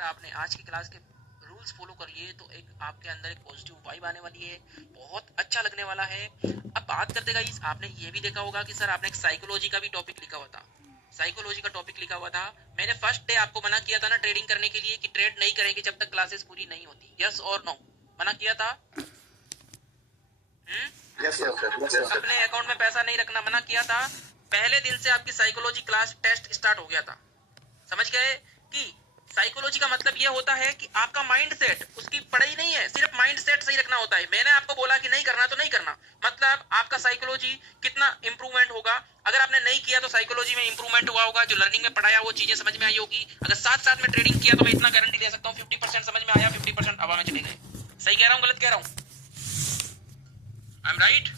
आपने आज की क्लास के रूल्स फॉलो करिए तो एक आपके अंदर एक पॉजिटिव वाइब आने वाली है, बहुत अच्छा लगने वाला है। अब बात करते गाइस, आपने ये भी देखा होगा कि सर आपने एक साइकोलॉजी का भी टॉपिक लिखा हुआ था, साइकोलॉजी का टॉपिक लिखा हुआ था। मैंने फर्स्ट डे आपको मना किया था ना ट्रेडिंग करने के लिए कि ट्रेड नहीं करेंगे जब तक क्लासेस पूरी नहीं होती, यस और नो? मना किया था। Yes sir. अपने अकाउंट में पैसा नहीं रखना मना किया था। पहले दिन से आपकी साइकोलॉजी क्लास टेस्ट स्टार्ट हो गया था। समझ गए कि साइकोलॉजी का मतलब यह होता है कि आपका माइंड सेट, उसकी पढ़ाई नहीं है, सिर्फ माइंड सेट सही रखना होता है। मैंने आपको बोला कि नहीं करना तो नहीं करना, मतलब आपका साइकोलॉजी कितना इंप्रूवमेंट होगा। अगर आपने नहीं किया तो साइकोलॉजी में इंप्रूवमेंट हुआ होगा, जो लर्निंग में पढ़ाया वो चीजें समझ में आई होगी। अगर साथ साथ में ट्रेडिंग किया तो मैं इतना गारंटी दे सकता हूँ 50% समझ में आया, 50% हवा में चले गए। सही कह रहा हूँ गलत कह रहा हूँ? I am right?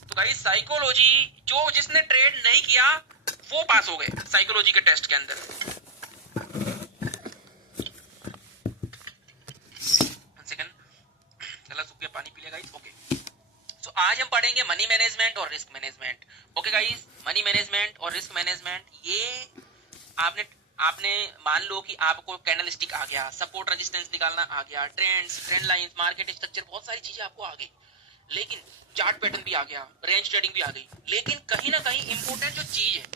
तो गाइस साइकोलॉजी, जो जिसने ट्रेड नहीं किया वो पास हो गए साइकोलॉजी के टेस्ट के अंदर। पानी पी ले गाइस। ओके, सो आज हम पढ़ेंगे मनी मैनेजमेंट और risk management. Okay guys, money management और रिस्क मैनेजमेंट, ये आपने मान लो कि आपको कैंडल स्टिक आ गया, सपोर्ट रेजिस्टेंस निकालना आ गया, trends, trend lines, market structure, बहुत सारी चीजें आपको आ गई, लेकिन चार्ट पैटर्न भी आ गया, रेंज ट्रेडिंग भी आ गई। लेकिन कहीं ना कहीं इंपॉर्टेंट जो चीज है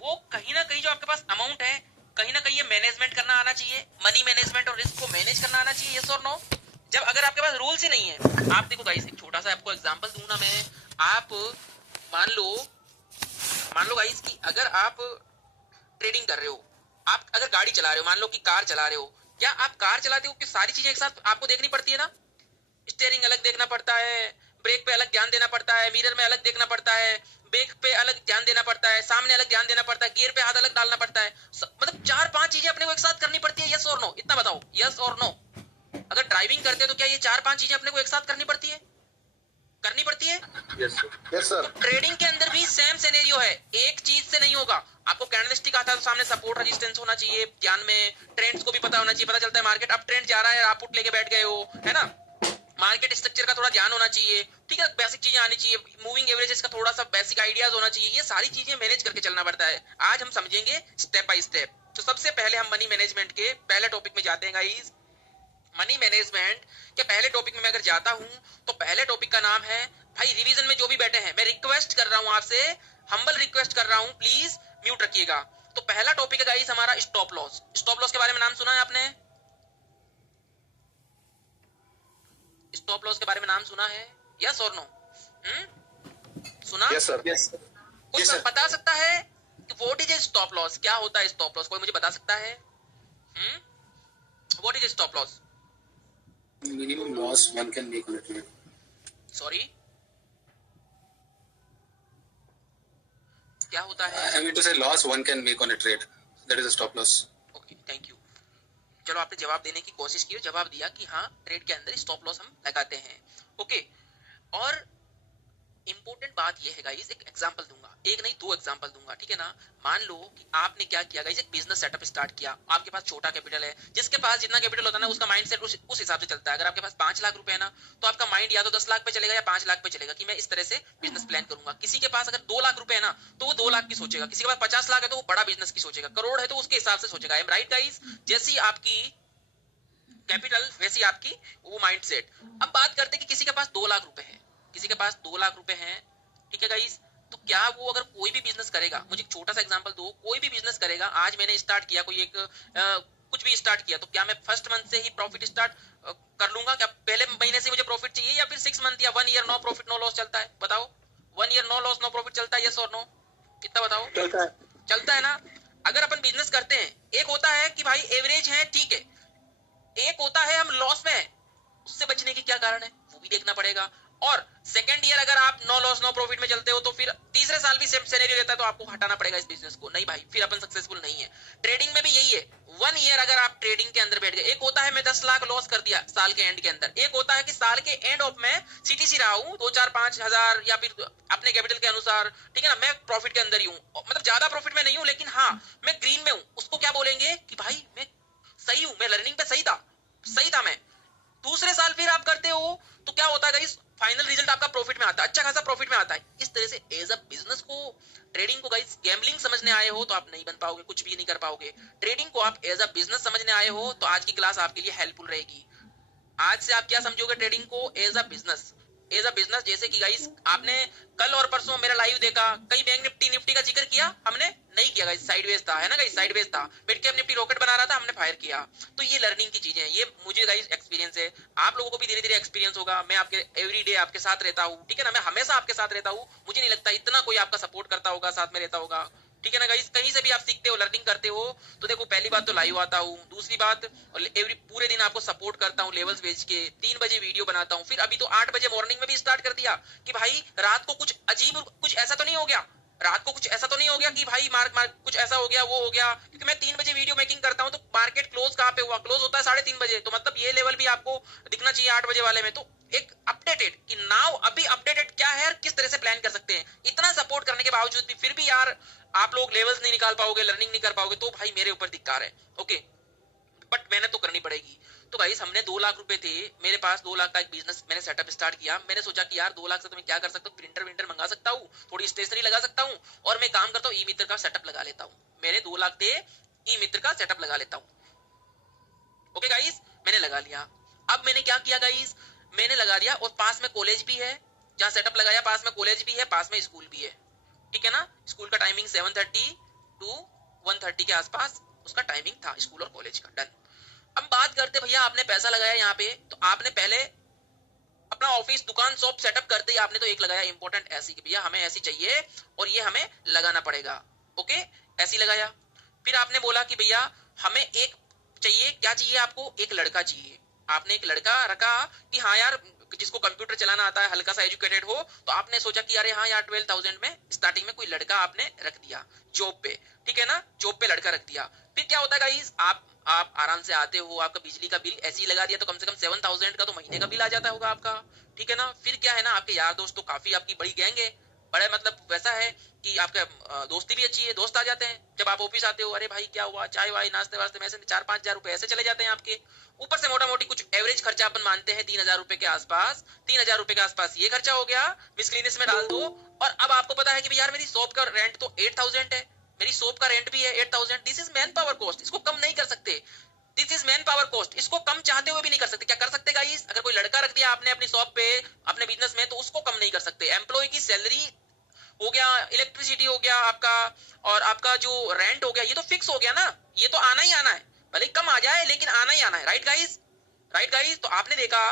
वो कहीं ना कहीं जो आपके पास अमाउंट है, कहीं ना कहीं ये मैनेजमेंट करना आना चाहिए। मनी मैनेजमेंट और रिस्क को मैनेज करना आना चाहिए, यस और नो? जब अगर आपके पास रूल्स ही नहीं है, आप देखो गाइस, एक छोटा सा आपको एग्जांपल दूं ना मैं। आप मान लो गाइस कि अगर आप ट्रेडिंग कर रहे हो, आप अगर गाड़ी चला रहे हो, मान लो कि कार चला रहे हो, क्या आप कार चलाते हो कि सारी चीजें एक साथ आपको देखनी पड़ती है ना? स्टीयरिंग अलग देखना पड़ता है, ब्रेक पे अलग ध्यान देना पड़ता है, मिरर में अलग देखना पड़ता है, ब्रेक पे अलग ध्यान देना पड़ता है, सामने अलग ध्यान देना पड़ता है, गियर पे हाथ अलग डालना पड़ता है, मतलब 4-5 चीजें अपने को एक साथ करनी पड़ती है, यस और नो? इतना बताओ, यस और नो? अगर ड्राइविंग करते हैं तो क्या ये 4-5 चीजें अपने को एक साथ करनी पड़ती है? करनी पड़ती है? Yes sir. तो ट्रेडिंग के अंदर भी सेम सिनेरियो है, एक चीज से नहीं होगा। आपको कैंडलस्टिक आता है तो सामने सपोर्ट रेजिस्टेंस होना चाहिए ध्यान में, ट्रेंड्स को भी पता होना चाहिए, पता चलता है मार्केट अब ट्रेंड जा रहा है, आप पुट लेके बैठ गए हो, है ना? मार्केट स्ट्रक्चर का थोड़ा ध्यान होना चाहिए, ठीक है, बेसिक चीजें आनी चाहिए, मूविंग एवरेजेस का थोड़ा सा बेसिक आइडियाज होना चाहिए, ये सारी चीजें मैनेज करके चलना पड़ता है। आज हम समझेंगे स्टेप बाय स्टेप। तो सबसे पहले हम मनी मैनेजमेंट के पहले टॉपिक में जाते हैं गाइस। मनी मैनेजमेंट के पहले टॉपिक में मैं अगर जाता हूं तो पहले टॉपिक का नाम है, भाई रिवीजन में जो भी बैठे हैं मैं रिक्वेस्ट कर रहा हूं आपसे, हम्बल रिक्वेस्ट कर रहा हूं, प्लीज म्यूट रखिएगा। तो पहला टॉपिक है गाइस हमारा स्टॉप लॉस। स्टॉप लॉस के बारे में नाम सुना है आपने? स्टॉप लॉस के बारे में नाम सुना है, यस और नो? सुना? Yes sir. कोई बता सकता है कि what is a stop loss? क्या होता है स्टॉप लॉस? कोई मुझे बता सकता है? What is a stop loss? Minimum loss one can make on a trade. Sorry, क्या होता है? I mean to say loss one can make on a trade. That is a stop loss. Okay, thank you. चलो आपने जवाब देने की कोशिश की, जवाब दिया कि हाँ ट्रेड के अंदर स्टॉप लॉस हम लगाते हैं। ओके, और इंपॉर्टेंट बात यह है गाइस, एक एग्जांपल दूंगा, एक नहीं 2 एग्जांपल दूंगा, ठीक है ना? मान लो कि आपने क्या किया गाइस, एक बिजनेस सेटअप स्टार्ट किया, आपके पास छोटा कैपिटल है, जिसके पास जितना कैपिटल होता है ना उसका माइंडसेट उस हिसाब से चलता है। अगर आपके पास 5 लाख रुपए है ना तो आपका माइंड या तो 10 लाख पे चलेगा या 5 लाख पे चलेगा कि मैं इस तरह से बिजनेस प्लान करूंगा। किसी के पास अगर 2 लाख रुपए है ना तो वो 2 लाख की सोचेगा, किसी के पास 50 लाख है तो वो बड़ा बिजनेस की सोचेगा, करोड़ है तो उसके हिसाब से सोचेगा। I am right guys? जैसी आपकी कैपिटल वैसी आपकी वो माइंडसेट। अब बात करते हैं कि किसी के पास 2 लाख रुपए है, किसी के पास 2 लाख रुपए हैं, ठीक है गाइस? तो क्या वो अगर कोई भी बिजनेस करेगा, मुझे एक छोटा सा एग्जांपल दो, कोई भी बिजनेस करेगा, आज मैंने स्टार्ट किया कोई एक कुछ भी स्टार्ट किया, तो क्या मैं फर्स्ट मंथ से ही प्रॉफिट स्टार्ट कर लूंगा? क्या पहले महीने से मुझे प्रॉफिट चाहिए या फिर 6 मंथ या 1 year no profit no loss चलता है? बताओ, 1 year no loss no profit चलता है, यस और नो? कितना बताओ? चलता है ना? अगर अपन बिजनेस करते हैं, एक होता है कि भाई एवरेज है, ठीक है, एक होता है हम लॉस में है, उससे बचने की क्या कारण है वो भी देखना पड़ेगा। और सेकंड ईयर अगर आप नो लॉस नो प्रॉफिट में चलते हो तो फिर तीसरे साल भी सेम सिनेरियो रहता है, तो आपको हटाना पड़ेगा इस बिजनेस को। नहीं भाई, फिर अपन सक्सेसफुल नहीं है। ट्रेडिंग में भी यही है, 1 ईयर अगर आप ट्रेडिंग के अंदर बैठ गए, एक होता है मैं 10 लाख लॉस कर दिया साल के एंड के अंदर, एक होता है कि साल के एंड ऑफ में सीटीसी रहा हूं 2-4-5 हजार या फिर अपने कैपिटल के अनुसार, ठीक है ना, मैं प्रॉफिट के अंदर ही हूं, मतलब ज्यादा प्रॉफिट में नहीं हूं लेकिन हाँ मैं ग्रीन में हूं। उसको क्या बोलेंगे कि भाई मैं सही हूं, मैं लर्निंग पे सही था मैं। दूसरे साल फिर आप करते हो तो क्या होता है गाइस, फाइनल रिजल्ट आपका प्रॉफिट में आता है, अच्छा खासा प्रॉफिट में आता है। इस तरह से एज अ बिजनेस को ट्रेडिंग को गाइस गैम्बलिंग समझने आए हो तो आप नहीं बन पाओगे, कुछ भी नहीं कर पाओगे। ट्रेडिंग को आप एज अ बिजनेस समझने आए हो तो आज की क्लास आपके लिए हेल्पफुल रहेगी। आज से आप क्या समझोगे ट्रेडिंग को as a business, as a business. जैसे कि गाइस आपने कल और परसों मेरा लाइव देखा, कहीं बैंक निफ्टी का जिक्र किया हमने नहीं किया गाइस, साइडवेज था, है ना गाइस, साइडवेज था। मिड कैप निफ्टी रॉकेट बना रहा था, हमने फायर किया। तो ये लर्निंग की चीजें हैं, ये मुझे गाइस एक्सपीरियंस है, आप लोगों को भी धीरे धीरे एक्सपीरियंस होगा। मैं आपके एवरीडे आपके साथ रहता हूँ, ठीक है ना, मैं हमेशा आपके साथ रहता हूँ। मुझे नहीं लगता इतना कोई आपका सपोर्ट करता होगा, साथ में रहता होगा, ठीक है ना गाइस। कहीं से भी आप सीखते हो, लर्निंग करते हो। तो देखो पहली बात तो लाइव आता हूँ, दूसरी बात एवरी पूरे दिन आपको सपोर्ट करता हूँ लेवल्स भेज के, 3 बजे वीडियो बनाता हूँ। फिर अभी तो 8 बजे मॉर्निंग में भी स्टार्ट कर दिया कि भाई रात को कुछ अजीब, कुछ ऐसा तो नहीं हो गया, रात को कुछ ऐसा तो नहीं हो गया कि भाई मार्क कुछ ऐसा हो गया वो हो गया, क्योंकि मैं 3 बजे वीडियो मेकिंग करता हूँ। तो मार्केट क्लोज कहाँ पे हुआ, क्लोज होता है 3:30 बजे। तो मतलब ये लेवल भी आपको दिखना चाहिए 8 बजे वाले में। तो एक अपडेटेड कि नाउ अभी अपडेटेड क्या है, किस तरह से प्लान कर सकते हैं। इतना सपोर्ट करने के बावजूद भी फिर भी यार आप लोग लेवल्स नहीं निकाल पाओगे, लर्निंग नहीं कर पाओगे, तो भाई मेरे ऊपर धिक्कार है। ओके, बट मेहनत तो करनी पड़ेगी। तो गाइस हमने 2 लाख रुपए थे मेरे पास, 2 लाख का एक बिजनेस मैंने सेटअप स्टार्ट किया। मैंने सोचा कि यार 2 लाख से तो मैं क्या कर सकता हूँ, प्रिंटर विंटर मंगा सकता हूँ, थोड़ी स्टेशनरी लगा सकता हूँ, और मैं काम करता हूँ ई मित्र का सेटअप लगा लेता हूँ। मेरे 2 लाख थे, ई मित्र का सेटअप लगा लेता हूँ। ओके गाइस, मैंने लगा लिया। अब मैंने क्या किया गाइस, मैंने लगा दिया, और पास में कॉलेज भी है, जहाँ सेटअप लगाया पास में कॉलेज भी है, पास में स्कूल भी है, ठीक है ना। स्कूल का टाइमिंग 7:30 टू 1:30 के आसपास उसका टाइमिंग था, स्कूल और कॉलेज का। डन। अब बात करते भैया, आपने पैसा लगाया यहाँ पे, तो आपने पहले अपना ऑफिस दुकान शॉप सेटअप करते ही आपने तो एक लगाया इंपॉर्टेंट ऐसी कि भैया हमें ऐसी चाहिए और ये हमें लगाना पड़ेगा। ओके, ऐसी लगाया। फिर आपने बोला कि भैया हमें एक चाहिए, क्या चाहिए आपको, एक लड़का चाहिए। आपने एक लड़का रखा कि हाँ यार जिसको कंप्यूटर चलाना आता है, हल्का सा एजुकेटेड हो। तो आपने सोचा कि अरे हाँ यार 12,000 में स्टार्टिंग में कोई लड़का आपने रख दिया जॉब पे, ठीक है ना, जॉब पे लड़का रख दिया। फिर क्या होता है गाइस, आप आराम से आते हो, आपका बिजली का बिल ऐसे ही लगा दिया तो कम से कम 7,000 का तो महीने का बिल आ जाता होगा आपका, ठीक है ना। फिर क्या है ना, आपके यार दोस्त तो काफी आपकी बड़ी गैंग है, बड़ा मतलब वैसा है कि आपका दोस्ती भी अच्छी है, दोस्त आ जाते हैं जब आप ऑफिस आते हो। अरे भाई क्या हुआ, चाय वाय नाश्ते वास्ते में से 4-5 हजार रुपए ऐसे चले जाते हैं आपके। ऊपर से मोटा मोटी कुछ एवरेज खर्चा अपन मानते हैं 3,000 रुपए के आसपास, 3,000 रुपए के आसपास ये खर्चा हो गया, मिसलिनियस में डाल दो। और अब आपको पता है कि यार मेरी शॉप का रेंट तो 8,000 है, मेरी शॉप का रेंट भी है 8,000। This is man power cost, इसको कम नहीं कर सकते। This is man power cost, इसको कम चाहते हुए भी नहीं कर सकते। क्या कर सकते गाइस, अगर कोई लड़का रख दिया आपने अपनी शॉप पे, अपने बिजनेस में, तो उसको कम नहीं कर सकते। एम्प्लॉय की सैलरी हो गया, इलेक्ट्रिसिटी हो गया आपका, और आपका जो रेंट हो गया, ये तो फिक्स हो गया ना, ये तो आना ही आना है, भले कम आ जाए लेकिन आना ही आना है। Right guys, right guys. तो आपने देखा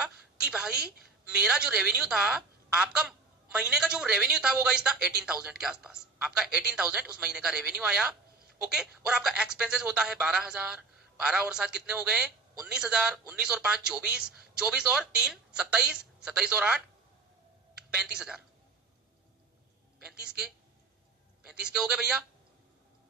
कि भाई मेरा जो रेवेन्यू था, आपका महीने का जो रेवेन्यू था वो गाइस था 18,000 के आसपास। आपका 18,000 उस महीने का रेवेन्यू आया। ओके, और आपका एक्सपेंसेस होता है 12,000, 12 और 7 कितने हो गए, 19,000, 19 और 5 24, 24 और 3 27, 27 और 8 35,000, 35 के हो गए भैया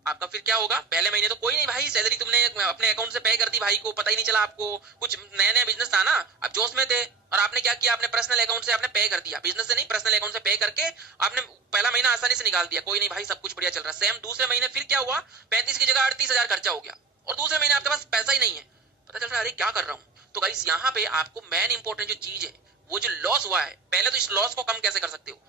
आपका। फिर क्या होगा, पहले महीने तो कोई नहीं भाई, सैलरी तुमने अपने अकाउंट से पे कर दी भाई को, पता ही नहीं चला आपको, कुछ नया नया बिजनेस था ना, आप जोश में थे। और आपने क्या किया, आपने पर्सनल अकाउंट से आपने पे कर दिया, बिजनेस से नहीं पर्सनल अकाउंट से पे करके आपने पहला महीना आसानी से निकाल दिया, कोई नहीं भाई सब कुछ बढ़िया चल रहा है। सेम दूसरे महीने फिर क्या हुआ, 35 की जगह 38,000 खर्चा हो गया, और दूसरे महीने आपके पास पैसा ही नहीं है। पता चल रहा है अरे क्या कर रहा हूँ। तो गाइस यहाँ पे आपको मेन इंपॉर्टेंट जो चीज है, वो जो लॉस हुआ है, पहले तो इस लॉस को कम कैसे कर सकते हो।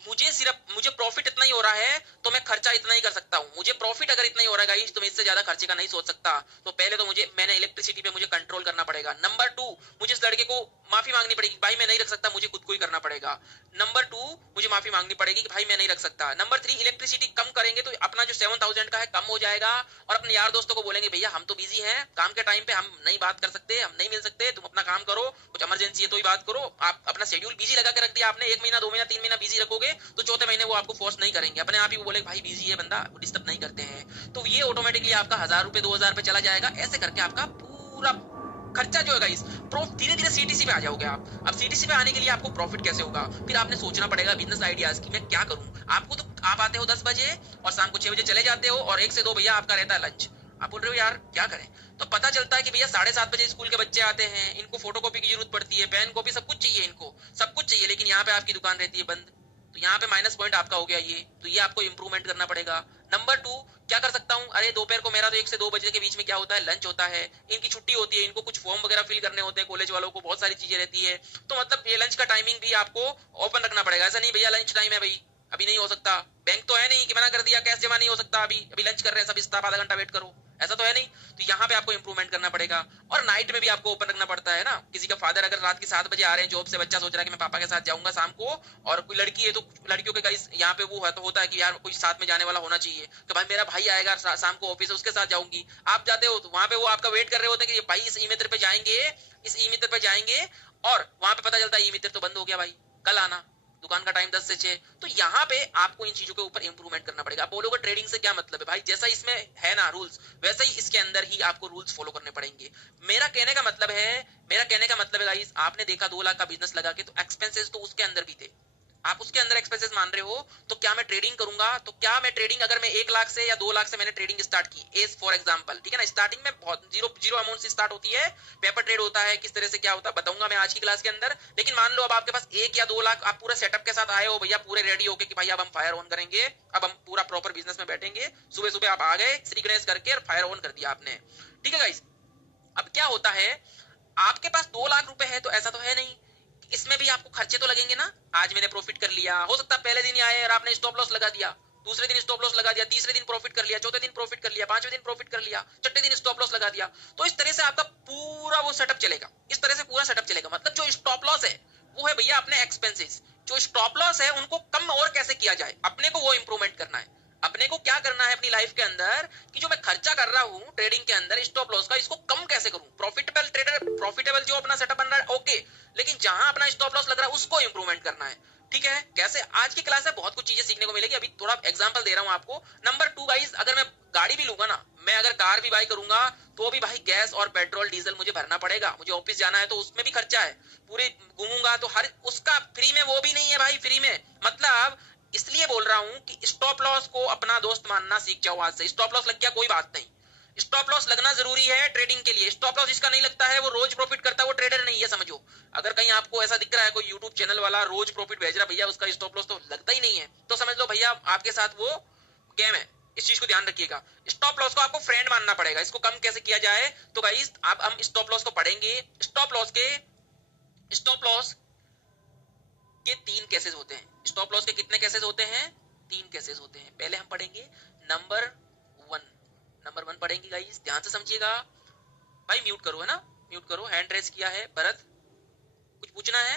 मुझे प्रॉफिट इतना ही हो रहा है तो मैं खर्चा इतना ही कर सकता हूँ। मुझे प्रॉफिट अगर इतना ही हो रहा है गाइस तो मैं इससे ज्यादा खर्चे का नहीं सोच सकता। तो पहले तो मैंने इलेक्ट्रिसिटी पे मुझे कंट्रोल करना पड़ेगा। नंबर 2, मुझे इस लड़के को माफी मांगनी पड़ेगी, भाई मैं नहीं रख सकता, मुझे खुद को ही करना पड़ेगा। नंबर 2, मुझे माफी मांगनी पड़ेगी कि भाई मैं नहीं रख सकता। नंबर 3, इलेक्ट्रिसिटी कम करेंगे तो अपना जो 7,000 का है कम हो जाएगा, और अपने यार दोस्तों को बोलेंगे भैया हम तो बिजी हैं, काम के टाइम पे हम नहीं बात कर सकते, हम नहीं मिल सकते, तुम अपना काम करो, कुछ इमरजेंसी है तो ही बात करो। आप अपना शेड्यूल बिजी लगा के रख दिया आपने, 1 महीना 2 महीना 3 महीना बिजी रखोगे तो चौथे महीने वो आपको फोर्स नहीं करेंगे, अपने आप ही वो बोले भाई बिजी है बंदा, डिस्टर्ब नहीं करते हैं। तो ये ऑटोमेटिकली आपका 1,000 रुपए 2,000 पे चला जाएगा। ऐसे करके आपका पूरा खर्चा जो है गाइस, धीरे धीरे सीटीसी पे आ जाओगे आप। अब सीटीसी पे आने के लिए आपको प्रॉफिट कैसे होगा, फिर आपने सोचना पड़ेगा बिजनेस आइडियाज की मैं क्या करूं। आपको तो आप आते हो 10 बजे और शाम को 6 बजे चले जाते हो, और 1 से 2 भैया आपका रहता है लंच। आप बोल रहे हो यार क्या करें, तो पता चलता है कि भैया 7:30 बजे स्कूल के बच्चे आते हैं, इनको फोटोकॉपी की जरूरत पड़ती है, पेन कॉपी सब कुछ चाहिए, इनको सब कुछ चाहिए, लेकिन यहाँ पे आपकी दुकान रहती है बंद। तो यहाँ पे माइनस पॉइंट आपका हो गया ये, तो ये आपको इंप्रूवमेंट करना पड़ेगा। नंबर 2, क्या कर सकता हूँ, अरे दोपहर को मेरा तो 1 से 2 बजे के बीच में क्या होता है, लंच होता है, इनकी छुट्टी होती है, इनको कुछ फॉर्म वगैरह फिल करने होते हैं, कॉलेज वालों को बहुत सारी चीजें रहती है। तो मतलब ये लंच का टाइमिंग भी आपको ओपन रखना पड़ेगा। ऐसा नहीं भैया लंच टाइम है भाई अभी नहीं हो सकता, बैंक तो है नहीं कि मना कर दिया कैश जमा नहीं हो सकता, अभी अभी लंच कर रहे हैं सब स्टाफ, आधा घंटा वेट करो, ऐसा तो है नहीं। तो यहाँ पे आपको इंप्रूवमेंट करना पड़ेगा। और नाइट में भी आपको ओपन रखना पड़ता है ना, किसी का फादर अगर रात के 7 बजे आ रहे हैं जॉब से, बच्चा सोच रहा है कि मैं पापा के साथ जाऊंगा शाम को, और कोई लड़की है तो लड़कियों के गाइस यहाँ पे वो है तो होता है कि यार कोई साथ में जाने वाला होना चाहिए कि भाई मेरा भाई आएगा शाम को ऑफिस, उसके साथ जाऊंगी। आप जाते हो तो वहां पे वो आपका वेट कर रहे होते हैं कि भाई इस ई मित्र पे जाएंगे, इस ई मित्र पे जाएंगे, और वहां पे पता चलता है ई मित्र तो बंद हो गया भाई, कल आना, दुकान का टाइम 10 से 6। तो यहाँ पे आपको इन चीजों के ऊपर इंप्रूवमेंट करना पड़ेगा। आप बोलोगे ट्रेडिंग से क्या मतलब है भाई, जैसा इसमें है ना रूल्स, वैसे ही इसके अंदर ही आपको रूल्स फॉलो करने पड़ेंगे। मेरा कहने का मतलब है गाइस, आपने देखा 2 लाख का बिजनेस लगा के, तो एक्सपेंसेस तो उसके अंदर भी थे, आप उसके अंदर एक्सपेंसेस मान रहे हो, तो क्या मैं ट्रेडिंग करूंगा, तो क्या मैं ट्रेडिंग, अगर मैं 1 लाख से या 2 लाख से मैंने ट्रेडिंग स्टार्ट की एज फॉर एग्जांपल, ठीक है ना, स्टार्टिंग में बहुत जीरो अमाउंट से स्टार्ट होती है, पेपर ट्रेड होता है, किस तरह से क्या होता है बताऊंगा मैं आज की क्लास के अंदर। लेकिन मान लो अब आपके पास 1 या 2 लाख, आप पूरे सेटअप के साथ आए हो भैया, पूरे रेडी होके कि भाई अब हम फायर ऑन करेंगे, अब हम पूरा प्रॉपर बिजनेस में बैठेंगे, सुबह सुबह आप आ गए श्री गणेश करके और फायर ऑन कर दिया आपने, ठीक है गाइस। अब क्या होता है, आपके पास 2 लाख रुपए है तो ऐसा तो है नहीं, इसमें भी आपको खर्चे तो लगेंगे ना। आज मैंने प्रॉफिट कर लिया, हो सकता है पहले दिन ही आए और आपने स्टॉप लॉस लगा दिया, दूसरे दिन स्टॉप लॉस लगा दिया, तीसरे दिन प्रॉफिट कर लिया, चौथे दिन प्रॉफिट कर लिया, पांचवें दिन प्रॉफिट कर लिया, छठे दिन स्टॉप लॉस लगा दिया। तो इस तरह से आपका पूरा वो सेटअप चलेगा, इस तरह से पूरा सेटअप चलेगा। मतलब जो स्टॉप लॉस है वो है भैया अपने एक्सपेंसेस, जो स्टॉप लॉस है उनको कम और कैसे किया जाए, अपने को वो इंप्रूवमेंट करना है। अपने को क्या करना है अपनी लाइफ के अंदर कि जो मैं खर्चा कर रहा हूं ट्रेडिंग के अंदर स्टॉप लॉस का, इसको कम कैसे करूं। प्रॉफिटेबल ट्रेडर, प्रॉफिटेबल जो अपना सेटअप बन रहा है ओके, लेकिन जहां अपना स्टॉप लॉस लग रहा है उसको इंप्रूवमेंट करना है, ठीक है। कैसे, आज की क्लास में बहुत कुछ चीजें सीखने को मिलेगी। अभी थोड़ा एग्जांपल दे रहा हूं आपको। नंबर 2 गाइस, अगर मैं गाड़ी भी लूंगा ना, मैं अगर कार भी बाई करूंगा तो भी भाई गैस और पेट्रोल डीजल मुझे भरना पड़ेगा, मुझे ऑफिस जाना है तो उसमें भी खर्चा है, पूरे घूमूंगा तो हर उसका फ्री में वो भी नहीं है भाई, फ्री में। मतलब इसलिए बोल रहा हूं कि स्टॉप लॉस को अपना दोस्त मानना सीख जाओ आज से। स्टॉप लॉस लग गया कोई बात नहीं, स्टॉप लॉस लगना जरूरी है ट्रेडिंग के लिए। स्टॉप लॉस जिसका नहीं लगता है वो रोज प्रॉफिट करता है, वो ट्रेडर नहीं है समझो। अगर कहीं आपको ऐसा दिख रहा है कोई यूट्यूब चैनल वाला रोज प्रॉफिट भेज रहा भैया, उसका स्टॉप लॉस तो लगता ही नहीं है, तो समझ लो भैया आपके साथ वो गेम है। इस चीज को ध्यान रखिएगा, स्टॉप लॉस को आपको फ्रेंड मानना पड़ेगा। इसको कम कैसे किया जाए, तो गाइस अब हम स्टॉप लॉस को पढ़ेंगे। स्टॉप लॉस के 3 केसेस होते हैं। स्टॉप लॉस के कितने केसेस होते हैं, 3 केसेस होते हैं। पहले हम पढ़ेंगे नंबर 1 पढ़ेंगे गाइस, ध्यान से समझिएगा। भाई म्यूट करो, है ना, म्यूट करो। हैंड रेस किया है भरत, कुछ पूछना है?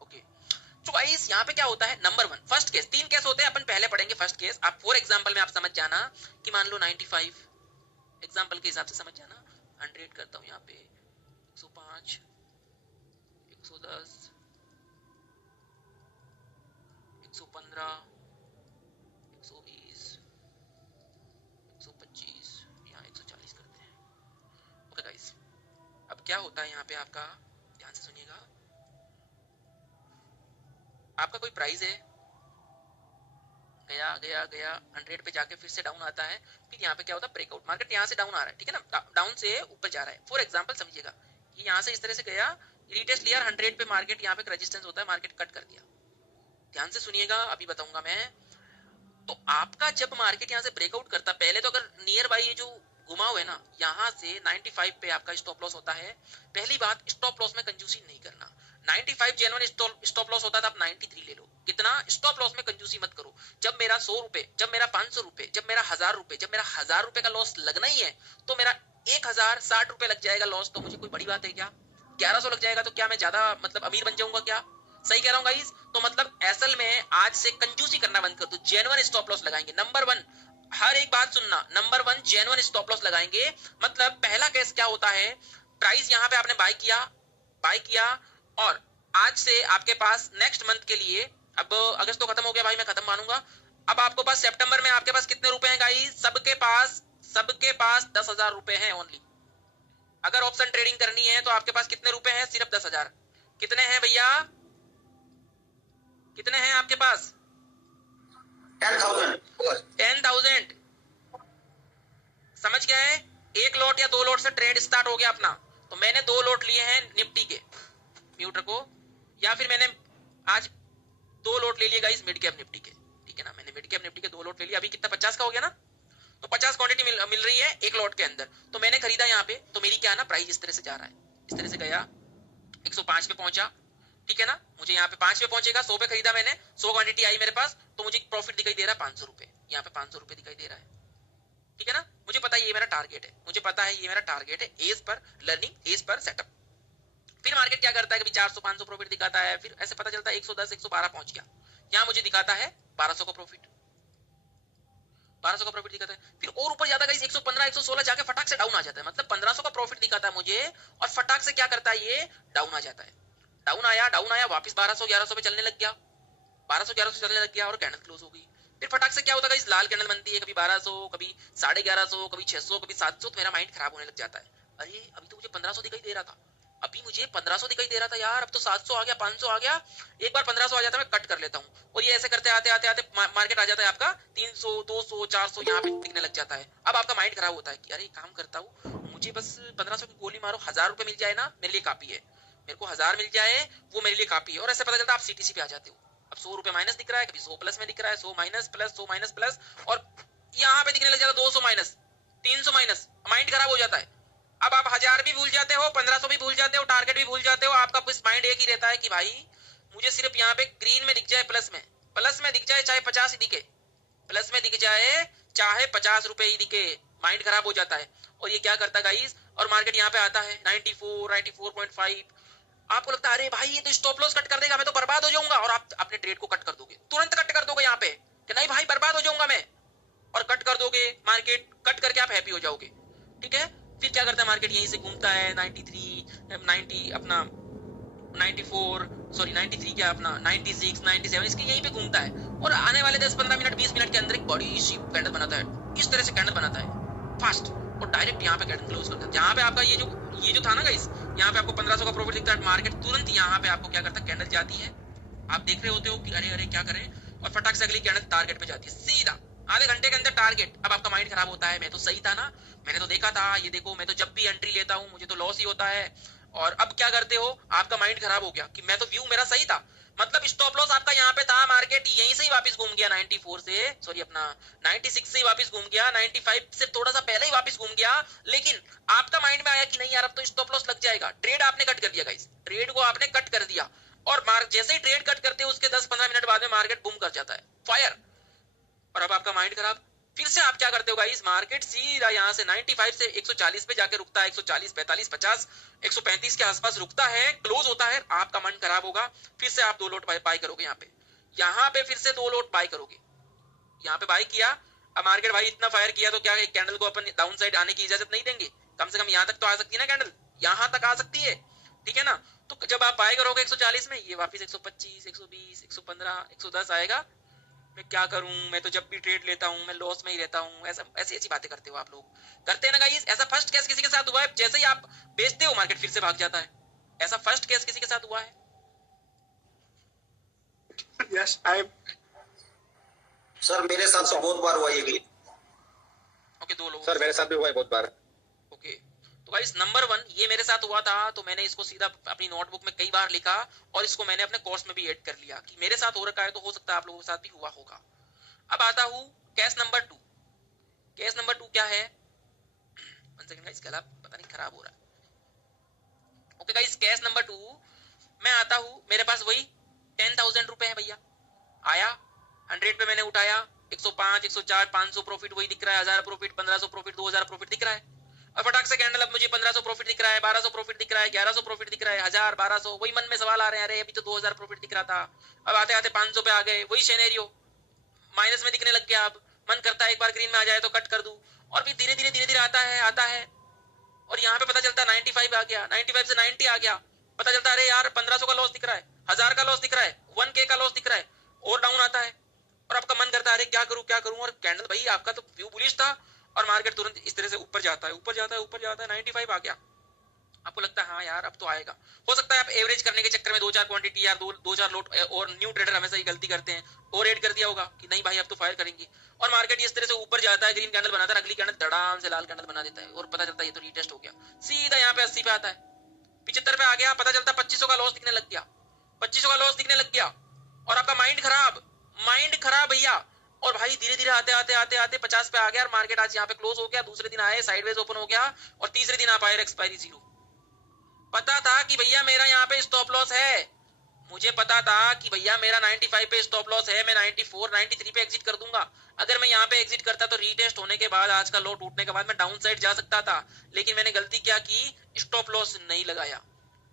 ओके, तो गाइस यहाँ पे क्या होता है, नंबर 1 फर्स्ट केस, 3 केस होते हैं, अपन पहले पढ़ेंगे फर्स्ट केस। आप फॉर एग्जांपल में आप समझ जाना कि मान लो 95 एग्जांपल के हिसाब से समझ जाना, 100 करता हूँ यहाँ पे, 105, 110, 115, 120, 125, यहाँ 140 करते हैं। ओके गाइस, अब क्या होता है यहाँ पे आपका, ध्यान से सुनिएगा। आपका कोई प्राइस है, गया गया गया 100 पे जाके फिर से डाउन आता है, फिर यहाँ पे क्या होता है ब्रेकआउट, मार्केट यहाँ से डाउन आ रहा है, ठीक है ना, डाउन से ऊपर जा रहा है। फॉर एग्जांपल समझिएगा, ये यहाँ से इस तरह से गया, रीटेस्ट लिया 100 पे, मार्केट यहाँ पे रेजिस्टेंस होता है, मार्केट कट कर दिया। ध्यान से सुनिएगा, अभी बताऊंगा मैं। तो आपका जब मार्केट यहाँ से ब्रेकआउट करता, पहले तो अगर नियर बाई ये जो घुमा हुआ है ना, यहाँ से 95 पे आपका स्टॉप लॉस होता है। पहली बात, स्टॉप लॉस में कंजूसी नहीं करना। 95 जेन्युइन स्टॉप लॉस होता था, आप 93 ले लो। कितना स्टॉप लॉस में कंजूसी मत करो। जब मेरा 100 रुपए, जब मेरा 500 रुपए, जब मेरा 1000 रुपए, जब मेरा 1000 रुपए का लॉस लगना ही है, तो मेरा 1060 रुपए लग जाएगा लॉस, तो मुझे कोई बड़ी बात है क्या? 1100 लग जाएगा तो क्या मैं ज्यादा मतलब अमीर बन जाऊंगा क्या? सही कह रहा हूँ गाइस। तो मतलब असल में आज से कंजूसी करना बंद कर दो, जेन्युइन स्टॉप लॉस लगाएंगे। नंबर 1, हर एक बात सुनना, नंबर 1 जेन्युइन स्टॉप लॉस लगाएंगे। मतलब पहला केस क्या होता है, प्राइस यहाँ पे आपने बाय किया और आज से आपके पास नेक्स्ट मंथ के लिए, अब अगस्त तो खत्म हो गया भाई, मैं खत्म मानूंगा। अब आपको पास सितंबर में आपके पास कितने रुपए हैं गाइस? सबके पास 10,000 रुपए हैं ओनली। अगर ऑप्शन ट्रेडिंग करनी है तो आपके पास कितने रुपए हैं? सिर्फ 10,000। कितने हैं भैया, कितने हैं आपके पास? 10,000। समझ गए? 1 लॉट या 2 लॉट से ट्रेड स्टार्ट हो गया अपना। तो मैंने 2 लॉट लिए हैं निफ्टी के, म्यूट रखो, या फिर मैंने आज 2 लॉट ले लिए गाइस मिड कैप निफ्टी के, ठीक है ना। मैंने मिड कैप निफ्टी के 2 लॉट ले लिया। अभी कितना 50 का हो गया ना, तो 50 क्वांटिटी मिल रही है 1 लॉट के अंदर। तो मैंने खरीदा यहाँ पे, तो मेरी क्या ना प्राइस इस तरह से जा रहा है, इस तरह से गया 105 पे पहुंचा, ठीक है ना, मुझे यहाँ पे 5 पे पहुंचेगा, 100 पे खरीदा मैंने, 100 क्वांटिटी आई मेरे पास, तो मुझे प्रॉफिट दिखाई दे रहा है 500 रुपए, यहाँ पे 500 रुपए दिखाई दे रहा है, ठीक है ना। मुझे पता है ये मेरा टारगेट है, मुझे पता है ये मेरा टारगेट है, as per learning, as per setup. फिर मार्केट क्या करता है, कभी 400 500 प्रॉफिट दिखाता है, फिर ऐसे पता चलता है 110 112 पहुंच गया, यहाँ मुझे दिखाता है 1200 का प्रॉफिट, 1200 का प्रॉफिट दिखाता है। फिर और ऊपर जाता है 115 116 जाके फटाक से डाउन आ जाता है, मतलब 1500 का प्रॉफिट दिखाता है मुझे और फटाक से क्या करता है ये डाउन आ जाता है, डाउन आया वापस 1200 1100 पे चलने लग गया, 1200 1100 चलने लग गया और कैंडल क्लोज हो गई। फिर फटाक से क्या होता है, इस लाल कैंडल बनती है, कभी 1200 कभी 1150 कभी 600 कभी 700, तो मेरा माइंड खराब होने लग जाता है, अरे अभी तो मुझे 1500 दिखाई दे रहा था, अभी मुझे 1500 दिखाई दे रहा था यार, अब तो 700 आ गया 500 आ गया, एक बार 1500 आ जाता है मैं कट कर लेता हूँ, और ये ऐसे करते आते आते आते मार्केट आ जाता है आपका 300 200 400 यहाँ पे दिखने लग जाता है। अब आपका माइंड खराब होता है कि अरे काम करता हूँ, मुझे बस 1500 की गोली मारो, 1000 रुपए मिल जाए ना मेरे लिए काफी है, मेरे को 1000 मिल जाए वो मेरे लिए काफी है, और ऐसे पता चलता है आप सीटीसी पे आ जाते हो। अब 100 रुपए माइनस दिख रहा है, कभी 100 प्लस में दिख रहा है, 100 माइनस प्लस 100 माइनस प्लस, और यहाँ पे दिखने लग जाता है 200 माइनस 300 माइनस, माइंड खराब हो जाता है। अब आप 1000 भी भूल जाते हो, 1500 भी भूल जाते हो, टारगेट भी भूल जाते हो, आपका बस माइंड एक ही रहता है कि भाई मुझे सिर्फ यहाँ पे ग्रीन में दिख जाए, प्लस में दिख जाए, चाहे 50 ही दिखे, प्लस में दिख जाए चाहे 50 रुपए ही दिखे, माइंड खराब हो जाता है। और ये क्या करता है गाइस, और मार्केट यहाँ पे आता है 94 94.5, आपको लगता है अरे भाई ये तो स्टॉप लॉस कट कर देगा, मैं तो बर्बाद हो जाऊंगा, और आप अपने ट्रेड को कट कर दोगे, तुरंत कट कर दोगे यहाँ पे कि नहीं भाई बर्बाद हो जाऊंगा मैं, और कट कर दोगे, मार्केट कट करके आप हैप्पी हो जाओगे, ठीक है। फिर क्या करता है मार्केट, यहीं से घूमता है 93 90 अपना 94 सॉरी 93 क्या अपना 96 97 इसके यहीं पे घूमता है, और आने वाले 10-15 मिनट 20 मिनट के अंदर एक बड़ी सी कैंडल बनाता है, इस तरह से कैंडल बनाता है फास्ट, और डायरेक्ट यहाँ पे कैंडल क्लोज करता है। जहाँ पे आपका ये जो था ना गाइस, यहाँ पे आपको 1500 का प्रॉफिट दिखता है, मार्केट तुरंत यहाँ पे आपको क्या करता है, कैंडल जाती है, आप देख रहे होते हो कि अरे अरे क्या करें, और फटाक से अगली कैंडल टारगेट पे जाती है सीधा आधे घंटे के अंदर टारगेट। अब आपका माइंड खराब होता है, मैं तो सही था ना, मैंने तो देखा था, ये देखो मैं तो जब भी एंट्री लेता हूँ मुझे तो लॉस ही होता है, और अब क्या करते हो, आपका माइंड खराब हो गया कि मैं तो व्यू मेरा सही था, मतलब स्टॉप लॉस आपका यहाँ पे था, मार्केट यहीं से ही वापस घूम गया 94 से, सॉरी अपना 96 से ही वापस घूम गया, 95 से थोड़ा सा पहले ही वापस घूम गया, लेकिन आपका माइंड में आया कि नहीं यार अब तो स्टॉप लॉस लग जाएगा, ट्रेड आपने कट कर दिया गाइस, ट्रेड को आपने कट कर दिया, और जैसे ही ट्रेड कट करते हो उसके 10-15 मिनट बाद में मार्केट बूम कर जाता है, फायर, और अब आपका माइंड खराब। फिर से आप क्या करते हो गाइस, मार्केट सीधा यहाँ से 95 से 140 पे जाके रुकता है, 140 45 50 135 के आसपास रुकता है, क्लोज होता है, आपका मन खराब होगा, फिर से आप 2 लोट बाय करोगे, यहाँ पे फिर से 2 लोट बाय करोगे, यहाँ पे बाय किया, अब मार्केट भाई इतना फायर किया तो क्या कैंडल को अपन डाउन साइड आने की इजाजत नहीं देंगे, कम से कम यहाँ तक तो आ सकती है ना कैंडल, यहाँ तक आ सकती है, ठीक है ना। तो जब आप बाय करोगे 140 में, ये वापस 125 120 115 110 आएगा, मैं क्या करूं, मैं तो जब भी ट्रेड लेता हूं मैं लॉस में ही रहता हूं, ऐसा ऐसी बातें करते हो आप लोग, करते हैं ना गाइस। ऐसा फर्स्ट केस किसी के साथ हुआ है, जैसे ही आप बेचते हो मार्केट फिर से भाग जाता है, ऐसा फर्स्ट केस किसी के साथ हुआ है? यस आई सर मेरे साथ तो बहुत बार हुआ ये कि ओके 2 लोग सर मेरे साथ भी हुआ है बहुत बार। ओके तो गाइस नंबर 1 ये मेरे साथ हुआ था, तो मैंने इसको सीधा अपनी नोटबुक में कई बार लिखा, और इसको मैंने अपने कोर्स में भी ऐड कर लिया कि मेरे साथ हो रखा है, तो हो सकता है आप लोगों के साथ भी हुआ होगा। अब आता हूं केस नंबर 2। केस नंबर 2 क्या है, 1 सेकंड गाइस, गला पता नहीं खराब हो रहा है। ओके गाइस केस नंबर 2 मैं आता हूं, मेरे पास वही 10,000 रुपए है भैया, आया 100 पे मैंने उठाया, 105 104 500 प्रॉफिट वही दिख रहा है, 1000 प्रॉफिट 1500 प्रॉफिट 2000 प्रॉफिट दिख रहा है, और फटाक से कैंडल अब मुझे 1500 प्रॉफिट दिख रहा है, 1200 प्रॉफिट दिख रहा है, 1100 प्रॉफिट दिख रहा है, 1000 1200, वही मन में सवाल आ रहे हैं, अरे अभी तो 2000 प्रॉफिट दिख रहा था, अब आते आते 500 पे आ गए, वही सिनेरियो माइनस में दिखने लग गया, अब मन करता है एक बार ग्रीन में आ जाए तो कट कर दूं, और फिर धीरे धीरे आता है, और यहाँ पे पता चलता है 95 आ गया, 95 से 90 आ गया, पता चलता है अरे यार 1500 का लॉस दिख रहा है, 1000 का लॉस दिख रहा है, 1K का लॉस दिख रहा है, और डाउन आता है, और आपका मन करता है अरे क्या करूं, और कैंडल भाई आपका तो व्यू बुलिश था, और मार्केट तुरंत इस तरह से ऊपर जाता है 95 आ गया, आपको लगता है हाँ यार अब तो आएगा। हो सकता है आप एवरेज करने के चक्कर में 2-4 क्वांटिटी या 2-4 लोट, और न्यू ट्रेडर हमेशा ही गलती करते हैं, और ऐड कर दिया होगा कि नहीं भाई अब तो फायर करेंगे, और मार्केट इस तरह से ऊपर जाता है, ग्रीन कैंडल बनाता है, अगली कैंडल धड़ाम से लाल कैंडल बना देता है, और पता चलता है ये तो रीटेस्ट हो गया, सीधा यहाँ पे 80 पे आता है, 75 पे आ गया, पता चलता है 2500 का लॉस दिखने लग गया, 2500 का लॉस दिखने लग गया, और आपका माइंड खराब भैया, और भाई धीरे धीरे आते 50 पे आ गया, और मार्केट आज यहाँ पे क्लोज हो गया, दूसरे दिन आए साइडवेज ओपन हो गया, और तीसरे दिन आप आए एक्सपायरी 0। पता था कि भैया मेरा यहाँ पे स्टॉप लॉस है, मुझे पता था कि भैया मेरा 95 पे स्टॉप लॉस है, मैं 94 93 पे एग्जिट कर दूंगा। अगर मैं यहाँ पे एग्जिट करता तो रीटेस्ट होने के बाद, आज का लो टूटने के बाद मैं डाउन साइड जा सकता था, लेकिन मैंने गलती क्या की, स्टॉप लॉस नहीं लगाया।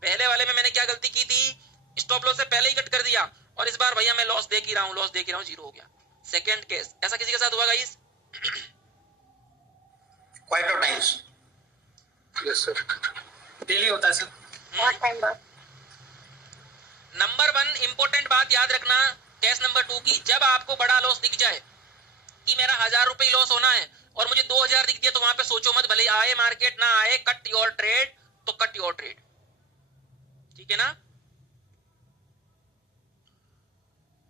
पहले वाले में मैंने क्या गलती की थी, स्टॉप लॉस से पहले ही कट कर दिया, और इस बार भैया मैं लॉस देख ही रहा हूँ, लॉस देख ही रहा हूँ, जीरो हो गया। सेकंड केस, ऐसा किसी के साथ हुआ guys? Quite of times. Yes sir, daily होता है सर, बहुत टाइम बाद। नंबर 1 इंपॉर्टेंट बात याद रखना केस नंबर 2 की, जब आपको बड़ा लॉस दिख जाए कि मेरा 1000 रुपए लॉस होना है और मुझे 2000 दिख दिया, तो वहां पे सोचो मत, भले आए मार्केट ना आए, कट योर ट्रेड, तो कट योर ट्रेड, ठीक है ना?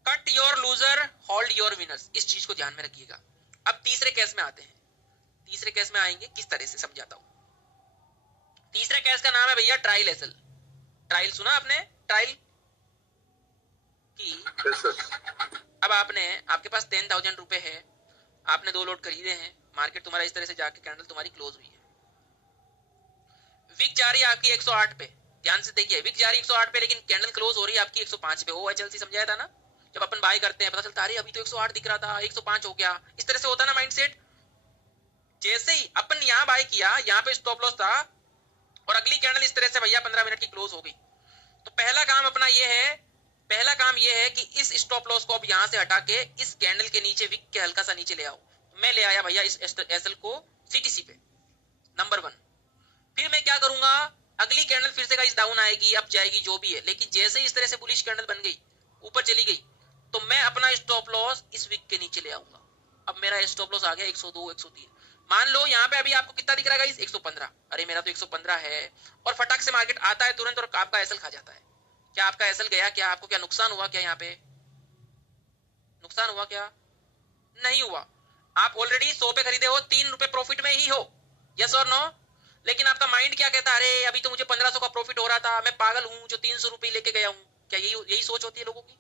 Cut your loser, hold your winners, इस चीज को ध्यान में रखिएगा। अब तीसरे केस में आते हैं। तीसरे केस में आएंगे, किस तरह से समझाता हूं। तीसरे केस का नाम है भैया ट्रायल एसल। ट्रायल सुना आपने? ट्रायल की। Yes sir. अब आपके पास 10,000 रुपए है, आपने 2 लॉट खरीदे हैं, मार्केट तुम्हारा इस तरह से जाके कैंडल तुम्हारी क्लोज हुई है, विक जा रही है आपकी 108 पे, ध्यान से देखिए, विक जा रही 108 पे, लेकिन कैंडल क्लोज हो रही है आपकी 105 पे। OHLC समझाया था ना, जब अपन बाय करते हैं पता चलता है अरे अभी तो 108 दिख रहा था, 105 हो गया, इस तरह से होता ना माइंडसेट। जैसे ही अपन यहाँ बाय किया, यहाँ पे स्टॉप लॉस था, और अगली कैंडल इस तरह से भैया 15 मिनट की क्लोज हो गई, तो पहला काम अपना ये है कि इस स्टॉप लॉस को अब यहां से हटा के इस कैंडल के नीचे, विक के हल्का सा नीचे ले आओ। मैं ले आया भैया इस एसएल को सीटीसी पे, नंबर 1। फिर मैं क्या करूंगा, अगली कैंडल फिर से गाइस डाउन आएगी, अब जाएगी जो भी है, लेकिन जैसे ही इस तरह से बुलिश कैंडल बन गई, ऊपर चली गई, तो मैं अपना स्टॉप लॉस इस विक के नीचे ले आऊंगा। अब मेरा स्टॉप लॉस आ गया 102 103। मान लो यहाँ पे अभी आपको कितना दिख रहा है गाइस, 115। अरे मेरा तो 115 है, और फटाक से मार्केट आता है तुरंत और आपका एसएल खा जाता है। क्या आपका एसएल गया? क्या आपको क्या नुकसान हुआ? क्या यहाँ पे नुकसान हुआ? क्या नहीं हुआ। आप ऑलरेडी 100 पे खरीदे हो, 3 रुपए प्रॉफिट में ही हो, यस और नो? लेकिन आपका माइंड क्या कहता है, अरे अभी तो मुझे 1500 का प्रॉफिट हो रहा था, मैं पागल हूं जो 300 रुपए लेके गया हूं। क्या यही सोच होती है लोगों की?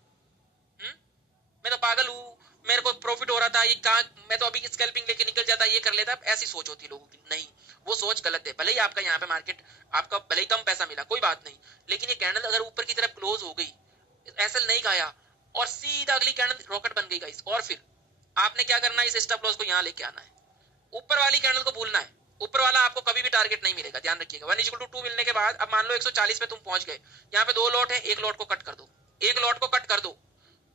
मैं तो पागल हूं, मेरे को प्रॉफिट हो रहा था, ये कहां, मैं तो अभी स्कैल्पिंग लेके निकल जाता, ये कर लेता। ऐसी सोच होती है लोगों की। नहीं, वो सोच गलत है। भले ही आपका यहाँ पे मार्केट, आपका भले ही कम पैसा मिला, कोई बात नहीं, लेकिन ये कैंडल अगर ऊपर की तरफ क्लोज हो गई, एसएल नहीं खाया, और सीधा अगली कैंडल रॉकेट बन गई गाइस, और फिर आपने क्या करना है, इस स्टॉप लॉस को यहाँ लेके आना है। ऊपर वाली कैंडल को भूलना है, ऊपर वाला आपको कभी भी टारगेट नहीं मिलेगा, ध्यान रखिएगा। 1:2 मिलने के बाद अब मान लो 140 पे तुम पहुंच गए, यहाँ पे 2 लॉट है, 1 लॉट को कट कर दो, 1 लॉट को कट कर दो,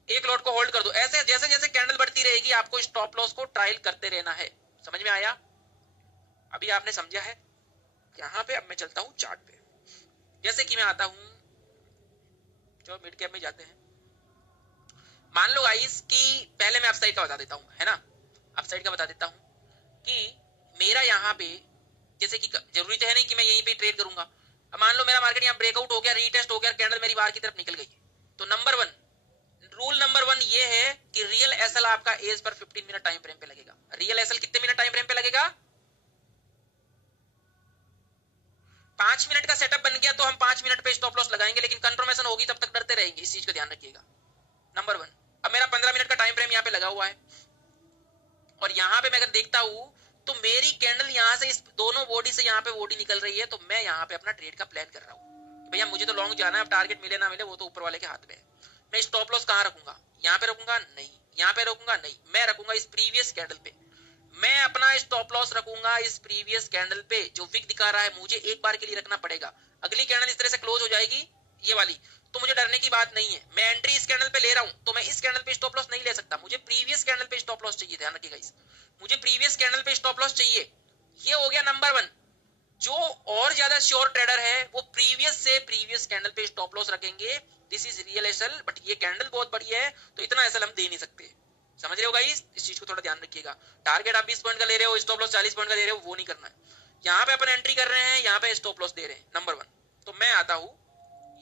1 लॉट को होल्ड कर दो। ऐसे जैसे जैसे कैंडल बढ़ती रहेगी, आपको स्टॉप लॉस को ट्रायल करते रहना है। समझ में आया? अभी आपने समझा है यहाँ पे। अब मैं चलता हूँ चार्ट पे, जैसे कि मैं आता हूँ, जो मिड कैप में जाते हैं। मान लो गाइस कि पहले मैं अपसाइड का बता देता हूँ, है ना, अपसाइड का बता देता हूँ कि मेरा यहाँ पे, जैसे कि जरूरी तो है नहीं कि मैं यहीं पे ट्रेड करूंगा। अब मान लो मेरा मार्केट यहाँ ब्रेकआउट हो गया, रीटेस्ट हो गया, कैंडल मेरी बाहर की तरफ निकल गई, तो रूल नंबर 1 ये है कि रियल एसएल आपका as per 15 minute time frame पे लगेगा। रियल एसएल कितने मिनट टाइम फ्रेम पे लगेगा? 5 मिनट का सेटअप बन गया तो हम 5 मिनट पे स्टॉप लॉस लगाएंगे, लेकिन कंफर्मेशन होगी तब तक डरते रहेंगे, इस चीज का ध्यान रखिएगा, नंबर 1। अब मेरा 15 मिनट का टाइम फ्रेम यहाँ पे लगा हुआ है, और यहाँ पे मैं अगर देखता हूँ तो मेरी कैंडल यहाँ से, इस दोनों बॉडी से यहाँ पे बॉडी निकल रही है, तो मैं यहाँ पे अपना ट्रेड का प्लान कर रहा हूँ। भैया मुझे तो लॉन्ग जाना है, अब टारगेट मिले ना मिले वो तो ऊपर वाले के हाथ में है। मैं स्टॉप लॉस कहाँ रखूंगा? यहाँ पे रखूंगा? नहीं। यहाँ पे रखूंगा? नहीं। मैं रखूंगा इस प्रीवियस कैंडल पे। मैं अपना स्टॉप लॉस रखूंगा इस प्रीवियस कैंडल पे, जो विक दिखा रहा है, मुझे एक बार के लिए रखना पड़ेगा। अगली कैंडल इस तरह से क्लोज हो जाएगी, ये वाली, तो मुझे डरने की बात नहीं है। मैं एंट्री इस कैंडल पे ले रहा हूं, तो मैं इस कैंडल पे स्टॉप लॉस नहीं ले सकता, मुझे प्रीवियस कैंडल पे स्टॉप लॉस चाहिए। ध्यान रखिएगा इस, मुझे प्रीवियस कैंडल पे स्टॉप लॉस चाहिए। ये हो गया नंबर 1। जो और ज्यादा श्योर ट्रेडर है वो प्रीवियस कैंडल पे स्टॉप लॉस रखेंगे। This is real SL, but ये कैंडल बहुत बड़ी है तो इतना एसएल हम दे नहीं सकते। समझ रहे हो गाइस? इस चीज को थोड़ा ध्यान रखिएगा। टारगेट आप 20 पॉइंट का ले रहे हो, स्टॉप लॉस 40 पॉइंट का दे रहे हो, वो नहीं करना है। यहाँ पे अपन एंट्री कर रहे हैं, यहाँ पे स्टॉप लॉस दे रहे हैं, नंबर 1। तो मैं आता हूँ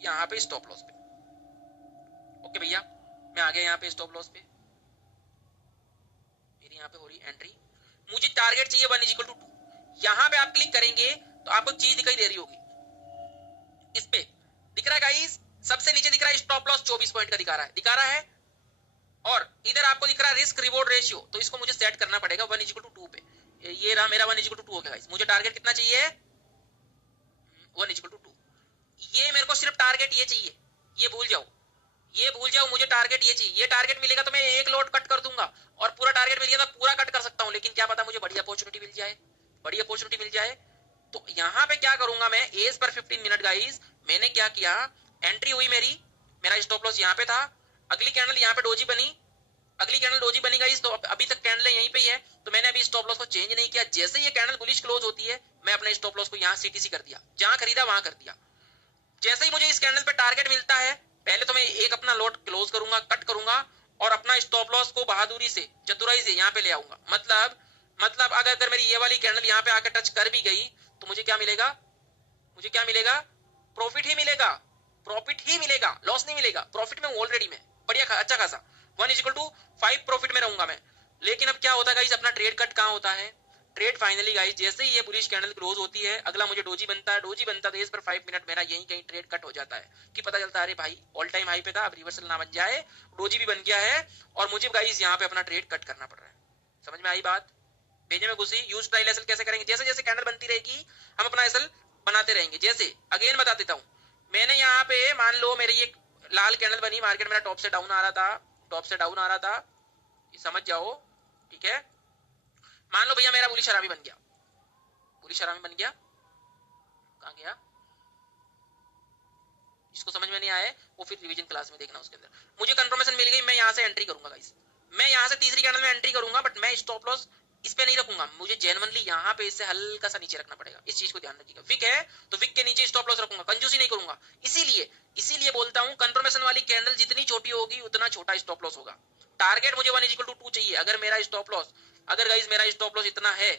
यहाँ पे स्टॉप लॉस पे। ओके भैया, मैं आ गया यहाँ पे स्टॉप लॉस पे, मेरी यहाँ पे हो रही एंट्री, मुझे टारगेट चाहिए 1:2। यहाँ पे आप क्लिक करेंगे तो आपको चीज दिखाई दे रही होगी, इस पे दिख रहा है गाइस, सबसे नीचे दिख रहा है स्टॉप लॉस 24 पॉइंट का दिखा रहा है, और इधर आपको दिख रहा है रिस्क रिवॉर्ड रेशियो। तो इसको मुझे सेट करना पड़ेगा 1:2 पे। ये रहा मेरा 1:2 हो गया गाइस। मुझे टारगेट कितना चाहिए? 1:2। ये मेरे को सिर्फ टारगेट ये चाहिए, ये भूल जाओ। ये भूल जाओ, मुझे टारगेट ये चाहिए, ये टारगेट मिलेगा तो मैं एक लॉट कट कर दूंगा, और पूरा टारगेट मिल गया तो पूरा कट कर सकता हूँ, लेकिन क्या पता मुझे बड़ी अपॉर्चुनिटी मिल जाए, बड़ी अपॉर्चुनिटी मिल जाए। तो यहाँ पे क्या करूंगा मैं, एज पर 15 मिनट गाइस, मैंने क्या किया, एंट्री हुई मेरी, मेरा स्टॉप लॉस यहाँ पे था, अगली कैंडल यहाँ पे डोजी बनी, अगली कैंडल डोजी बनी गाइस, तो अभी तक कैंडल यहीं पे ही है, तो मैंने अभी स्टॉप लॉस को चेंज नहीं किया। जैसे ये कैंडल बुलिश क्लोज होती है, मैं अपने स्टॉप लॉस को यहाँ सीटीसी कर दिया, जहां खरीदा वहां कर दिया। जैसे ही मुझे इस कैंडल पे टारगेट मिलता है, पहले तो मैं एक अपना लॉट क्लोज करूंगा, कट करूंगा, और अपना स्टॉप लॉस को बहादुरी से, चतुराई से यहाँ पे ले आऊंगा। मतलब अगर मेरी ये वाली कैंडल यहाँ पे आकर टच कर भी गई तो मुझे क्या मिलेगा, मुझे क्या मिलेगा, प्रॉफिट ही मिलेगा, प्रॉफिट ही मिलेगा, लॉस नहीं मिलेगा, प्रॉफिट में ऑलरेडी में बढ़िया अच्छा खासा 1:5 प्रॉफिट में रहूंगा मैं। लेकिन अब क्या होता है गाइस, अपना ट्रेड कट कहाँ होता है, ट्रेड फाइनली गाइस जैसे ही ये बुलिश कैंडल क्लोज होती है, अगला मुझे डोजी बनता है, डोजी बनता है तो इस पर 5 मिनट मेरा यहीं कहीं ट्रेड कट हो जाता है, कि पता चलता है अरे भाई ऑल टाइम हाई पे था, अब रिवर्सल ना बन जाए, डोजी भी बन गया है, और मुझे गाइस यहाँ पे अपना ट्रेड कट करना पड़ रहा है। समझ में आई बात, भेजे में घुसी। यूज ट्रायल एसल कैसे करेंगे, जैसे जैसे कैंडल बनती रहेगी हम अपना एसल बनाते रहेंगे। जैसे अगेन बता देता हूँ, मैंने यहाँ पे मान लो मेरी एक लाल कैंडल बनी, मार्केट मेरा टॉप से डाउन आ रहा था, टॉप से डाउन आ रहा था, समझ जाओ, ठीक है। मान लो भैया मेरा बुलिश हरामी बन गया, बुलिश हरामी बन गया, कहाँ गया, जिसको समझ में नहीं आए वो फिर रिवीजन क्लास में देखना, उसके अंदर मुझे कंफर्मेशन मिल गई, मैं यहाँ से एंट्री करूंगा गाइस, मैं यहाँ से तीसरी कैंडल में एंट्री करूंगा, बट मैं स्टॉप लॉस इस पे नहीं रखूंगा, मुझे जेन्युइनली यहाँ पे इससे हल्का सा नीचे रखना पड़ेगा, इस चीज को ध्यान रखिएगा। विक है तो विक के नीचे स्टॉप लॉस रखूंगा, कंजूसी नहीं करूंगा। इसीलिए बोलता हूँ, कंफर्मेशन वाली कैंडल जितनी छोटी होगी उतना छोटा स्टॉप लॉस होगा। टारगेट मुझे 1:2 चाहिए, अगर मेरा स्टॉप लॉस, अगर गाइस मेरा स्टॉप लॉस इतना है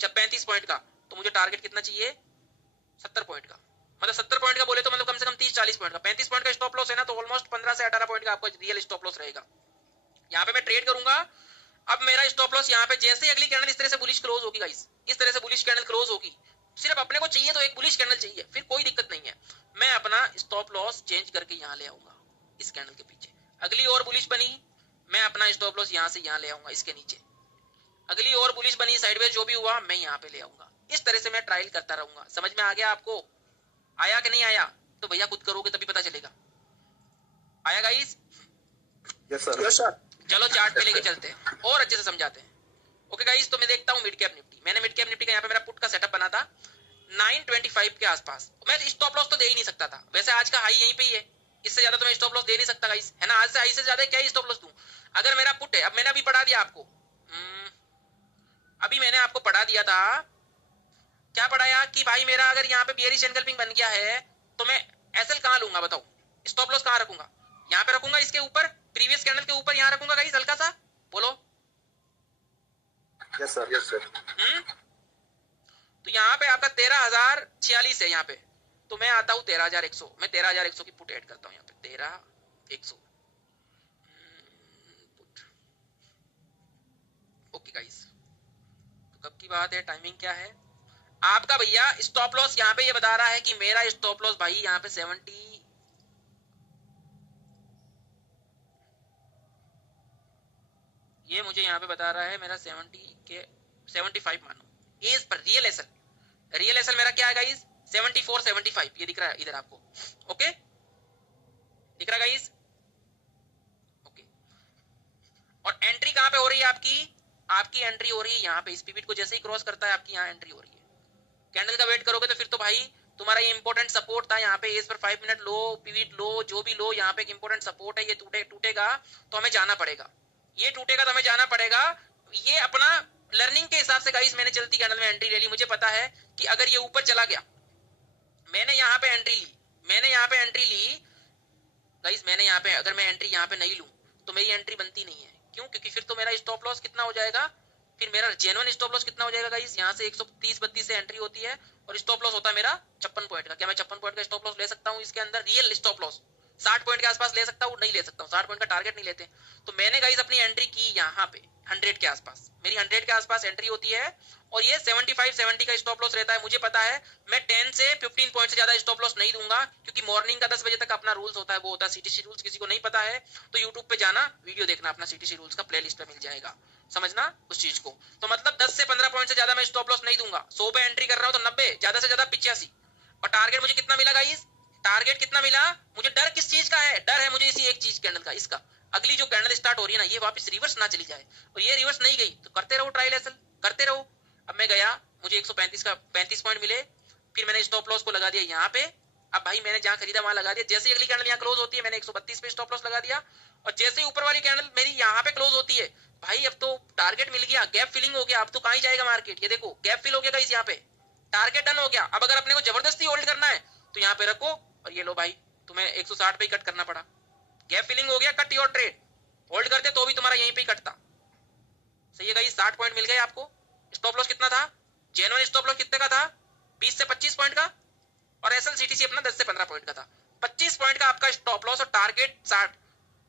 35 पॉइंट का, तो मुझे टारगेट कितना चाहिए, 70 पॉइंट का, मतलब 70 पॉइंट का बोले तो मतलब कम से कम 30-40 पॉइंट का। 35 पॉइंट का स्टॉप लॉस है ना, तो ऑलमोस्ट 15 से 18 पॉइंट का आपका रियल स्टॉप लॉस रहेगा। यहाँ पे मैं ट्रेड करूंगा, अब मेरा स्टॉप लॉस यहाँ पे जैसे ही अगली कैंडल इस तरह से बुलिश क्लोज होगी गाइस, इस तरह से बुलिश कैंडल क्लोज होगी, सिर्फ अपने को चाहिए तो एक बुलिश कैंडल चाहिए, फिर कोई दिक्कत नहीं है, मैं अपना स्टॉप लॉस चेंज करके यहाँ ले आऊंगा इस कैंडल के पीछे। अगली और बुलिश बनी, मैं अपना स्टॉप लॉस यहाँ से यहाँ ले आऊंगा इसके नीचे, अगली और बुलिश बनी साइडवेज जो भी हुआ मैं यहाँ पे ले आऊंगा। इस तरह से मैं ट्रायल करता रहूंगा। समझ में आ गया आपको, आया कि नहीं आया, तो भैया खुद करोगे तभी पता चलेगा। आया गाइस? Yes sir. चलो चार्ट पे लेके चलते हैं और अच्छे से समझाते हैं। ओके गाइस, तो मैं देखता हूँ मिड कैप निफ्टी, मैंने मिड कैप निफ्टी का यहाँ पे मेरा पुट का सेटअप बना था 925 के आसपास, मैं स्टॉप लॉस तो दे ही नहीं सकता था, वैसे आज का हाई यहीं पे ही है, इससे ज्यादा तो मैं स्टॉप लॉस दे नहीं सकता गाइस, है ना, आज से हाई से ज्यादा क्या ही स्टॉप लॉस दूं। अगर मेरा पुट है, अब मैंने अभी पढ़ा दिया आपको, अभी मैंने आपको पढ़ा दिया था, क्या पढ़ाया कि भाई मेरा अगर यहाँ पे बियरिश एनगल्फिंग बन गया है तो मैं एसएल कहाँ लूंगा, बताओ, स्टॉप लॉस कहाँ रखूंगा, यहाँ पे रखूंगा, इसके ऊपर प्रीवियस कैंडल के ऊपर यहाँ रखूंगा गाइस, हल्का सा बोलो। Yes sir, yes sir. तो यहाँ पे आपका 13,046 है यहाँ पे, तो मैं आता हूँ 13,100, मैं 13,100 की पुट ऐड करता हूँ यहाँ पे 13,100। ओके गाइस, तो कब की बात है, टाइमिंग क्या है आपका भैया, स्टॉप लॉस यहाँ पे ये बता रहा है कि मेरा स्टॉप लॉस भाई यहाँ पे 70, ये मुझे यहाँ पे बता रहा है मेरा 70 के 75 मानो as per real acyl, real acyl मेरा क्या है गाइस 74-75, ये दिख रहा है इधर आपको, ओके दिख रहा है गाइस, ओके। और एंट्री कहाँ पे हो रही है आपकी एंट्री हो रही है यहाँ पे, इस पिवट को जैसे ही क्रॉस करता है आपकी यहाँ एंट्री हो रही है। कैंडल का वेट करोगे तो फिर तो भाई तुम्हारा ये इंपॉर्टेंट सपोर्ट था यहाँ पे, as per 5 minute low, pivot लो, जो भी लो, यहाँ पे एक इंपॉर्टेंट सपोर्ट है, ये टूटेगा तो हमें जाना पड़ेगा, ये टूटेगा तो हमें जाना पड़ेगा। ये अपना लर्निंग के हिसाब से गाइस मैंने चलती कैंडल में एंट्री ले ली, मुझे पता है कि अगर ये ऊपर चला गया, मैंने यहाँ पे एंट्री ली, मैंने यहाँ पे एंट्री ली गाइस, मैंने यहाँ पे अगर मैं एंट्री यहाँ पे नहीं लूं तो मेरी एंट्री बनती नहीं है, क्यों, क्योंकि फिर तो मेरा स्टॉप लॉस कितना हो जाएगा, फिर मेरा जेन्युइन स्टॉप लॉस कितना हो जाएगा गाइस, यहाँ से 130-32 से एंट्री होती है और स्टॉप लॉस होता है मेरा 56 पॉइंट का। क्या मैं 56 पॉइंट का स्टॉप लॉस ले सकता हूँ इसके अंदर, रियल स्टॉप लॉस 60 पॉइंट के आसपास ले सकता हूँ, नहीं ले सकता हूँ, 60 पॉइंट का टारगेट नहीं लेते। तो मैंने गाइस अपनी एंट्री की यहाँ पे 100 के आसपास, मेरी 100 के आसपास एंट्री होती है और ये 75-70 का स्टॉप लॉस रहता है। मुझे पता है मैं 10 से 15 पॉइंट से ज्यादा स्टॉप लॉस नहीं दूंगा, क्योंकि मॉर्निंग का 10 बजे तक अपना रूल्स होता है, वो होता है सीटीसी रूल्स। किसी को नहीं पता है तो यूट्यूब पे जाना, वीडियो देखना, अपना सीटीसी रूल्स का प्लेलिस्ट पे मिल जाएगा, समझना उस चीज को। तो मतलब 10 से 15 पॉइंट से ज्यादा मैं स्टॉप लॉस नहीं दूंगा। 100 पे एंट्री कर रहा हूँ तो 90, ज्यादा से ज्यादा 85, और टारगेट मुझे कितना मिला गाइस, टारगेट कितना मिला मुझे, डर किस चीज का है, डर है मुझे इसी एक चीज कैंडल का, इसका अगली जो कैंडल स्टार्ट हो रही है ना ये वापस रिवर्स ना चली जाए, और ये रिवर्स नहीं गई तो करते रहो ट्रायल एसल, करते रहो। अब मैं गया, मुझे 135 का 35 पॉइंट मिले, फिर मैंने स्टॉप लॉस को लगा दिया यहाँ पे। अब भाई मैंने जहां खरीदा वहां लगा दिया, जैसे ही अगली कैंडल यहाँ क्लोज होती है मैंने 132 पे स्टॉप लॉस लगा दिया, और जैसे ही ऊपर वाली कैंडल मेरी यहाँ पे क्लोज होती है भाई अब तो टारगेट मिल गया, गैप फिलिंग हो गया, अब तो कहाँ ही जाएगा मार्केट, ये देखो गैप फिल हो गया गाइस, यहाँ पे टारगेट डन हो गया। अब अगर अपने को जबरदस्ती होल्ड करना है तो यहाँ पे रखो, और ये लो भाई तुम्हें 160 पे ही कट करना पड़ा, गैप फिलिंग हो गया, कट योर ट्रेड, होल्ड करते तो भी तुम्हारा यहीं पे ही कटता। सही है गाइस, 60 पॉइंट मिल गए आपको। स्टॉप लॉस कितना था, जेन्युइन स्टॉप लॉस कितने का था, 20 से 25 पॉइंट का, और एसएलसीटीसी अपना 10 से 15 पॉइंट का था। 25 पॉइंट का आपका स्टॉप लॉस और टारगेट 60,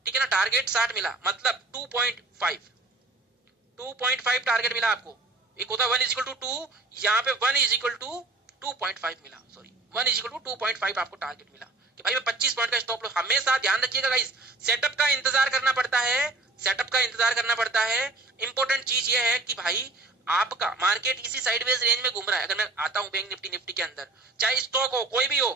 ठीक है ना, टारगेट 60 मिला, मतलब 2.5 टारगेट मिला आपको। एक होता 1 = 2, यहाँ पे 1 = 2.5 मिला, सॉरी 1 = 2.5 आपको टारगेट मिला कि भाई 25 पॉइंट का स्टॉप लॉस। हमेशा ध्यान रखिएगा गाइस, सेटअप का इंतजार करना पड़ता है, सेटअप का इंतजार करना पड़ता है। इंपॉर्टेंट चीज ये है कि भाई आपका मार्केट इसी साइडवेज रेंज में घूम रहा है। अगर मैं आता हूं बैंक निफ्टी के अंदर, चाहे स्टॉक हो कोई भी हो,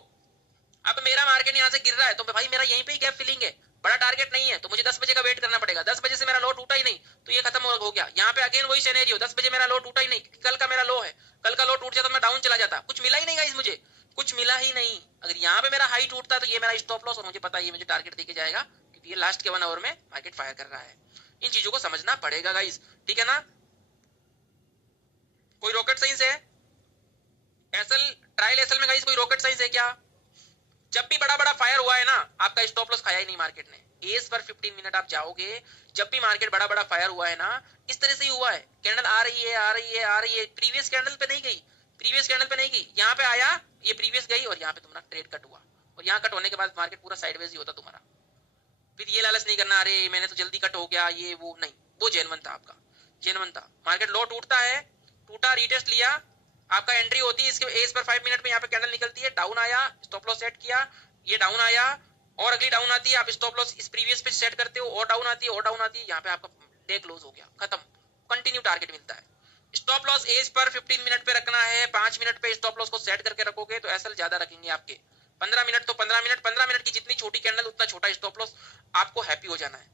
अब मेरा मार्केट यहाँ से गिर रहा है तो भाई मेरा यहीं पे ही गैप फिलिंग है, बड़ा टारगेट नहीं है, तो मुझे 10 बजे का वेट करना पड़ेगा। 10 बजे से मेरा लो टूटा ही नहीं तो ये खत्म हो गया। यहाँ पे अगेन वही सिनेरियो, 10 बजे मेरा लो टूटा ही नहीं, कल का मेरा लो है, कल का लो टूट जाता तो मैं डाउन चला जाता, कुछ मिला ही नहीं गाइस, मुझे कुछ मिला ही नहीं। अगर यहाँ पे मेरा हाई टूटता तो ये मेरा स्टॉप लॉस, और मुझे पता है ये मुझे टारगेट देके जाएगा, क्योंकि ये लास्ट के 1 आवर में मार्केट फायर कर रहा है। इन चीजों को समझना पड़ेगा गाइस, ठीक है ना। कोई रॉकेट साइंस है एसल, ट्रायल एसल में गाइस कोई रॉकेट साइंस है क्या? जब भी बड़ा बड़ा फायर हुआ है ना, आपका स्टॉप लॉस खाया ही नहीं मार्केट ने। एस पर 15 मिनट आप जाओगे, जब भी मार्केट बड़ा बड़ा फायर हुआ है ना, इस तरह से ही हुआ है। कैंडल आ रही है, आ रही है, आ रही है, प्रीवियस कैंडल पे नहीं गई, प्रीवियस कैंडल पे नहीं गई, यहाँ पे आया, ये प्रीवियस गई, और यहाँ पे तुम्हारा ट्रेड कट हुआ, और यहाँ कट होने के बाद मार्केट पूरा साइडवेज ही होता तुम्हारा। फिर ये लालच नहीं करना अरे मैंने तो जल्दी कट हो गया, ये वो नहीं, वो जेन्युइन था आपका, जेन्युइन था। मार्केट लो टूटता है, टूटा, रीटेस्ट लिया, आपका एंट्री होती है, इसके एज पर 5 मिनट में यहाँ पे कैंडल निकलती है, डाउन आया, स्टॉप लॉस सेट किया, ये डाउन आया, और अगली डाउन आती है, आप स्टॉप लॉस इस प्रीवियस पे सेट करते हो, और डाउन आती है, और डाउन आती है, यहाँ पे आपका डे क्लोज हो गया, खत्म, कंटिन्यू टारगेट मिलता है। Stop loss as per 15 minute पे रखना है, 5 मिनट पे स्टॉप लॉस को सेट करके रखोगे तो एसएल ज्यादा रखेंगे आपके। 15 मिनट तो 15 मिनट, 15 मिनट की जितनी छोटी कैंडल उतना छोटा स्टॉप लॉस, आपको हैप्पी हो जाना है।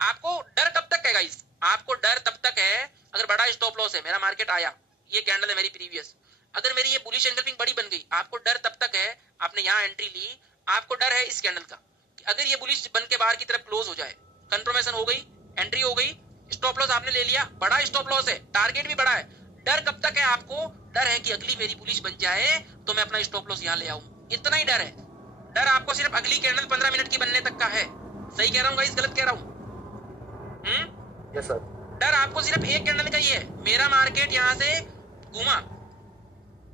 आपको डर कब तक है गाइस, आपको डर तब तक है अगर बड़ा स्टॉप लॉस है, मेरा मार्केट आया, ये कैंडल है मेरी प्रीवियस, अगर मेरी ये बुलिश एंगल्फिंग बड़ी बन गई, आपको डर तब तक है, आपने यहाँ एंट्री ली, आपको डर है इस कैंडल का कि अगर ये बुलिश बन के बाहर की तरफ क्लोज हो जाए, कंफर्मेशन हो गई, एंट्री हो गई, स्टॉप लॉस आपने ले लिया, बड़ा स्टॉप लॉस है, टारगेट भी बड़ा है, डर कब तक है आपको, डर है कि अगली मेरी बुलिश बन जाए तो मैं अपना स्टॉप लॉस यहाँ ले आऊं, इतना ही डर है। डर आपको सिर्फ अगली कैंडल 15 मिनट की बनने तक का है। सही कह रहा हूँ गाइस, गलत कह रहा हूँ? Yes sir. डर आपको सिर्फ एक कैंडल का ही है। मेरा मार्केट यहाँ से घूमा,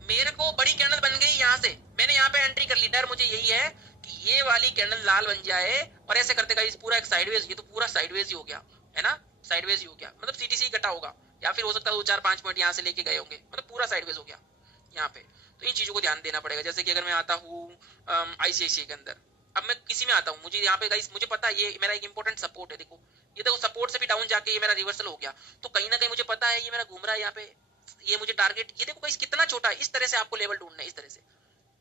मेरे को बड़ी कैंडल बन गई, यहाँ से मैंने यहाँ पे एंट्री कर ली, डर मुझे यही है कि ये वाली कैंडल लाल बन जाए, और ऐसे करते गाइस पूरा एक साइडवेज, ये तो पूरा साइडवेज ही हो गया है ना, साइडवेज ही हो गया, मतलब सीटीसी कटा होगा, या फिर हो सकता है 2-4-5 पॉइंट यहाँ से लेके गए होंगे, मतलब पूरा साइडवेज हो गया यहाँ पे। तो इन चीजों को ध्यान देना पड़ेगा। जैसे कि अगर मैं आता हूँ आईसीआईसीआई के अंदर, अब मैं किसी में आता हूँ, मुझे यहाँ पे गाइस मुझे पता है ये मेरा एक इंपॉर्टेंट सपोर्ट है, देखो ये देखो सपोर्ट से भी डाउन जाके ये मेरा रिवर्सल हो गया, तो कहीं ना कहीं मुझे पता है ये मेरा घूम रहा है यहाँ पे, ये मुझे टारगेट, ये देखो गाइस कितना छोटा है। इस तरह से आपको लेवल ढूंढना है, इस तरह से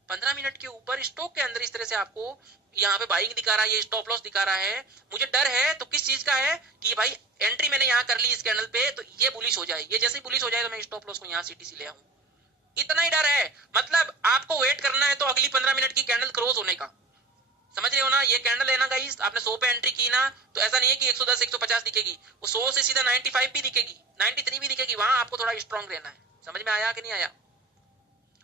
15 मिनट के ऊपर स्टॉक के अंदर इस तरह से आपको यहाँ पे बाइंग दिखा रहा है, ये स्टॉप लॉस दिखा रहा है। मुझे डर है तो किस चीज का है कि भाई एंट्री मैंने यहाँ कर ली इस कैंडल पे, तो ये बुलिश हो जाए, ये जैसे ही बुलिश हो जाए तो मैं स्टॉप लॉस को यहाँ सीटीसी ले आऊं, इतना ही डर है। मतलब आपको वेट करना है तो अगली 15 मिनट की कैंडल क्रॉस होने का, समझ रहे हो ना। ये कैंडल है ना गाइस, आपने 100 पे एंट्री की ना, तो ऐसा नहीं है कि 110 150 दिखेगी, वो 100 से सीधा 95 भी दिखेगी, 93 भी दिखेगी, वहां आपको थोड़ा स्ट्रॉन्ग रहना है। समझ में आया कि नहीं आया?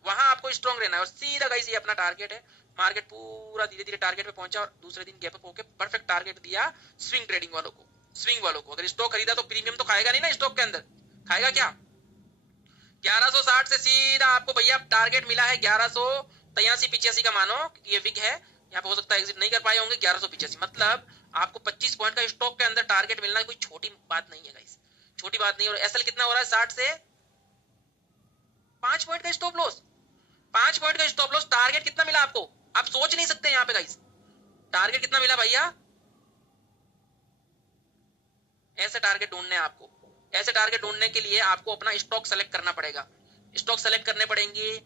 वहां आपको स्ट्रॉन्ग रहना है, और सीधा गाइस ये अपना टारगेट है। मार्केट पूरा धीरे धीरे टारगेट पे पहुंचा, और दूसरे दिन गैप अप होकर परफेक्ट टारगेट दिया स्विंग ट्रेडिंग वालों को। स्विंग वालों को अगर स्टॉक खरीदा तो प्रीमियम तो खाएगा नहीं ना, स्टॉक के अंदर खाएगा क्या? 1160 से सीधा आपको भैया टारगेट मिला है 1183-85 का, मानो कि ये विग है, यहाँ पे हो सकता है एग्जिट नहीं कर पाए होंगे 1185, मतलब आपको 25 पॉइंट का स्टॉक के अंदर टारगेट मिलना कोई छोटी बात नहीं है गाइस, छोटी बात नहीं है। और एसएल कितना हो रहा है, 60 से 5 पॉइंट का स्टॉप लॉस, 5 पॉइंट का स्टॉप लॉस, टारगेट कितना मिला आपको, आप सोच नहीं सकते यहाँ पे गाइस, टारगेट कितना मिला भैया। ऐसे टारगेट ढूंढने हैं आपको, ऐसे टारगेट ढूंढने के लिए आपको अपना स्टॉक सेलेक्ट करना पड़ेगा, स्टॉक सेलेक्ट करने पड़ेंगे,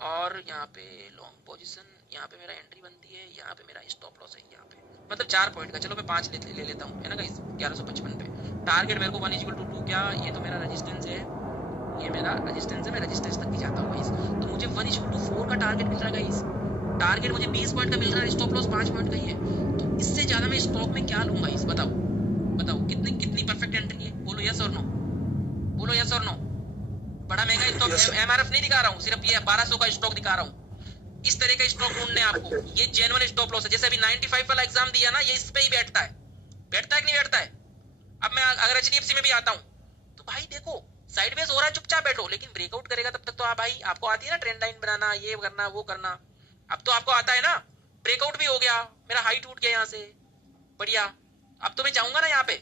और यहाँ पे लॉन्ग पोजीशन यहाँ पे मेरा एंट्री बनती है, यहाँ पे मेरा स्टॉप लॉस है, यहाँ पे मतलब 4 पॉइंट का, चलो मैं 5 ले लेता हूँ, है ना गाइस, 1155 पे। टारगेट मेरे को 1 = 2, क्या ये तो मेरा रेजिस्टेंस है, ये मेरा रेजिस्टेंस है, मैं रेजिस्टेंस तक ही जाता हूँ गाइस। तो मुझे 1 = 4 का टारगेट मिल रहा है गाइस, टारगेट मुझे 20 पॉइंट का मिल रहा है, स्टॉप लॉस 5 पॉइंट का ही है। तो इससे ज्यादा मैं स्टॉक में क्या लूंगा गाइस, बताओ बताओ, कितनी कितनी परफेक्ट एंट्री है, बोलो यस और नो, बोलो यस और नो। बड़ा महंगा स्टॉक एमआरएफ नहीं दिखा रहा हूँ, सिर्फ ये 1200 का स्टॉक दिखा रहा हूँ। इस तरह का स्टॉक ढूंढने आपको, ये जेन्युइन स्टॉप लॉस है। जैसे अभी 95 वाला एग्जाम दिया ना, ये इस पे ही बैठता है, बैठता है कि नहीं बैठता है। अब मैं अगर एचडीएफसी में भी आता हूँ तो भाई देखो साइडवेज हो रहा है, चुपचाप बैठो, लेकिन ब्रेकआउट करेगा तब तक तो भाई आपको आती है ना ट्रेंड लाइन बनाना, ये करना वो करना, अब तो आपको आता है ना। ब्रेकआउट भी हो गया, मेरा हाई टूट गया यहाँ से, बढ़िया। अब तो मैं जाऊंगा ना यहाँ पे,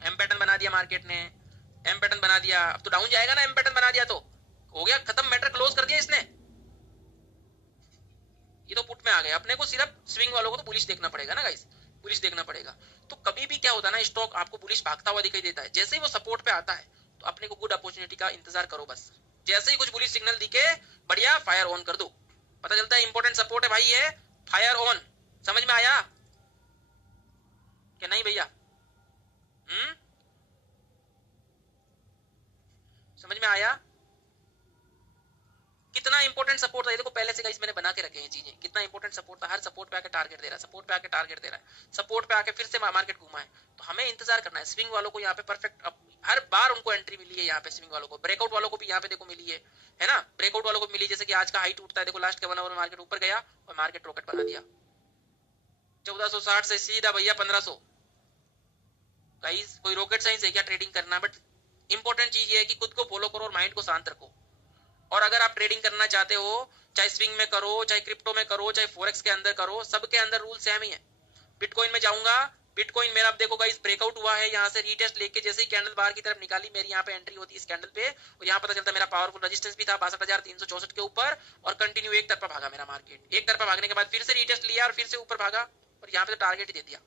एम पैटर्न बना दिया मार्केट ने, एम पैटर्न बना दिया, अब तो डाउन जाएगा ना, एम पैटर्न बना दिया तो हो गया खत्म, मैटर क्लोज कर दिया इसने। ये तो पुट में आ गया, अपने को सिर्फ स्विंग वालों को तो बुलिश देखना पड़ेगा ना गाइस, बुलिश देखना पड़ेगा। तो कभी भी क्या होता है ना, स्टॉक आपको बुलिश भागता हुआ दिखाई देता है, जैसे ही वो सपोर्ट पे आता है तो अपने को गुड अपॉर्चुनिटी का इंतजार करो बस। जैसे ही कुछ बुलिश सिग्नल दिखे, बढ़िया फायर ऑन कर दो, पता चलता है इंपॉर्टेंट सपोर्ट है भाई, ये फायर ऑन। समझ में आया क्या नहीं भैया? समझ में आया? कितना इंपॉर्टेंट सपोर्ट था ये देखो, पहले से गाइस मैंने बना के रखे हैं चीजें, कितना इंपॉर्टेंट सपोर्ट था। हर सपोर्ट पे आके टारगेट दे रहा है, सपोर्ट पे आके टारगेट दे रहा है, सपोर्ट पे आके फिर से मार्केट घुमा है। तो हमें इंतजार करना है। स्विंग वालों को यहाँ पे परफेक्ट, हर बार उनको एंट्री मिली है यहाँ पे, स्विंग वालों को, ब्रेकआउट वालों को भी यहाँ पे देखो मिली है ना, ब्रेकआउट वालों को मिली। जैसे कि आज का हाई टूटता है, देखो लास्ट के 1 आवर में मार्केट ऊपर गया और मार्केट रॉकेट बना दिया 1460 से सीधा भैया 1500। गाइस कोई रॉकेट साइंस है क्या ट्रेडिंग करना? बट इंपॉर्टेंट चीज ये है कि खुद को फॉलो करो और माइंड को शांत रखो। और अगर आप ट्रेडिंग करना चाहते हो, चाहे स्विंग में करो, चाहे क्रिप्टो में करो, चाहे फॉरेक्स के अंदर करो, सबके अंदर रूल सेम ही है। बिटकॉइन में जाऊंगा, बिटकॉइन मेरा अब देखो गाइस ब्रेकआउट हुआ है, यहाँ से रीटेस्ट लेके जैसे ही कैंडल बाहर की तरफ निकाली, मेरी यहाँ पे एंट्री होती है इस कैंडल पे, और यहाँ पता चलता मेरा पावरफुल रेजिस्टेंस भी था 62,364 के ऊपर, और कंटिन्यू एक तरफा भागा मेरा मार्केट। एक तरफा भागने के बाद फिर से रीटेस्ट लिया और फिर से ऊपर भागा, और यहाँ पे टारगेट ही दे दिया।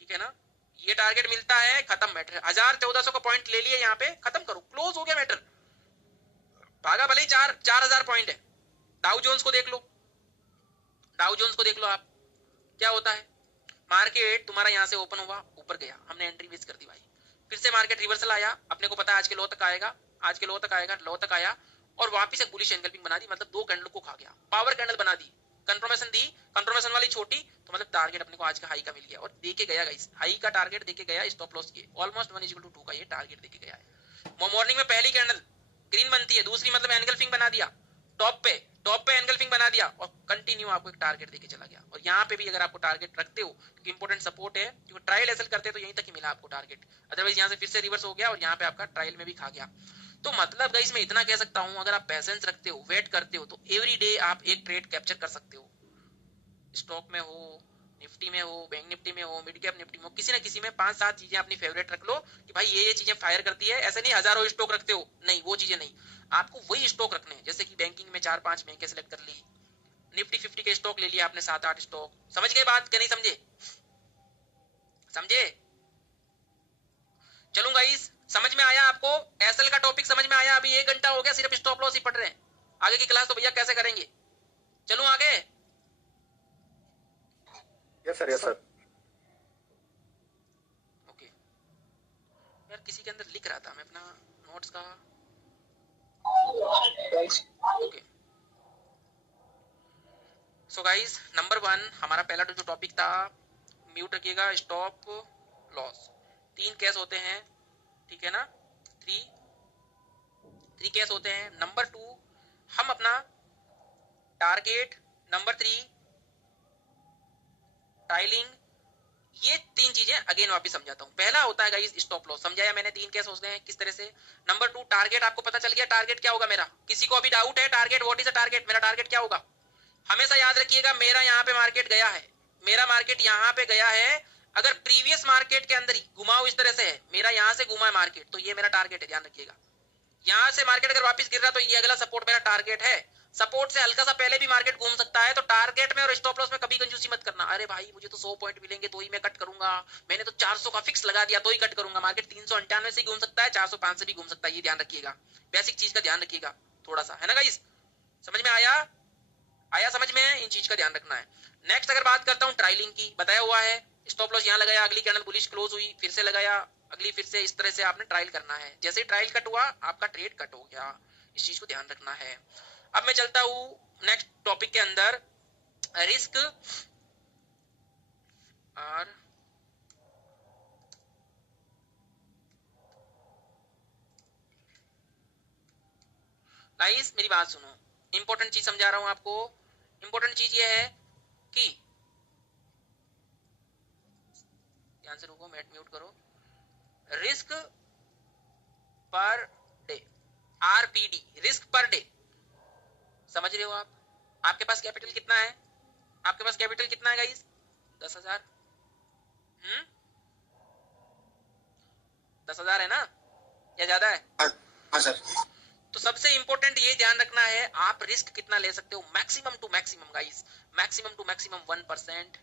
ठीक है ना, ये टारगेट मिलता है, खत्म मैटर। 1000-1400 का पॉइंट ले लिया यहाँ पे, खत्म करो, क्लोज हो गया मैटर। भागा भले ही 4000 पॉइंट है। डाउ जोन्स को देख लो, डाउ जोन्स को देख लो आप, क्या होता है, मार्केट तुम्हारा यहाँ से ओपन हुआ, ऊपर गया, हमने एंट्री मिस कर दी भाई। फिर से मार्केट रिवर्सल आया, अपने को पता है आज के लो तक आएगा, आज के लो तक आएगा, लो तक आया और वापिस एक बुलिश एंगल्पिंग बना दी, मतलब 2 कैंडल को खा गया, पावर कैंडल बना दी, कंफर्मेशन दी, कंफर्मेशन वाली छोटी, तो मतलब टारगेट अपने को आज का हाई का मिल गया और देके गया गाइस, हाई का टारगेट देके गया, स्टॉप लॉस किए ऑलमोस्ट 1 = 2 का ये टारगेट देके गया है। मॉर्निंग में पहली कैंडल ग्रीन बनती है, दूसरी मतलब एंगल्फिंग बना दिया, टॉप पे एंगल्फिंग बना दिया और कंटिन्यू आपको एक टारगेट देके चला गया। और यहाँ पे भी अगर आपको टारगेट रखते हो, क्योंकि इंपॉर्टेंट सपोर्ट है, क्योंकि ट्रायल एसल करते हैं तो यहीं तक ही मिला आपको टारगेट, अदरवाइज यहाँ से फिर से रिवर्स हो गया और यहाँ पे आपका ट्रायल में भी खा गया। तो मतलब गाइस मैं इतना कह सकता हूँ, अगर आप पेशेंस रखते हो, वेट करते हो, तो एवरी डे आप एक ट्रेड कैप्चर कर सकते हो। स्टॉक में हो, निफ्टी में हो, बैंक निफ्टी में हो, मिड कैप निफ्टी में हो, किसी ना किसी में 5-7 चीजें अपनी फेवरेट रख लो कि भाई ये चीजें फायर करती है। ऐसे नहीं हजारों स्टॉक रखते हो, नहीं वो चीजें नहीं, आपको वही स्टॉक रखने हैं। जैसे कि बैंकिंग में 4-5 बैंकें सिलेक्ट कर ली, निफ्टी 50 के स्टॉक ले लिया आपने 7-8 स्टॉक। समझ गए बात कि नहीं समझे? समझे? चलूं गाइस, समझ में आया आपको? एसएल का टॉपिक समझ में आया? अभी 1 घंटा हो गया, सिर्फ स्टॉप लॉस ही पढ़ रहे हैं, आगे की क्लास तो भैया कैसे करेंगे? चलूं आगे? Yes sir, yes sir. Okay यार, किसी के अंदर लिख रहा था मैं अपना नोट्स का। ओके सो गाइस, नंबर 1 हमारा पहला जो टॉपिक था, म्यूट रखिएगा, स्टॉप लॉस। 3 केस होते हैं, ठीक है ना, 3 केस होते हैं। नंबर 2 हम अपना टारगेट, नंबर 3 टाइलिंग, ये 3 चीजें अगेन वापस समझाता हूं। पहला होता है गाइस स्टॉप लॉस, समझाया मैंने, 3 केस होते हैं किस तरह से। नंबर 2 टारगेट, आपको पता चल गया टारगेट क्या होगा मेरा। किसी को अभी डाउट है target, what is a target, मेरा टारगेट क्या होगा? हमेशा याद रखिएगा, मेरा यहाँ पे मार्केट गया है, मेरा मार्केट यहाँ पे गया है, अगर प्रीवियस मार्केट के अंदर ही घुमाओ इस तरह से है, मेरा यहाँ से घुमा है मार्केट, तो ये मेरा टारगेट है, ध्यान रखिएगा। यहाँ से मार्केट अगर वापस गिर रहा तो ये अगला सपोर्ट मेरा टारगेट है। सपोर्ट से हल्का सा पहले भी मार्केट घूम सकता है, तो टारगेट में और स्टॉप लॉस में कभी कंजूसी मत करना। अरे भाई मुझे तो 100 पॉइंट मिलेंगे तो ही मैं कट करूंगा, मैंने तो 400 का फिक्स लगा दिया तो ही कट करूंगा। मार्केट 398 से घूम सकता है, 405 से भी घूम सकता है, ये ध्यान रखिएगा। बेसिक चीज का ध्यान रखिएगा थोड़ा सा, है ना गाइस? समझ में आया? आया समझ में? इन चीज का ध्यान रखना है। नेक्स्ट अगर बात करता हूं ट्रायलिंग की, बताया हुआ है स्टॉप लॉस यहाँ लगाया, अगली कैंडल बुलिश क्लोज हुई, फिर से लगाया, अगली फिर से, इस तरह से आपने ट्रायल करना है। जैसे ही ट्रायल कट हुआ आपका ट्रेड कट हो गया, इस चीज को ध्यान रखना है। अब मैं चलता हूं नेक्स्ट टॉपिक के अंदर, रिस्क और गाइस मेरी बात सुनो, इंपॉर्टेंट चीज समझा रहा हूं आपको। इंपॉर्टेंट चीज ये है कि ध्यान से रुको, म्यूट करो। Risk per day, RPD, risk per day, समझ रहे हो आप? आपके पास कैपिटल कितना है? आपके पास कैपिटल कितना है गाइस? 10,000। 10,000 है ना, या ज्यादा है? हाँ सर। तो सबसे इंपॉर्टेंट ये ध्यान रखना है, आप रिस्क कितना ले सकते हो, maximum two maximum guys, maximum two maximum 1%,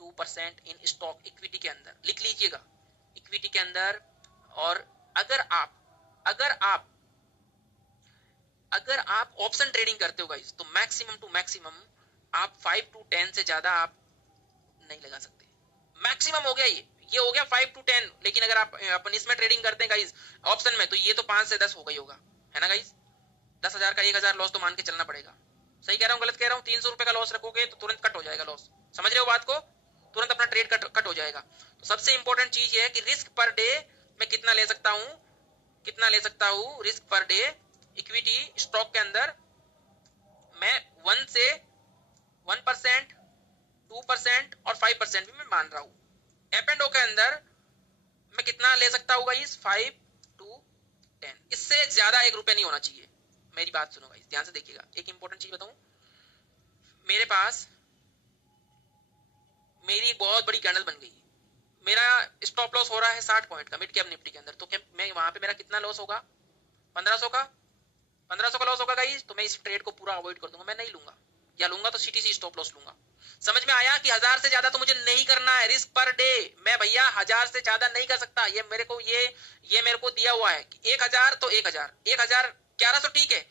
2% in stock, equity के अंदर लिख लीजिएगा, इक्विटी के अंदर। और अगर आप ऑप्शन ट्रेडिंग करते हो गाइस, तो मैक्सिमम टू मैक्सिमम आप 5 to 10 से ज्यादा आप नहीं लगा सकते। मैक्सिमम हो गया ये हो गया 5 to 10। लेकिन अगर आप अपन इसमें ट्रेडिंग करते हैं गाइस ऑप्शन में, तो ये तो 5 से 10 हो गई होगा, है ना गाइस? 10,000 का 1,000 लॉस तो मान के चलना पड़ेगा। सही कह रहा हूँ गलत कह रहा हूँ? 300 रुपए का लॉस रखोगे तो तुरंत कट हो जाएगा लॉस, समझ रहे हो बात को? तुरंत अपना ट्रेड कट हो जाएगा। तो सबसे इंपॉर्टेंट चीज ये है कि रिस्क पर डे मैं कितना ले सकता हूँ, risk per day equity stock के अंदर मैं 1% 2% और 5% भी मैं मान रहा हूं। एप एंड ओ के अंदर मैं कितना ले सकता हूँ गाइस? 5 to 10, इससे ज्यादा 1 रुपया नहीं होना चाहिए। मेरी बात सुनो गाइस, ध्यान से देखिएगा। एक इंपॉर्टेंट चीज बताऊं, मेरे पास मेरी एक बहुत बड़ी कैंडल बन गई, मेरा स्टॉप लॉस हो रहा है 60 पॉइंट का मिड कैप निफ्टी के अंदर, तो क्या मैं वहां पे मेरा कितना लॉस होगा? 1500 का लॉस होगा गाइस। तो मैं इस ट्रेड को पूरा अवॉइड कर दूंगा, मैं नहीं लूंगा, या लूंगा तो सीटीसी स्टॉप लॉस लूंगा। समझ में आया कि 1000 से ज्यादा तो मुझे नहीं करना है रिस्क पर डे। मैं भैया 1000 से ज्यादा नहीं कर सकता। ये मेरे को दिया हुआ है कि 1000 तो 1000, 1100 ठीक है,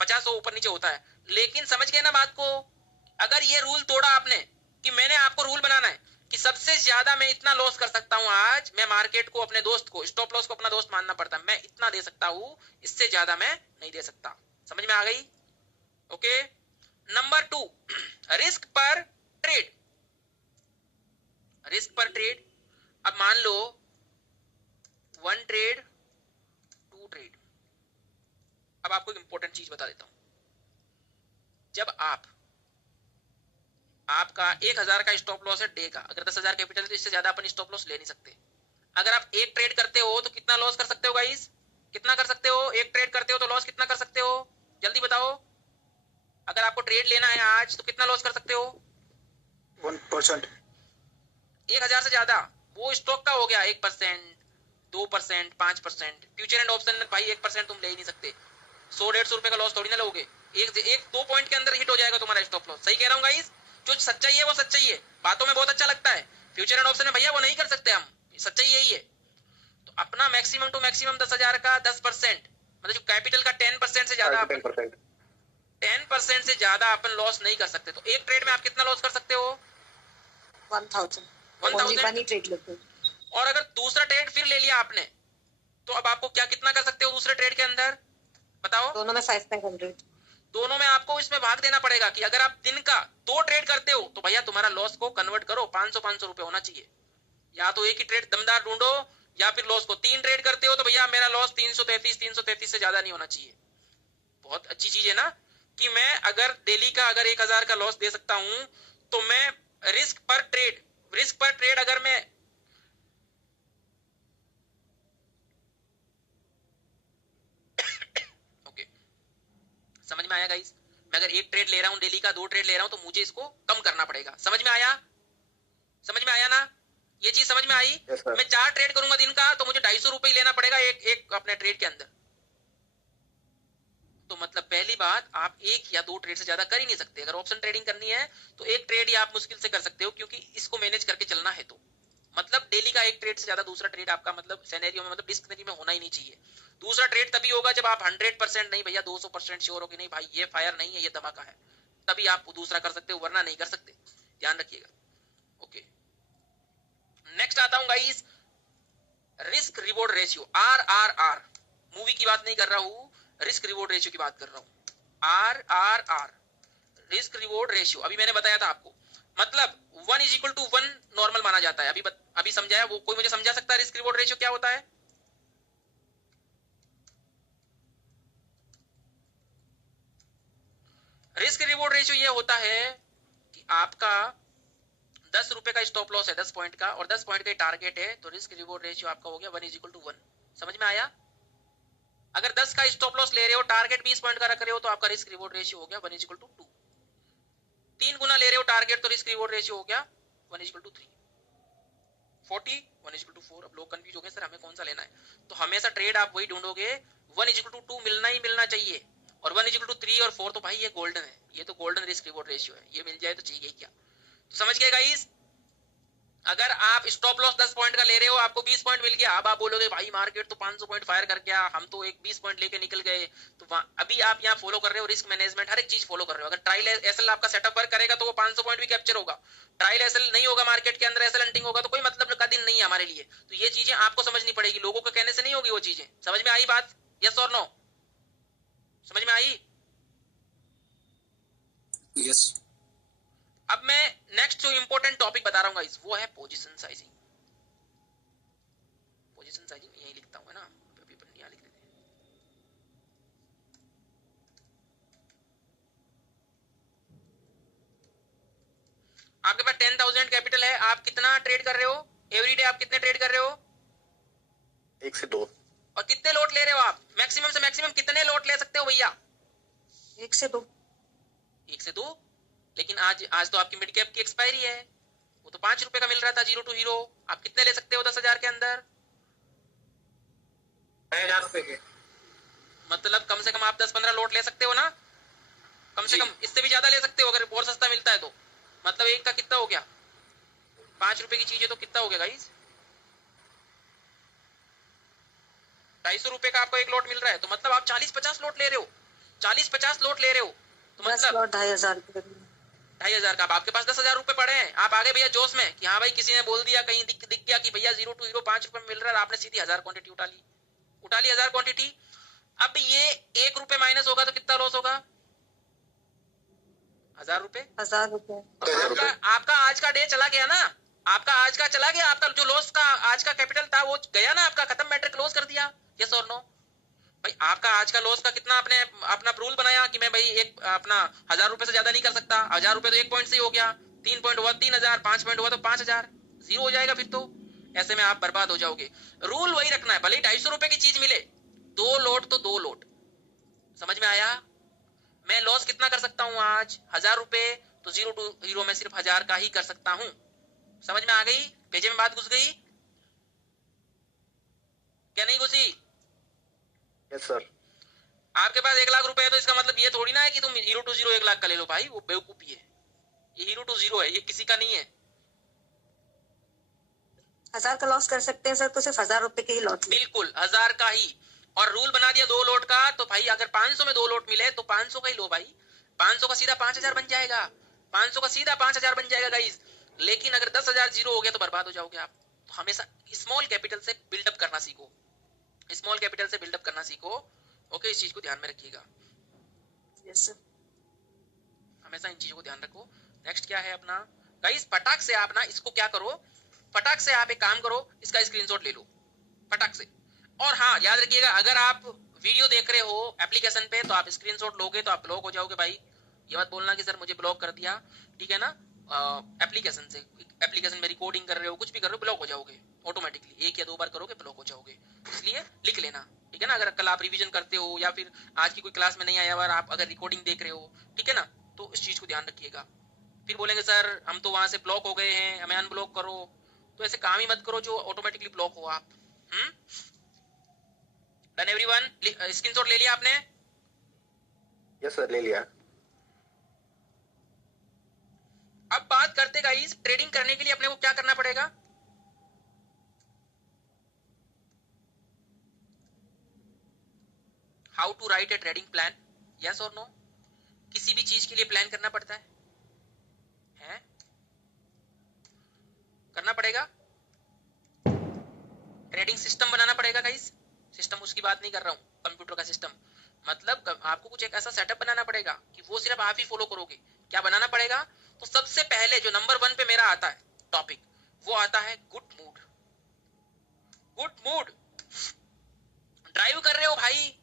50 ऊपर नीचे होता है, लेकिन समझ गए ना बात को? अगर ये रूल तोड़ा आपने, कि मैंने आपको रूल बनाना है कि सबसे ज्यादा मैं इतना लॉस कर सकता हूं, आज मैं मार्केट को, अपने दोस्त को, स्टॉप लॉस को अपना दोस्त मानना पड़ता है, मैं इतना दे सकता हूं, इससे ज्यादा मैं नहीं दे सकता। समझ में आ गई? ओके। नंबर 2, रिस्क पर ट्रेड। रिस्क पर ट्रेड, अब मान लो 1 ट्रेड 2 ट्रेड। अब आपको एक इंपॉर्टेंट चीज बता देता हूं, जब आपका 1000 का स्टॉप लॉस है डे का, अगर 10,000 कैपिटल है तो इससे ज्यादा अपन स्टॉप लॉस ले नहीं सकते। अगर आप एक ट्रेड करते हो तो कितना लॉस कर सकते हो गाइस? कितना कर सकते हो? एक ट्रेड करते हो तो लॉस कितना कर सकते हो? जल्दी बताओ। अगर आपको ट्रेड लेना है आज तो कितना लॉस कर सकते हो? 1%। 1000 से ज्यादा, वो स्टॉक का हो गया 1%, 2%, 5%। फ्यूचर एंड ऑप्शन में भाई 1% तुम ले ही नहीं सकते। 100-150 रुपए का लॉस थोड़ी ना लोगे, एक 2 पॉइंट के अंदर हिट हो जाएगा तुम्हारा स्टॉप लॉस। सही कह रहा हूँ गाइस? जो सच्चाई है वो सच्चाई है, बातों में बहुत अच्छा लगता है, फ्यूचर एंड ऑप्शन में भैया वो नहीं कर सकते हम, सच्चाई यही है। तो अपना मैक्सिमम टू मैक्सिमम 10,000 का 10%, मतलब जो कैपिटल का 10% से ज्यादा, 10% से ज्यादा अपन लॉस नहीं कर सकते। तो एक ट्रेड में आप कितना लॉस कर सकते हो? 1,000। और अगर दूसरा ट्रेड फिर ले लिया आपने, तो अब आपको कितना कर सकते हो दूसरे ट्रेड के अंदर? बताओ। दोनों में 500। दोनों में आपको इसमें भाग देना पड़ेगा कि अगर आप दिन का 2 ट्रेड करते हो तो भैया तुम्हारा लॉस को कन्वर्ट करो, 500 रुपए होना चाहिए। या तो एक ही ट्रेड दमदार ढूंढो, या फिर लॉस को 3 ट्रेड करते हो तो भैया मेरा लॉस 333 से ज्यादा नहीं होना चाहिए। बहुत अच्छी चीज है ना कि मैं अगर डेली का अगर 1000 का लॉस दे सकता हूं, तो मैं रिस्क पर ट्रेड अगर मैं ओके, समझ में आया गाइस? मैं अगर एक ट्रेड ले रहा हूं डेली का, 2 ट्रेड ले रहा हूं, तो मुझे इसको कम करना पड़ेगा। समझ में आया? समझ में आया ना? ये चीज समझ में आई? Yes, मैं 4 ट्रेड करूंगा दिन का, तो मुझे 250 रुपए लेना पड़ेगा एक अपने ट्रेड के अंदर। तो मतलब पहली बात, आप 1 या 2 ट्रेड से ज्यादा कर ही नहीं सकते। अगर ऑप्शन ट्रेडिंग करनी है तो एक ट्रेड ही आप मुश्किल से कर सकते हो, क्योंकि इसको मैनेज करके चलना है। तो मतलब डेली का एक ट्रेड से ज्यादा दूसरा ट्रेड आपका मतलब सिनेरियो में, मतलब रिस्क में होना ही नहीं चाहिए। दूसरा ट्रेड तभी होगा जब आप 100% नहीं भैया 200% श्योर हो कि नहीं भाई ये फायर नहीं है, ये धमाका है, तभी आप दूसरा कर सकते हो, वरना नहीं कर सकते, ध्यान रखिएगा। ओके, नेक्स्ट आता हूं guys, risk reward ratio, RRR। Movie की बात नहीं कर रहा हूं, रिस्क रिवॉर्ड रेशियो की बात कर रहा हूं। RRR, रिस्क रिवॉर्ड रेशियो, अभी मैंने बताया था आपको, मतलब 1:1 नॉर्मल माना जाता है। अभी समझाया, वो कोई मुझे समझा सकता है रिस्क रिवॉर्ड रेशियो क्या होता है? रिस्क रिवॉर्ड रेशियो ये होता है कि आपका 10 रुपए का स्टॉप लॉस है 10 पॉइंट का, और 10 पॉइंट का टारगेट है, तो रिस्क रिवॉर्ड रेशियो आपका हो गया 1:1। समझ में आया? अगर 10 का स्टॉप लॉस ले रहे हो, टारगेट 20 पॉइंट का रख रहे हो, तो आपका रिस्क रिवॉर्ड रेशियो हो गया 1:2। 3 गुना ले रहे हो टारगेट, तो रिस्क रिवॉर्ड रेशियो हो गया 1:3। 40 1:4। अब लोग कंफ्यूज हो गए, सर हमें कौन सा लेना है? तो हमेशा ट्रेड आप वही ढूंढोगे 1:2 मिलना ही मिलना चाहिए, और 1:3 और 4 तो भाई ये गोल्डन है, ये तो गोल्डन रिस्क रिवॉर्ड रेशियो है, ये मिल जाए तो चाहिए क्या। तो समझ गए गाइस? अगर आप स्टॉप लॉस 10 पॉइंट का ले रहे हो, आपको 20 पॉइंट मिल गया, अब आप बोलोगे भाई मार्केट तो 500 पॉइंट फायर कर गया, हम तो एक 20 पॉइंट लेके निकल गए। तो अभी आप यहाँ फॉलो कर रहे हो रिस्क मैनेजमेंट, हर एक चीज फॉलो कर रहे हो। अगर ट्रायल एसएल आपका सेटअप वर्क करेगा तो वो 500 पॉइंट भी कैप्चर होगा। ट्रायल एसएल नहीं होगा, मार्केट के अंदर एसएल हंटिंग होगा, तो कोई मतलब का दिन नहीं है हमारे लिए। तो ये चीजें आपको समझनी पड़ेगी, लोगों के कहने से नहीं होगी वो चीजें। समझ में आई बात? यस और नो? समझ में आई? यस। अब मैं नेक्स्ट जो इंपॉर्टेंट टॉपिक बता रहा हूँ गाइस, वो है पोजीशन साइजिंग। पोजीशन साइजिंग यही लिखता हूँ, है ना, पेपर में यहाँ लिख देते हैं। आपके पास 10,000 कैपिटल है, आप कितना ट्रेड कर रहे हो एवरीडे? आप कितने ट्रेड कर रहे हो? 1 से 2। और कितने लोट ले रहे हो आप? मैक्सिमम से मैक्सिमम कितने लोट ले सकते हो भैया? 1 से 2। 1 से 2। लेकिन आज तो आपकी मिड कैप की एक्सपायरी है, वो तो 5 रुपए का मिल रहा था 0 to हीरो। आप कितने ले सकते हो 10,000 के अंदर? 6,000 रुपए के। मतलब कम से कम आप 10-15 लोट ले सकते हो ना, कम से कम। इससे भी ज्यादा ले सकते हो अगर और सस्ता मिलता है तो। मतलब एक का कितना हो गया? 5 रुपए की चीज है तो कितना हो गया गाइस? 250 रुपए का आपको एक लोट मिल रहा है, तो मतलब आप 40-50 लोट ले रहे हो। 40-50 लोट ले रहे हो तो 10 मतलब लॉट 2,500 रुपए। 2,500 का। आपके पास 10,000 रुपए पड़े हैं, आप आगे भैया जोश में कि हाँ भाई किसी ने बोल दिया, कहीं दिख गया कि भैया 0 to हीरो 5 रुपए में मिल रहा है, आपने सीधी 1000 क्वांटिटी उठा ली 1000 क्वांटिटी। अब ये 1 रुपए माइनस होगा तो कितना लॉस होगा? 1000 रुपए। 1,000 रुपए। आपका आज का डे चला गया ना, आपका आज का चला गया, आपका जो लॉस का आज का कैपिटल था वो गया ना, आपका खत्म, मैटर क्लोज कर दिया। यस और नो? भाई आपका आज का लॉस का कितना आपने अपना रूल बनाया कि मैं भाई एक अपना 1000 रुपए से ज्यादा नहीं कर सकता। 1000 रुपए तो 1 पॉइंट से ही हो गया, 3 पॉइंट हुआ 3,000, 5 पॉइंट हुआ तो 5,000, जीरो हो जाएगा फिर तो। ऐसे में आप बर्बाद हो जाओगे। रूल वही रखना है, भले ही 250 रुपए की चीज मिले, 2 लोट तो 2 लोट। समझ में आया? मैं लॉस कितना कर सकता हूं आज? 1000 रुपए, तो 0 to हीरो में सिर्फ 1000 का ही कर सकता हूं। समझ में आ गई? पेजे में बात घुस गई क्या नहीं घुसी? Yes sir. आपके पास 1 लाख रुपए है तो इसका मतलब ये थोड़ी ना है कि तुम 0 to 0 1 लाख का ले लो भाई, वो बेवकूफी है। ये 0 to 0 है, ये किसी का नहीं है। 1,000 का लॉस कर सकते हैं सर, तो सिर्फ 1,000 रुपए के ही लॉट। बिल्कुल 1000 का ही। और रूल बना दिया 2 लोट का, तो भाई अगर 500 में 2 लोट मिले तो 500 का ही लो भाई। 500 का सीधा 5,000 बन जाएगा, 500 का सीधा 5,000 बन जाएगा गाइस। लेकिन अगर 10,000 जीरो हो गया तो बर्बाद हो जाओगे आप। तो हमेशा स्मॉल कैपिटल से बिल्डअप करना सीखो, स्मॉल कैपिटल से बिल्डअप करना सीखो। ओके, इस चीज को ध्यान में रखिएगा। Yes sir. हमेशा इन चीजों को ध्यान रखो। नेक्स्ट क्या है अपना गाइस, फटाक से आप ना इसको क्या करो, फटाक से आप एक काम करो, इसका स्क्रीनशॉट ले लो फटाक से। और हाँ याद रखिएगा, अगर आप वीडियो देख रहे हो एप्लीकेशन पे तो आप स्क्रीनशॉट लोगे तो आप ब्लॉक हो जाओगे भाई। ये बात बोलना कि सर मुझे ब्लॉक कर दिया, ठीक है ना, एप्लीकेशन से। एप्लीकेशन में रिकॉर्डिंग कर रहे हो, कुछ भी कर रहे हो, ब्लॉक हो जाओगे ऑटोमेटिकली। 1 या 2 बार करोगे ब्लॉक हो जाओगे, इसलिए लिख लेना, ठीक है ना। अगर कल आप रिवीजन करते हो या फिर आज की कोई क्लास में नहीं आया और आप अगर रिकॉर्डिंग देख रहे हो, ठीक है ना, तो इस चीज को ध्यान रखिएगा। फिर बोलेंगे सर हम तो वहां से ब्लॉक हो गए हैं, हमें अनब्लॉक करो। तो ऐसे काम ही मत करो जो ऑटोमेटिकली ब्लॉक हो आप। Done everyone? स्क्रीनशॉट ले लिया आपने? यस सर, ले लिया। अब बात करते गाइस, ट्रेडिंग करने के लिए अपने को क्या करना पड़ेगा। How to write a trading plan, yes और नो? किसी भी चीज के लिए प्लान करना पड़ता है? करना पड़ेगा। ट्रेडिंग सिस्टम बनाना पड़ेगा गाइस। सिस्टम उसकी बात नहीं कर रहा हूं, कंप्यूटर का सिस्टम। मतलब आपको कुछ एक ऐसा सेटअप बनाना पड़ेगा कि वो सिर्फ आप ही फॉलो करोगे। क्या बनाना पड़ेगा? तो सबसे पहले जो नंबर 1 पे मेरा आता है टॉपिक, वो आता है good mood. Good mood. Drive कर रहे हो भाई,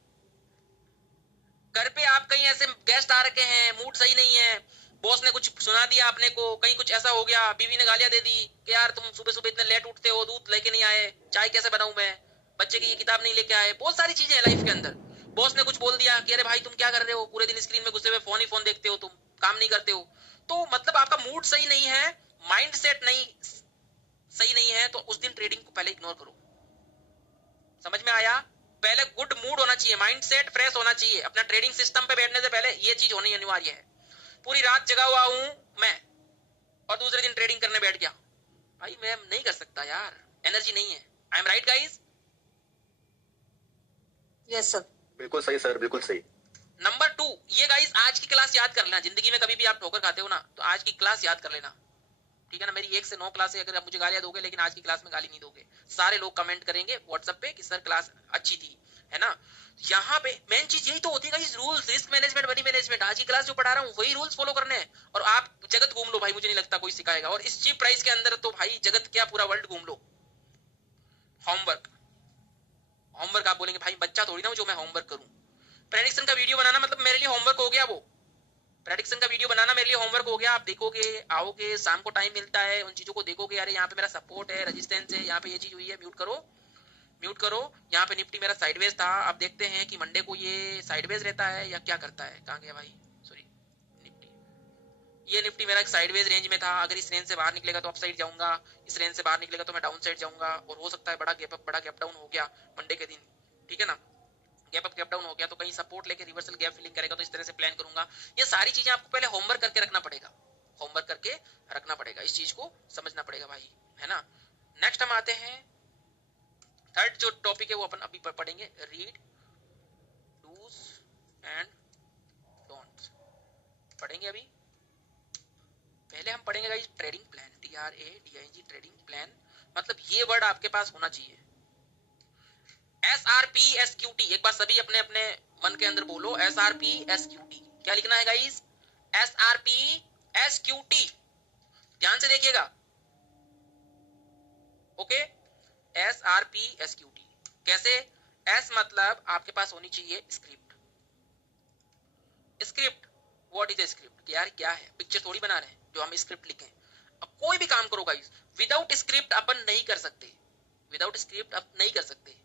घर पे आप कहीं ऐसे गेस्ट आ रखे हैं, मूड सही नहीं है, बॉस ने कुछ सुना दिया आपने को, कहीं कुछ ऐसा हो गया, बीवी ने गालियां दे दी कि यार तुम सुबह सुबह इतने लेट उठते हो, दूध लेके नहीं आए, चाय कैसे बनाऊं मैं, बच्चे की ये किताब नहीं लेके आए, बहुत सारी चीजें हैं लाइफ के अंदर। बॉस ने कुछ बोल दिया कि अरे भाई तुम क्या कर रहे हो, पूरे दिन स्क्रीन में घुसे हुए फोन ही फोन देखते हो, तुम काम नहीं करते हो। तो मतलब आपका मूड सही नहीं है, माइंड सेट नहीं सही नहीं है, तो उस दिन ट्रेडिंग को पहले इग्नोर करो। समझ में आया? पहले गुड मूड होना चाहिए, माइंड सेट फ्रेश होना चाहिए। अपना ट्रेडिंग सिस्टम पे बैठने से पहले ये चीज होनी अनिवार्य है। पूरी रात जगा हुआ हूं मैं और दूसरे दिन ट्रेडिंग करने बैठ गया, भाई मैं नहीं कर सकता यार, एनर्जी नहीं है। I am right guys? Yes sir. बिल्कुल सही सर, बिल्कुल सही। नंबर 2, ये गाइस आज की क्लास याद कर लेना। जिंदगी में कभी भी आप ठोकर खाते हो ना, तो आज की क्लास याद कर लेना, ठीक है ना? मेरी 1 से 9 क्लास है, अगर आप मुझे गालियां दोगे लेकिन आज की क्लास में गाली नहीं दोगे। सारे लोग कमेंट करेंगे व्हाट्सएप पे कि सर क्लास अच्छी थी, है ना? यहाँ पे मेन चीज यही तो होती है, rules, risk management, money management. आज की क्लास जो पढ़ा रहा हूँ वही रूल्स फॉलो करने हैं, और आप जगत घूम लो भाई, मुझे नहीं लगता कोई सिखाएगा। और इस चीप प्राइस के अंदर तो भाई जगत क्या, पूरा वर्ल्ड घूम लो। होमवर्क, होमवर्क आप बोलेंगे भाई बच्चा थोड़ी ना जो मैं होमवर्क करूं। प्रेडिक्शन का वीडियो बनाना मतलब मेरे लिए होमवर्क हो गया। वो प्रेडिक्शन का वीडियो बनाना मेरे लिए होमवर्क हो गया। आप देखोगे, आओगे, शाम को टाइम मिलता है, उन चीजों को देखोगे, अरे यहाँ पे मेरा सपोर्ट है, रेजिस्टेंस है, यहाँ पे ये चीज हुई है, म्यूट करो, म्यूट करो। यहाँ पे निफ्टी मेरा साइडवेज था, आप देखते हैं कि मंडे को ये साइडवेज रहता है या क्या करता है। कहाँ गया भाई, सॉरी, निफ्टी, ये निफ्टी मेरा एक साइडवेज रेंज में था। अगर इस रेंज से बाहर निकलेगा तो अप साइड जाऊंगा, इस रेंज से बाहर निकलेगा तो मैं डाउन साइड जाऊंगा, और हो सकता है बड़ा गैप अप, बड़ा गैप डाउन हो गया मंडे के दिन, ठीक है ना? गैप अप गैप डाउन हो गया तो कहीं सपोर्ट लेके रिवर्सल गैप फिलिंग करेगा, तो इस तरह से प्लान करूंगा। ये सारी चीजें आपको पहले होमवर्क करके रखना पड़ेगा, होमवर्क करके रखना पड़ेगा, इस चीज को समझना पड़ेगा भाई, है ना? नेक्स्ट हम आते हैं थर्ड जो टॉपिक है वो अपन अभी पढ़ेंगे, रीड डूज एंड डोंट्स पढ़ेंगे अभी। पहले हम पढ़ेंगे guys trading plan, TRADING, trading plan. मतलब ये वर्ड आपके पास होना चाहिए, SRP SQT। एक बार सभी अपने अपने मन के अंदर बोलो, SRP SQT। क्या लिखना है गाइस? SRP SQT। ध्यान से देखिएगा, ओके? SRP SQT कैसे? S मतलब आपके पास होनी चाहिए script. Script, what is a script? यार क्या है, पिक्चर थोड़ी बना रहे हैं जो हम स्क्रिप्ट लिखें। अब कोई भी काम करो गाइस, विदाउट स्क्रिप्ट अपन नहीं कर सकते, विदाउट स्क्रिप्ट आप नहीं कर सकते।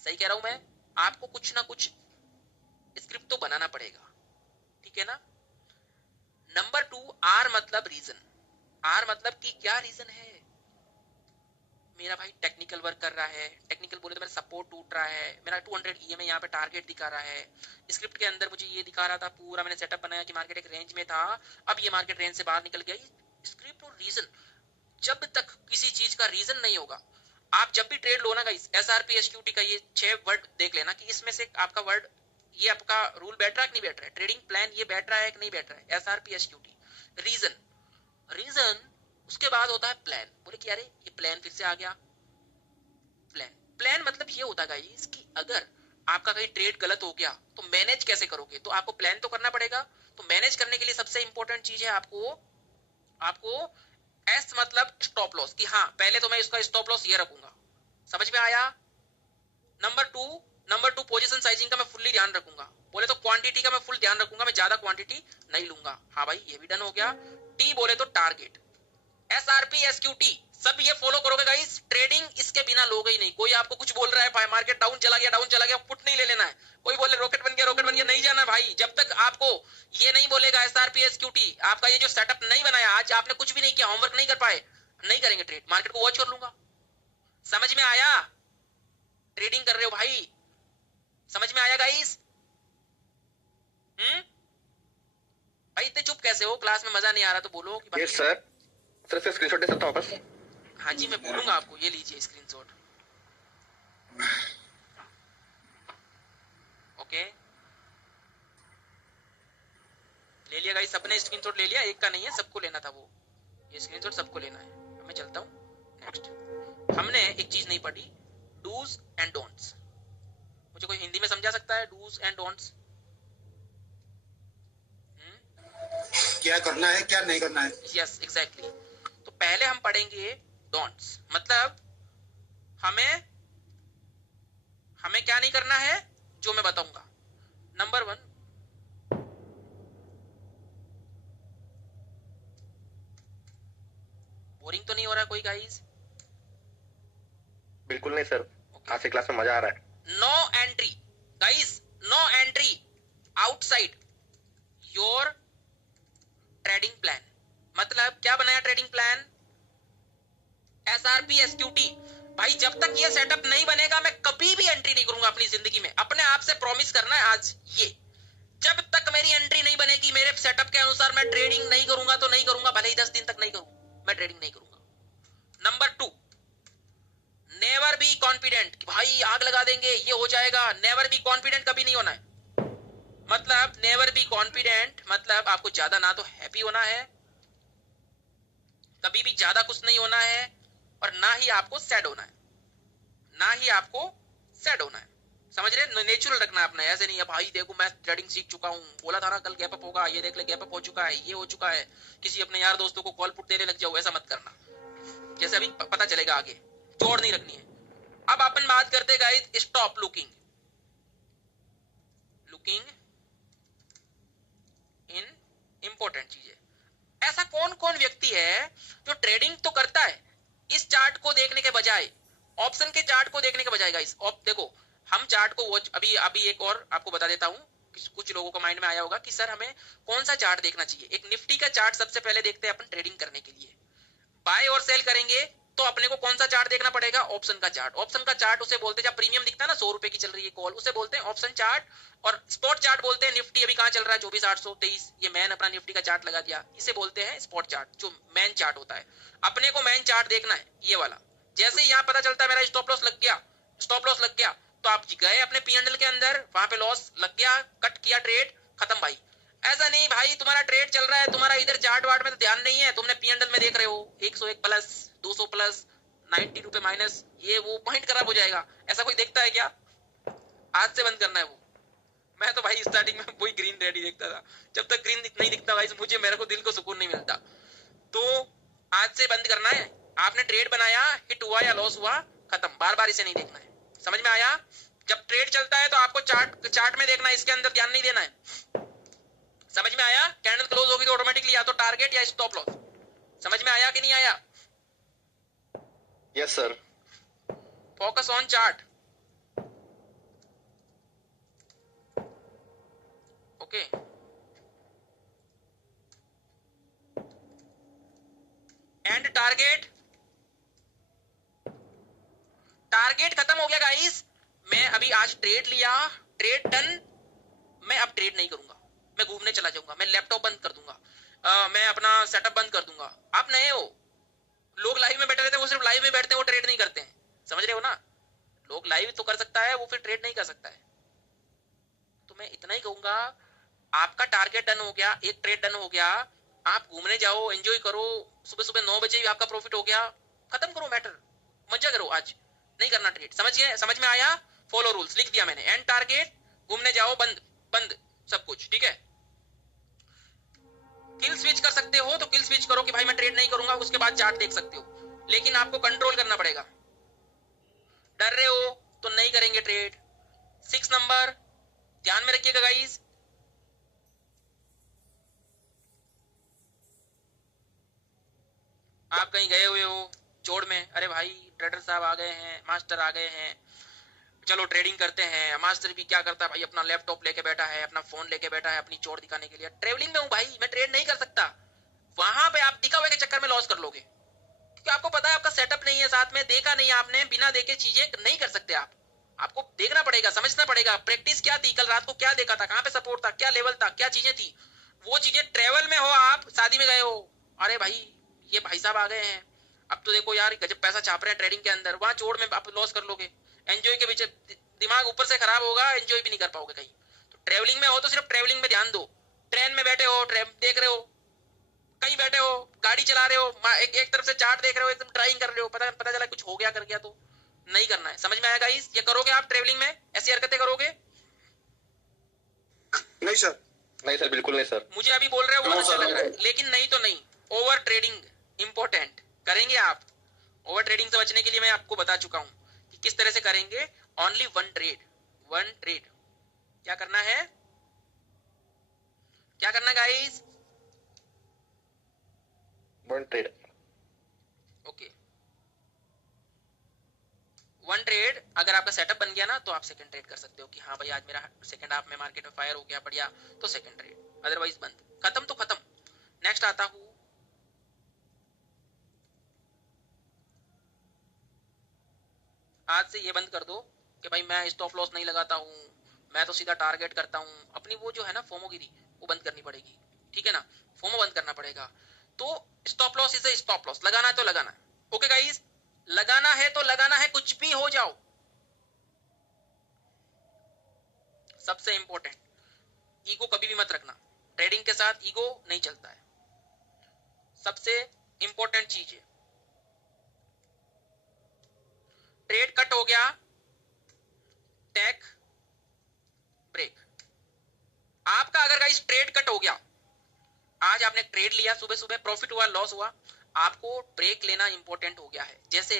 सही कह रहा हूं मैं? आपको कुछ ना कुछ स्क्रिप्ट तो बनाना पड़ेगा, ठीक है ना? नंबर 2, आर मतलब रीजन। आर मतलब कि क्या रीजन है? मेरा भाई टेक्निकल वर्क कर रहा है, टेक्निकल बोले तो मेरा सपोर्ट टूट रहा है, मेरा 200 EMA यहाँ पे टारगेट दिखा रहा है, स्क्रिप्ट के अंदर मुझे ये दिखा रहा था, पूरा मैंने सेटअप बनाया कि मार्केट एक रेंज में था, अब ये मार्केट रेंज से बाहर निकल गया। स्क्रिप्ट और रीजन, जब तक किसी चीज का रीजन नहीं होगा, आप जब भी ट्रेड लो ना गाइस, SRP SQT का ये 6 वर्ड देख लेना कि इसमें से आपका वर्ड, ये आपका रूल बैठ रहा है कि नहीं बैठ रहा है, ट्रेडिंग प्लान ये बैठ रहा है कि नहीं बैठ रहा है, SRP SQT, रीजन, रीजन, उसके बाद होता है प्लान। बोले कि अरे ये प्लान फिर से आ गया। प्लान, प्लान मतलब ये होता है गाइस कि अगर आपका कहीं ट्रेड गलत हो गया तो मैनेज कैसे करोगे, तो आपको प्लान तो करना पड़ेगा। तो मैनेज करने के लिए सबसे इंपॉर्टेंट चीज है आपको एस मतलब स्टॉप लॉस, कि हाँ पहले तो मैं इसका स्टॉप लॉस ये रखूंगा। समझ में आया? नंबर टू पोजीशन साइजिंग का मैं फुल्ली ध्यान रखूंगा। बोले तो क्वांटिटी का मैं फुल ध्यान रखूंगा, मैं ज्यादा क्वांटिटी नहीं लूंगा। हाँ भाई ये भी डन हो गया। टी बोले तो टारगेट, SRP SQT सब ये फॉलो करोगे गाइस, ट्रेडिंग इसके बिना लोगे ही नहीं। कोई आपको कुछ बोल रहा है, मार्केट डाउन चला गया, पुट नहीं ले लेना है। कोई बोले रॉकेट बन गया, नहीं जाना भाई। जब तक आपको ये नहीं बोलेगा SRP SQT, आपका ये जो सेटअप नहीं बनाया, आज आपने कुछ भी नहीं किया, होमवर्क नहीं कर पाए, नहीं करेंगे ट्रेड, मार्केट को वॉच कर लूंगा। समझ में आया? ट्रेडिंग कर रहे हो भाई, समझ में आया गाइस? भाई इतने चुप कैसे हो? क्लास में मजा नहीं आ रहा तो बोलो कि यस सर, सर से स्क्रीनशॉट दे सकता हूं वापस? हाँ जी मैं बोलूंगा आपको, ये लीजिए स्क्रीनशॉट। ओके, ले लिया गाइस, सबने स्क्रीनशॉट ले लिया, एक का नहीं है, सबको लेना था वो, ये स्क्रीनशॉट सबको लेना है। मैं चलता हूँ नेक्स्ट। हमने एक चीज नहीं पढ़ी, डूज एंड डोंट्स। मुझे कोई हिंदी में समझा सकता है डूज एंड डोंट्स? क्या करना है क्या नहीं करना है? Yes exactly. तो पहले हम पढ़ेंगे डोंट्स, मतलब हमें क्या नहीं करना है, जो मैं बताऊंगा। नंबर 1, बोरिंग तो नहीं हो रहा कोई गाइस? बिल्कुल नहीं सर, आज की क्लास में मजा आ रहा है। No entry guys, no entry outside your trading plan. मतलब क्या बनाया ट्रेडिंग प्लान? SRP SQT। भाई जब तक ये सेटअप नहीं बनेगा मैं कभी भी एंट्री नहीं करूंगा अपनी जिंदगी में। अपने आप से प्रॉमिस करना है आज, ये जब तक मेरी एंट्री नहीं बनेगी, मेरे सेटअप के अनुसार मैं ट्रेडिंग नहीं करूंगा तो नहीं करूंगा, भले ही 10 दिन तक नहीं करूं, मैं ट्रेडिंग नहीं करूंगा। नंबर 2, नेवर बी कॉन्फिडेंट कि भाई आग लगा देंगे, ये हो जाएगा। नेवर बी कॉन्फिडेंट कभी नहीं होना है। मतलब नेवर बी कॉन्फिडेंट मतलब आपको ज्यादा ना तो हैप्पी होना है, कभी भी ज्यादा खुश नहीं होना है, और ना ही आपको सैड होना है, ना ही आपको सैड होना है। समझ रहे? नेचुरल रखना है अपना। ऐसे नहीं है भाई देखो मैं ट्रेडिंग सीख चुका हूँ, बोला था ना कल गैप अप होगा, ये देख ले गैप अप हो चुका है, ये हो चुका है। किसी अपने यार दोस्तों को कॉल पुट देने लग जाओ, ऐसा मत करना, जैसे अभी पता चलेगा आगे। चोड़ नहीं रखनी है। अब अपन बात करते हैं guys stop looking in important चीजें। ऐसा कौन कौन व्यक्ति है जो ट्रेडिंग तो करता है इस चार्ट को देखने के बजाय, ऑप्शन के चार्ट को देखने के बजाय। गाइस देखो हम चार्ट को वॉच, अभी एक और आपको बता देता हूं, कुछ लोगों को माइंड में आया होगा कि सर हमें कौन सा चार्ट देखना चाहिए। एक निफ्टी का चार्ट सबसे पहले देखते हैं अपन ट्रेडिंग करने के लिए। बाय और सेल करेंगे तो अपने को कौन सा चार्ट देखना पड़ेगा? ऑप्शन का चार्ट। ऑप्शन का चार्ट उसे बोलते हैं, जब प्रीमियम दिखता है ना 100 रुपए की चल रही है कॉल, उसे बोलते हैं ऑप्शन चार्ट। और स्पॉट चार्ट बोलते हैं, निफ्टी अभी कहां चल रहा है 24,823, ये मैंने अपना निफ्टी का चार्ट लगा दिया, इसे बोलते हैं स्पॉट चार्ट, जो मेन चार्ट होता है। अपने को मेन चार्ट देखना है ये वाला। जैसे ही यहाँ पता चलता है मेरा स्टॉप लॉस लग गया, तो आप गए अपने P&L के अंदर, वहां पे लॉस लग गया, कट किया ट्रेड, खत्म भाई। ऐसा नहीं भाई तुम्हारा ट्रेड चल रहा है, तुम्हारा इधर चार्ट वार्ट में तो ध्यान नहीं है, तुमने P&L में देख रहे हो 101 प्लस, 200 प्लस, 90 रुपए माइनस, ये वो पॉइंट खराब हो जाएगा। ऐसा कोई देखता है क्या? आज से बंद करना है वो। मैं तो भाई स्टार्टिंग में वही ग्रीन रेड ही देखता था, जब तक ग्रीन नहीं दिखता भाई मुझे, मेरे को दिल को सुकून नहीं मिलता। तो आज से बंद करना है। आपने ट्रेड बनाया, हिट हुआ या लॉस हुआ, खत्म, बार बार इसे नहीं देखना है। समझ में आया? जब ट्रेड चलता है तो आपको चार्ट में देखना है, इसके अंदर ध्यान नहीं देना है। समझ में आया? कैंडल क्लोज होगी तो ऑटोमेटिकली या तो टारगेट या स्टॉप लॉस। समझ में आया कि नहीं आया? Yes sir. Focus on chart. Okay, and target खत्म हो गया गाइस। मैं अभी आज ट्रेड लिया, ट्रेड डन, मैं अब ट्रेड नहीं करूंगा, मैं घूमने चला जाऊंगा, मैं लैपटॉप बंद कर दूंगा, मैं अपना सेटअप बंद कर दूंगा। आप नए हो, लोग लाइव में बैठे रहते हैं, वो सिर्फ लाइव में बैठते हैं, वो ट्रेड नहीं करते हैं। समझ रहे हो ना? लोग लाइव तो कर सकता है, वो फिर ट्रेड नहीं कर सकता है। तो मैं इतना ही कहूंगा, आपका टारगेट डन हो गया, एक ट्रेड डन हो गया, आप घूमने जाओ, एंजॉय करो, सुबह सुबह 9 बजे भी आपका प्रॉफिट हो गया, खत्म करो मैटर, मजा करो, आज नहीं करना ट्रेड। समझ में आया? फॉलो रूल्स लिख दिया मैंने, एंड टारगेट, घूमने जाओ, बंद सब कुछ, ठीक है। किल स्विच कर सकते हो तो किल स्विच करो कि भाई मैं ट्रेड नहीं करूंगा, उसके बाद चार्ट देख सकते हो, लेकिन आपको कंट्रोल करना पड़ेगा। डर रहे हो तो नहीं करेंगे ट्रेड। 6 नंबर ध्यान में रखिएगा गाइस, आप कहीं गए हुए हो चोड़ में, अरे भाई ट्रेडर साहब आ गए हैं, मास्टर आ गए हैं, चलो ट्रेडिंग करते हैं। मास्टर भी क्या करता है भाई, अपना लैपटॉप लेके बैठा है, अपना फोन लेके बैठा है, अपनी चोर दिखाने के लिए। ट्रेवलिंग में हूं भाई, मैं ट्रेड नहीं कर सकता। वहां पे आप दिखावे के चक्कर में लॉस कर लोगे, क्योंकि आपको पता है आपका सेटअप नहीं है, साथ में देखा नहीं आपने, बिना देखे चीजें नहीं कर सकते आप। आपको देखना पड़ेगा, समझना पड़ेगा, प्रैक्टिस क्या थी, कल रात को क्या देखा था, कहां पे सपोर्ट था, क्या लेवल था, क्या चीजें थी, वो चीजें। ट्रेवल में हो आप, शादी में गए हो, अरे भाई ये भाई साहब आ गए हैं, अब तो देखो यार गजब पैसा छाप रहे हैं ट्रेडिंग के अंदर, वहां चोड़ में आप लॉस कर लोगे। एंजॉय के पीछे दिमाग ऊपर से खराब होगा, एंजॉय भी नहीं कर पाओगे कहीं। तो ट्रेवलिंग में हो तो सिर्फ ट्रेवलिंग में ध्यान दो। ट्रेन में बैठे हो, ट्रेन देख रहे हो, कहीं बैठे हो, गाड़ी चला रहे हो, एक तरफ से चार्ट देख रहे हो, एकदम ड्राइंग कर रहे हो, पता चला कुछ हो गया, कर गया तो नहीं करना है। समझ में आया गाइस? ये करोगे आप ट्रेवलिंग में? ऐसी हरकतें करोगे? नहीं सर। नहीं सर, बिल्कुल नहीं सर। मुझे अभी बोल रहे हो बहुत अच्छा लग रहा है, लेकिन नहीं तो नहीं। ओवर ट्रेडिंग इंपॉर्टेंट करेंगे आप। ओवर ट्रेडिंग से बचने के लिए मैं आपको बता चुका हूं कि किस तरह से करेंगे। Only one trade, one trade. क्या करना है, क्या करना guys? One trade. Okay, one trade. अगर आपका सेटअप बन गया ना तो आप सेकंड ट्रेड कर सकते हो कि हाँ भाई आज मेरा सेकंड हाफ में मार्केट में फायर हो गया, बढ़िया, तो सेकंड ट्रेड, अदरवाइज बंद, खत्म तो खत्म। नेक्स्ट आता हूं, आज से ये बंद कर दो कि भाई मैं स्टॉप लॉस नहीं लगाता हूं, मैं तो सीधा टारगेट करता हूं। अपनी वो जो है ना फोमोगिरी, वो बंद करनी पड़ेगी, ठीक है ना? फोमो बंद करना पड़ेगा। तो stop loss is stop loss, लगाना है तो लगाना है। ओके गाइस, लगाना है तो लगाना है, कुछ भी हो जाओ। सबसे इंपॉर्टेंट, ईगो कभी भी मत रखना। ट्रेडिंग के साथ ईगो नहीं चलता है, सबसे इंपॉर्टेंट चीज है। ट्रेड कट हो गया, टेक ब्रेक। आपका अगर गाइस ट्रेड कट हो गया, आज आपने ट्रेड लिया, सुबह सुबह प्रॉफिट हुआ, लॉस हुआ, आपको ब्रेक लेना इंपॉर्टेंट हो गया है। जैसे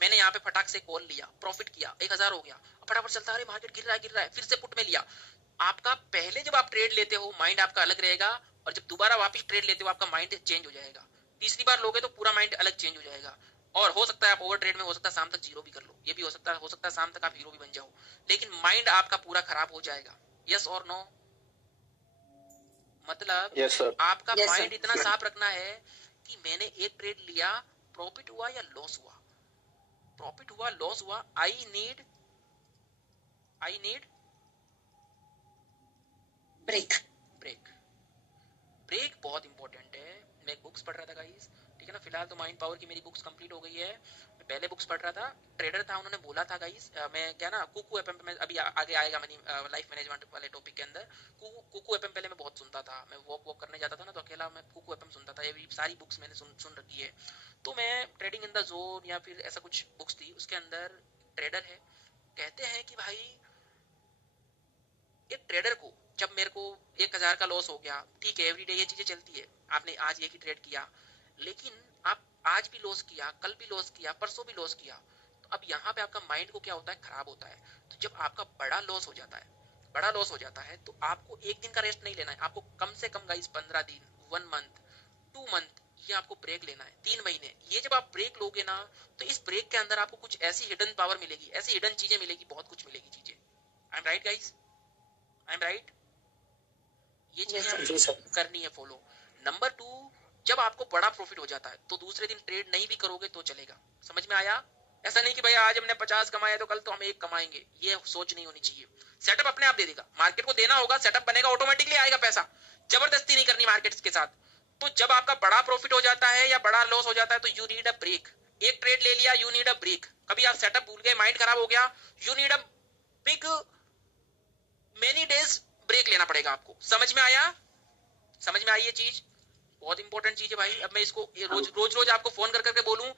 मैंने यहाँ पे फटाक से कॉल लिया, प्रॉफिट किया, 1000 हो गया, फटाफट चलता, अरे मार्केट गिर रहा है, फिर से पुट में लिया। आपका पहले जब आप ट्रेड लेते हो माइंड आपका अलग रहेगा, और जब दोबारा वापस ट्रेड लेते हो आपका माइंड चेंज हो जाएगा। तीसरी बार लोगे तो पूरा माइंड अलग चेंज हो जाएगा। और हो सकता है आप ओवर ट्रेड में, हो सकता है शाम तक जीरो भी कर लो, ये भी हो सकता है शाम तक आप हीरो भी बन जाओ, लेकिन माइंड आपका पूरा खराब हो जाएगा। यस और नो? मतलब यस सर। आपका माइंड इतना साफ रखना है कि मैंने एक ट्रेड लिया, प्रॉफिट हुआ या लॉस हुआ, प्रॉफिट हुआ लॉस हुआ, I need break. Break. Break बहुत इंपॉर्टेंट है। मैं बुक्स पढ़ रहा था गाइस, ठीक है ना? फिलहाल तो माइंड पावर की मेरी बुक्स कंप्लीट हो गई है। मैं पहले बुक्स पढ़ रहा था, ट्रेडर था, उन्होंने बोला था गाइस, मैं क्या ना कुकू एफएम पे, मैं अभी आगे आएगा मनी लाइफ मैनेजमेंट वाले टॉपिक के अंदर। कुकू एफएम पहले मैं बहुत सुनता था, मैं वॉक करने जाता था ना तो अकेला मैं कुकू एफएम सुनता था। ये भी सारी बुक्स मैंने सुन रखी है। तो मैं ट्रेडिंग इन द जोन या फिर ऐसा कुछ बुक्स थी, उसके अंदर ट्रेडर है, कहते हैं कि भाई एक ट्रेडर को जब मेरे को 1000 का लॉस हो गया, ठीक है, एवरीडे ये चीजें चलती है, आपने आज एक ही ट्रेड किया, लेकिन आप आज भी लॉस किया, कल भी लॉस किया, परसों भी लॉस किया, तो अब यहाँ पे आपका माइंड को क्या होता है, खराब होता है। तो जब आपका बड़ा लॉस हो जाता है, तो आपको एक दिन का रेस्ट नहीं लेना है, आपको कम से कम गाइस 15 दिन, 1 मंथ, 2 मंथ, ये आपको ब्रेक लेना है, 3 महीने। ये जब आप ब्रेक लोगे ना, तो इस ब्रेक के अंदर आपको कुछ ऐसी हिडन पावर मिलेगी, ऐसी हिडन चीजें मिलेगी, बहुत कुछ मिलेगी चीजें। I am right guys? I am right? ये चीजें करनी है फॉलो। नंबर 2, जब आपको बड़ा प्रॉफिट हो जाता है तो दूसरे दिन ट्रेड नहीं भी करोगे तो चलेगा। समझ में आया? ऐसा नहीं कि भाई आज हमने 50 कमाया तो कल तो हम 1 कमाएंगे, ये सोच नहीं होनी चाहिए। सेटअप अपने आप दे देगा, मार्केट को देना होगा, सेटअप बनेगा, ऑटोमेटिकली आएगा पैसा, जबरदस्ती नहीं करनी मार्केट के साथ। तो जब आपका बड़ा प्रॉफिट हो जाता है या बड़ा लॉस हो जाता है तो यू नीड अ ब्रेक। एक ट्रेड ले लिया, यू नीड अ ब्रेक। कभी आप सेटअप भूल गए, माइंड खराब हो गया, you need a big many days break लेना पड़ेगा आपको। समझ में आया? समझ में आई ये चीज? बहुत इंपॉर्टेंट चीज है भाई। अब मैं इसको रोज आपको फोन कर करके बोलूं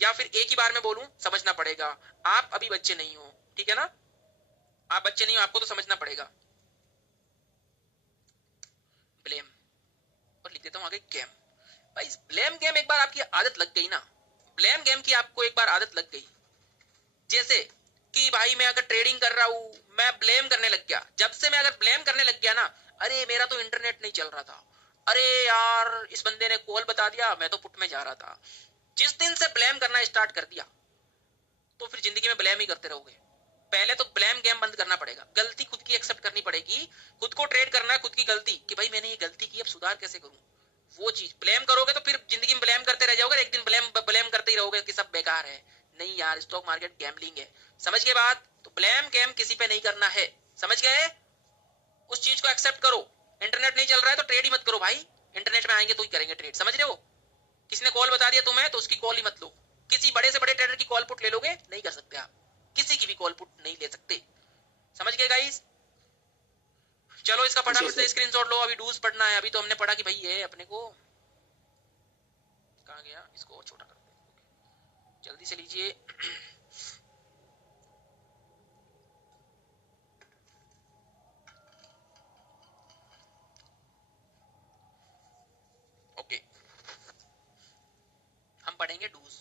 या फिर एक ही बार में बोलूं, समझना पड़ेगा। आप अभी बच्चे नहीं हो, ठीक है ना? आप बच्चे नहीं हो, आपको तो समझना पड़ेगा। ब्लेम, और लिख देता हूं आगे गेम। भाई ब्लेम गेम एक बार आपकी आदत लग गई ना, ब्लेम गेम की आपको एक बार आदत लग गई, जैसे कि भाई मैं अगर ट्रेडिंग कर रहा हूं, मैं ब्लेम करने लग गया। जब से मैं अगर ब्लेम करने लग गया ना, अरे मेरा तो इंटरनेट नहीं चल रहा था, अरे यार इस बंदे ने कॉल बता दिया, मैं तो पुट में जा रहा था। जिस दिन से ब्लेम करना स्टार्ट कर दिया तो फिर जिंदगी में ब्लेम ही करते रहोगे। पहले तो ब्लेम गेम बंद करना पड़ेगा, गलती खुद की एक्सेप्ट करनी पड़ेगी, खुद को ट्रेड करना है, खुद की गलती कि भाई मैंने ये गलती की, अब सुधार कैसे करूं। वो चीज ब्लेम करोगे तो फिर जिंदगी में ब्लेम करते रह जाओगे, एक दिन ब्लेम करते ही रहोगे कि सब बेकार है। नहीं यार, स्टॉक मार्केट गैम्बलिंग है। समझ गए बात? तो ब्लेम गेम किसी पे नहीं करना है, समझ गए? उस चीज को एक्सेप्ट करो। इंटरनेट नहीं चल रहा है तो ट्रेड ही मत करो भाई, इंटरनेट में आएंगे तो ही करेंगे ट्रेड। समझ रहे हो? किसी ने कॉल बता दिया तुम्हें तो उसकी कॉल ही मत लो। किसी बड़े से बड़े ट्रेडर की कॉल पुट ले लोगे? नहीं कर सकते आप, किसी की भी कॉल पुट नहीं ले सकते। समझ गए गाइस? चलो इसका फटाफट से स्क्रीनशॉट लो, अभी डूज पढ़ना है। अभी तो हमने पढ़ा कि भाई ये अपने को कहाँ गया, इसको और छोटा करते हैं, जल्दी से लीजिए। ओके, हम पढ़ेंगे डूज।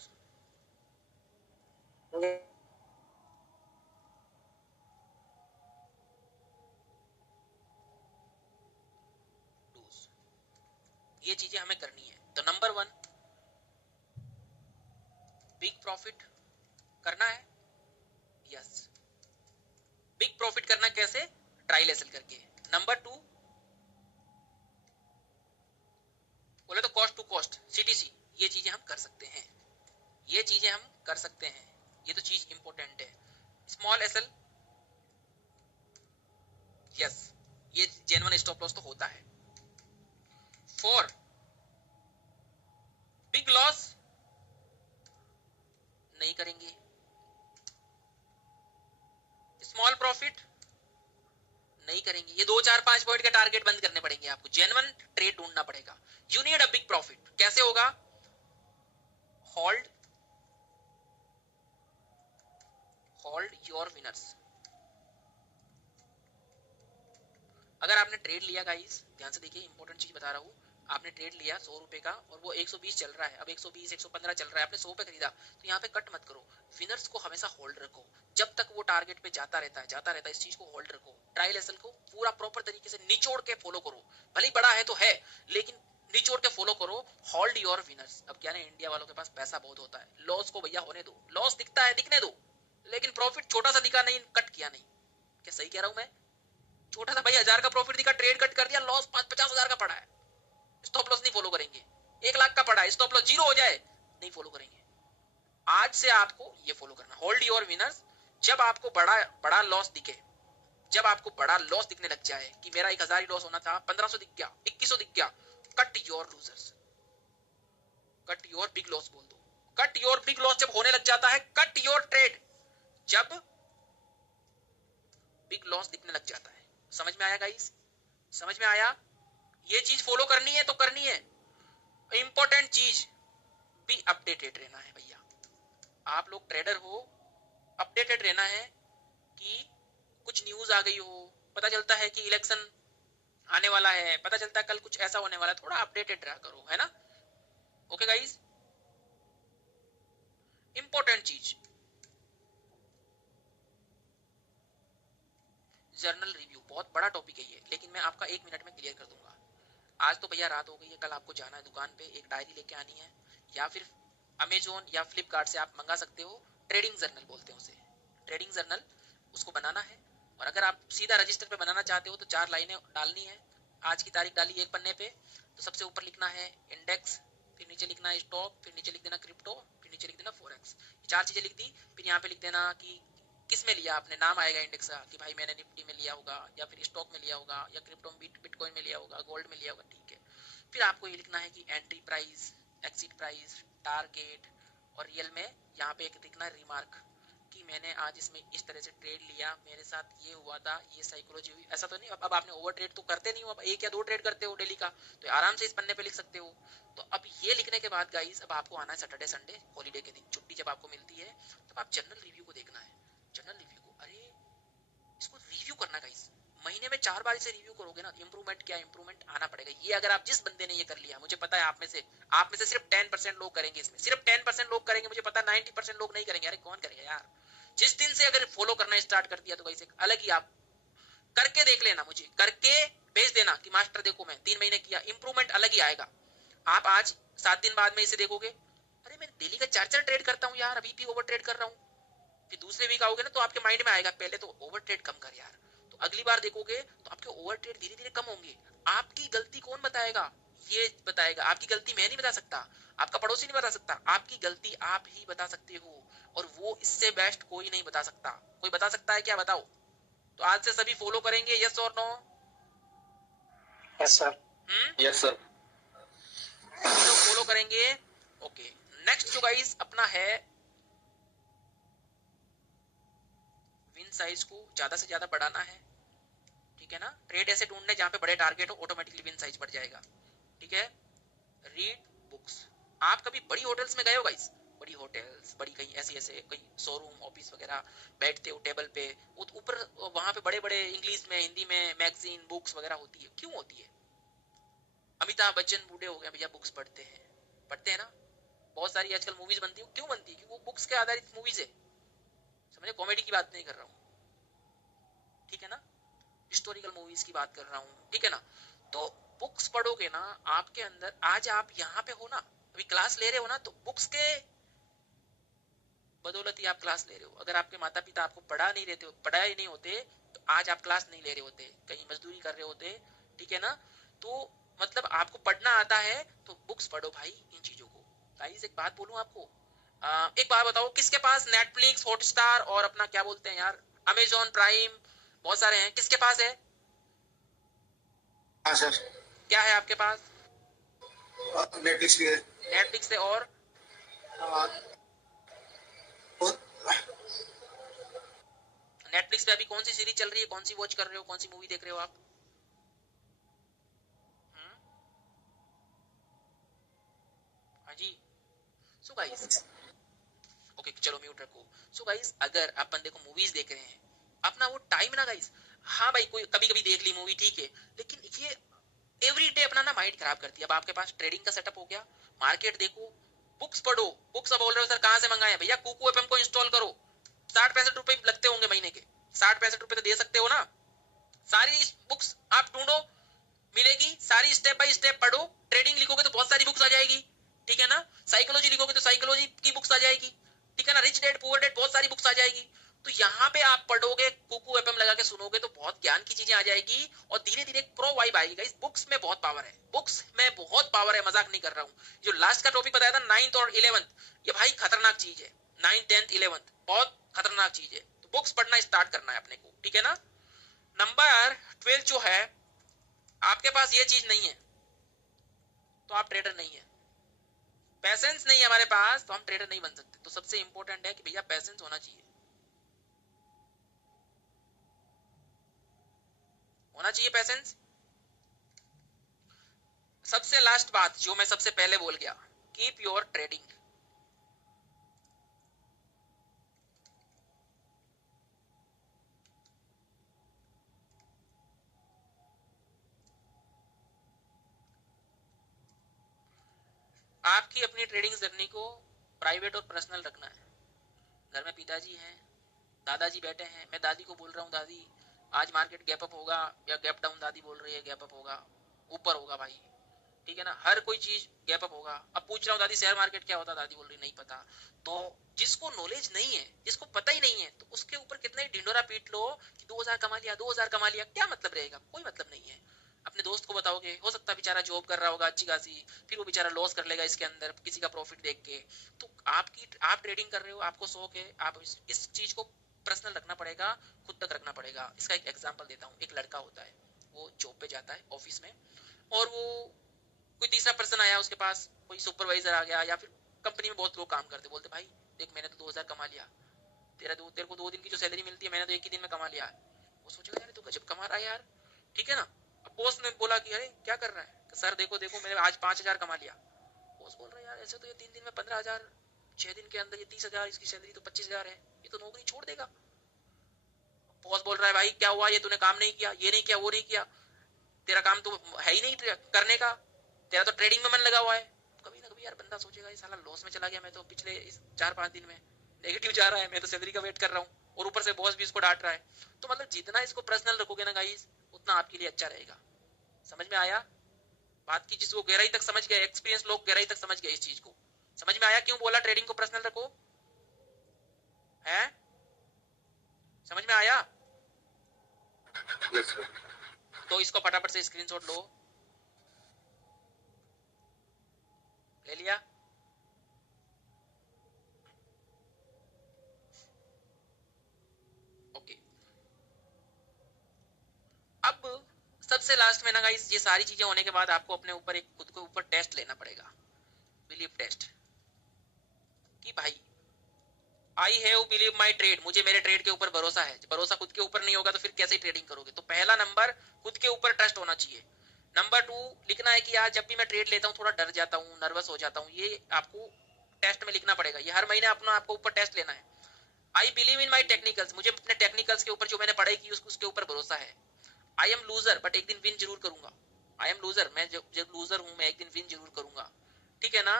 डूज ये चीजें हमें करनी है। तो नंबर 1, बिग प्रॉफिट करना है। यस, बिग प्रॉफिट करना कैसे? ट्रायल एसल करके। नंबर 2, बोले तो कॉस्ट टू कॉस्ट, सीटीसी, ये चीजें हम कर सकते हैं, ये चीजें हम कर सकते हैं, ये तो चीज इंपॉर्टेंट है। स्मॉल एसएल, यस, ये जेन्युइन स्टॉप लॉस तो होता है। फॉर बिग लॉस नहीं करेंगे, स्मॉल प्रॉफिट नहीं करेंगे। ये 2 4 5 पॉइंट के टारगेट बंद करने पड़ेंगे आपको, जेन्युइन ट्रेड ढूंढना पड़ेगा। You need a big profit. कैसे होगा? Hold your winners. अगर आपने ट्रेड लिया गाइस, ध्यान से देखिए, इंपॉर्टेंट चीज बता रहा हूं। आपने ट्रेड लिया 100 रुपए का और वो 120 चल रहा है, अब 120 115 चल रहा है, आपने 100 पे खरीदा, तो यहाँ पे कट मत करो। विनर्स को हमेशा होल्ड रखो जब तक वो टारगेट पे जाता रहता है। इस चीज को होल्ड रखो। ट्रायल एसल को पूरा प्रॉपर तरीके से निचोड़ के फॉलो करो, भले बड़ा है तो है, लेकिन निचोड़ के फॉलो करो। Hold your winners. अब क्या है, इंडिया वालों के पास पैसा बहुत होता है, लॉस को भैया होने दो, लॉस दिखता है दिखने दो, लेकिन प्रॉफिट छोटा सा दिखा नहीं, कट किया नहीं। क्या सही कह रहा हूं मैं? छोटा सा भाई 1000 का प्रॉफिट दिखा, ट्रेड कट कर दिया, लॉस 50,000 का पड़ा है, स्टॉप लॉस नहीं फॉलो करेंगे। 1 लाख का पड़ा है, स्टॉप लॉस 0 हो जाए, नहीं फॉलो करेंगे। आज से आपको ये फॉलो करना, होल्ड योर विनर्स। जब आपको बड़ा लॉस दिखे, जब आपको बड़ा लॉस दिखने लग जाए कि मेरा 1000 ही लॉस होना था, 1500 दिख गया, 2100 दिख गया, cut your losers, cut your big loss बोल दो। कट योर बिग लॉस जब होने लग जाता है, कट योर ट्रेड जब बिग लॉस दिखने लग जाता है। समझ में आया गाइस? समझ में आया? ये चीज फॉलो करनी है तो करनी है। इंपॉर्टेंट चीज, भी अपडेटेड रहना है भैया। आप लोग ट्रेडर हो, अपडेटेड रहना है कि कुछ न्यूज आ गई हो, पता चलता है कि इलेक्शन आने वाला है, पता चलता है कल कुछ ऐसा होने वाला है, थोड़ा अपडेटेड रहा करो, है ना? ओके गाइस, इंपॉर्टेंट चीज, जर्नल रिव्यू बहुत बड़ा टॉपिक है ये, लेकिन मैं आपका 1 मिनट में क्लियर कर दूंगा। आज तो भैया रात हो गई है, कल आपको जाना है दुकान पे, एक डायरी लेके आनी है, या फिर अमेजोन या फ्लिपकार्ट से आप मंगा सकते हो। ट्रेडिंग जर्नल बोलते हैं उसे, ट्रेडिंग जर्नल, उसको बनाना है। और अगर आप सीधा रजिस्टर पे बनाना चाहते हो तो 4 लाइनें डालनी है। आज की तारीख डाली एक पन्ने पे, तो सबसे ऊपर लिखना है इंडेक्स, फिर नीचे लिखना है स्टॉक, फिर नीचे लिख देना क्रिप्टो, फिर नीचे लिख देना फॉरेक्स। 4 चीजें लिख दी। फिर यहाँ पे लिख देना कि किस में लिया आपने, नाम आएगा इंडेक्स का कि भाई मैंने निफ्टी में लिया होगा, या फिर स्टॉक में लिया होगा, या क्रिप्टो में, बिटकॉइन में लिया होगा, गोल्ड में लिया होगा, ठीक है। फिर आपको ये लिखना है कि entry price, exit price, target, और रियल में यहाँ पे एक लिखना है रिमार्क कि मैंने आज इसमें इस तरह से ट्रेड लिया, मेरे साथ ये हुआ था, ये साइकोलॉजी हुई। ऐसा तो नहीं अब आपने ओवर ट्रेड तो करते नहीं हो, अब 1 या 2 ट्रेड करते हो डेली का, तो आराम से इस पन्ने पे लिख सकते हो। तो अब ये लिखने के बाद गाइस, अब आपको आना है सैटरडे संडे हॉलीडे के दिन, छुट्टी जब आपको मिलती है, तब आप जर्नल रिव्यू को देखना है। जर्नल रिव्यू को, अरे इसको रिव्यू करना गाइस, महीने में 4 बार इसे रिव्यू करोगे ना, इंप्रूवमेंट क्या इंप्रूवमेंट आना पड़ेगा। ये अगर आप, जिस बंदे ने ये कर लिया, मुझे पता है आप में से सिर्फ 10% लोग करेंगे, इसमें सिर्फ 10% लोग करेंगे, मुझे पता है 90% लोग नहीं करेंगे। अरे कौन करेगा यार? जिस दिन से अगर फॉलो करना स्टार्ट कर दिया तो गाइस एक अलग ही, आप करके देख लेना, मुझे करके भेज देना कि मास्टर देखो मैं 3 महीने किया, इंप्रूवमेंट अलग ही आएगा। आप आज 7 दिन बाद में इसे देखोगे, अरे मैं डेली का 4 ट्रेड करता हूँ यार, अभी भी ओवर ट्रेड कर रहा हूँ। फिर दूसरे वीक आओगे ना तो आपके माइंड में आएगा पहले तो ओवर ट्रेड कम कर यार, तो अगली बार देखोगे तो आपके ओवर ट्रेड धीरे धीरे कम होंगे। आपकी गलती कौन बताएगा? ये बताएगा। आपकी गलती मैं नहीं बता सकता, आपका पड़ोसी नहीं बता सकता, आपकी गलती आप ही बता सकते हो, और वो इससे बेस्ट कोई नहीं बता सकता। कोई बता सकता है क्या? बताओ। तो आज से सभी फॉलो करेंगे, यस और no? Yes sir. Yes sir. Follow करेंगे। ओके, नेक्स्ट जो गाइस अपना है विन साइज को ज्यादा से ज्यादा बढ़ाना है, ठीक है ना। ट्रेड ऐसे ढूंढने जहां पे बड़े टारगेट हो, ऑटोमेटिकली विन साइज बढ़ जाएगा, ठीक है। Read books. आप कभी बड़ी होटल्स में गए हो गाइस? बड़ी होटल्स, बड़ी कहीं ऐसी ऐसे कहीं शोरूम ऑफिस वगैरह, बैठते हो टेबल पे, ऊपर वहां पे बड़े बड़े इंग्लिश में हिंदी में मैगजीन बुक्स वगैरह होती है, क्यों होती है? अमिताभ बच्चन बूढ़े हो गए भैया, बुक्स पढ़ते हैं ना। बहुत सारी आजकल मूवीज बनती है, क्यों बनती है? क्योंकि वो बुक्स के आधारित मूवीज है, समझे? कॉमेडी की बात नहीं कर रहा हूँ, ठीक है ना, हिस्टोरिकल मूवीज की बात कर रहा हूँ, ठीक है ना। तो बुक्स पढ़ोगे ना, आपके अंदर, आज आप यहाँ पे हो ना, अभी क्लास ले रहे हो ना, तो बुक्स के बदौलत ही आप क्लास ले रहे हो। अगर आपके माता पिता आपको पढ़ा ही नहीं होते, तो आज आप क्लास नहीं ले रहे होते, कहीं मजदूरी कर रहे होते, ठीक है ना। तो मतलब आपको पढ़ना आता है तो बुक्स पढ़ो भाई, इन चीजों को। गाइस एक बात बोलूं आपको, एक बात बताओ, किसके पास नेटफ्लिक्स, हॉटस्टार और अपना क्या बोलते हैं यार, अमेजॉन प्राइम, बहुत सारे हैं, किसके पास है? हाँ सर। क्या है आपके पास? नेटफ्लिक्स भी है। नेटफ्लिक्स है, और नेटफ्लिक्स पे अभी कौन सी सीरीज चल रही है, कौन सी वॉच कर रहे हो, कौन सी मूवी देख रहे हो आप? हाँ जी। सो गाइस, ओके चलो म्यूट रखो। सो गाइस, अगर आप बंदे को मूवीज देख रहे हैं, अपना वो टाइम ना गाइस, हाँ भाई कोई कभी कभी देख ली मूवी, ठीक है, लेकिन ये एवरी डे अपना ना माइंड खराब करती है। अब आपके पास ट्रेडिंग का सेटअप हो गया, मार्केट देखो, बुक्स पढ़ो। बुक्स अब बोल रहे हो सर कहां से मंगाए? भैया कुकू एफएम को इंस्टॉल करो, 60-65 रुपए लगते होंगे महीने के, 60-65 रुपए तो दे सकते हो ना। सारी बुक्स आप ढूंढो, मिलेगी, सारी स्टेप बाय स्टेप पढ़ो। ट्रेडिंग लिखोगे तो बहुत सारी बुक्स आ जाएगी, ठीक है ना। साइकोलॉजी लिखोगे तो साइकोलॉजी की बुक्स आ जाएगी, ठीक है ना। रिच डैड पुअर डैड, बहुत सारी बुक्स आ जाएगी। तो यहाँ पे आप पढ़ोगे, कुकू एफएम लगा के सुनोगे तो बहुत ज्ञान की चीजें आ जाएगी, और धीरे धीरे प्रो वाइब आएगी। गाइस बुक्स में बहुत पावर है, बुक्स में बहुत पावर है, मजाक नहीं कर रहा हूँ। जो लास्ट का टॉपिक बताया था 9th और 11th, ये भाई खतरनाक चीज है। 9th 10th 11th बहुत खतरनाक चीज है, तो बुक्स पढ़ना स्टार्ट करना है अपने को, ठीक है ना। नंबर 12 जो है, आपके पास ये चीज नहीं है तो आप ट्रेडर नहीं है। पैसेंस नहीं है हमारे पास तो हम ट्रेडर नहीं बन सकते। तो सबसे इंपॉर्टेंट है कि भैया पैसेंस होना चाहिए, पैसेंस। सबसे लास्ट बात जो मैं सबसे पहले बोल गया, कीप योर ट्रेडिंग। आपकी अपनी ट्रेडिंग जर्नी को प्राइवेट और पर्सनल रखना है। घर में पिताजी हैं, दादाजी बैठे हैं, मैं दादी को बोल रहा हूँ दादी आज मार्केट गैप अप होगा या गैप डाउन, दादी बोल रही है गैप अप होगा, ऊपर होगा भाई, ठीक है ना। हर कोई चीज गैप अप होगा। अब पूछ रहा हूँ दादी शेयर मार्केट क्या होता है, दादी बोल रही नहीं पता। तो जिसको नॉलेज नहीं है, जिसको पता ही नहीं है, तो उसके ऊपर कितना ही ढिंडोरा पीट लो कि 2000 कमा लिया, 2000 कमा लिया, क्या मतलब रहेगा? कोई मतलब नहीं है। अपने दोस्त को बताओगे, हो सकता है बेचारा जॉब कर रहा होगा अच्छी खासी, फिर वो बेचारा लॉस कर लेगा इसके अंदर किसी का प्रॉफिट देख के। तो आप ट्रेडिंग कर रहे हो, आपको शौक है, आप इस चीज को पर्सनल रखना पड़ेगा, खुद तक रखना पड़ेगा। इसका एक एग्जांपल देता हूँ। एक लड़का होता है, वो जॉब पे जाता है ऑफिस में, और वो कोई तीसरा पर्सन आया उसके पास, कोई सुपरवाइजर आ गया, या फिर कंपनी में बहुत लोग काम करते, बोलते भाई देख मैंने तो 2000 कमा लिया, तेरे को 2 दिन की जो सैलरी मिलती है मैंने तो एक ही दिन में कमा लिया। वो सोचेगा यार तू गजब कमा रहा है यार, ठीक है ना। अब बॉस ने बोला कि अरे क्या कर रहा है, सर देखो देखो मैंने आज 5000 कमा लिया। बॉस बोल रहा है यार ऐसे तो ये 3 दिन में 15000, 6 दिन के अंदर ये 30000, इसकी सैलरी तो 25000 है, ये तो नौकरी छोड़ देगा। बॉस बोल रहा है भाई क्या हुआ, ये तूने काम नहीं किया, ये नहीं किया, वो नहीं किया, तेरा काम तो है ही नहीं करने का, तेरा तो ट्रेडिंग में मन लगा हुआ है। कभी ना कभी यार बंदा सोचेगा ये साला लॉस में चला गया, मैं तो पिछले 4-5 दिन में नेगेटिव जा रहा है, मैं तो सैलरी का वेट कर रहा हूँ, और ऊपर से बॉस भी इसको डांट रहा है। तो मतलब जितना इसको पर्सनल रखोगे ना गाइस, उतना आपके लिए अच्छा रहेगा। समझ में आया बात की? जिसको गहराई तक समझ गया, एक्सपीरियंस लोग गहराई तक समझ गए इस चीज को, समझ में आया क्यों बोला ट्रेडिंग को पर्सनल रखो? है समझ में आया? Yes sir. तो इसको फटाफट से स्क्रीनशॉट लो, ले लिया? ओके। अब सबसे लास्ट में ना गाइस, ये सारी चीजें होने के बाद आपको अपने ऊपर एक खुद के ऊपर टेस्ट लेना पड़ेगा, बिलीफ टेस्ट, कि भाई I have believe my trade, मुझे मेरे ट्रेड के ऊपर भरोसा है। भरोसा खुद के ऊपर नहीं होगा तो फिर कैसे ट्रेडिंग करोगे? तो पहला नंबर खुद के ऊपर ट्रस्ट होना चाहिए। नंबर 2 लिखना है कि यार जब भी मैं ट्रेड लेता हूँ थोड़ा डर जाता हूँ, नर्वस हो जाता हूँ, ये आपको टेस्ट में लिखना पड़ेगा। ये हर महीने अपना आपको ऊपर टेस्ट लेना है। I believe in my technicals, मुझे अपने टेक्निकल्स के ऊपर जो मैंने पढ़ाई की उसके ऊपर भरोसा है। आई एम लूजर बट एक दिन विन जरूर करूंगा। आई एम लूजर, मैं जब लूजर हूं मैं एक दिन विन जरूर करूंगा। ठीक है ना?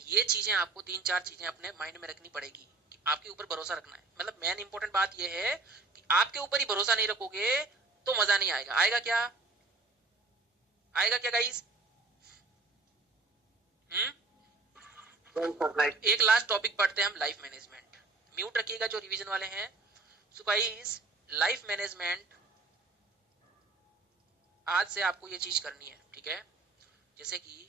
ये चीजें आपको 3-4 चीजें अपने माइंड में रखनी पड़ेगी कि आपके ऊपर भरोसा रखना है। मतलब मेन इंपॉर्टेंट बात यह है कि आपके ऊपर ही भरोसा नहीं रखोगे तो मजा नहीं आएगा। आएगा क्या? आएगा क्या गाइस? एक लास्ट टॉपिक पढ़ते हैं हम, लाइफ मैनेजमेंट। म्यूट रखिएगा जो रिवीजन वाले हैं। सो गाइस लाइफ मैनेजमेंट आज से आपको ये चीज करनी है, ठीक है? जैसे कि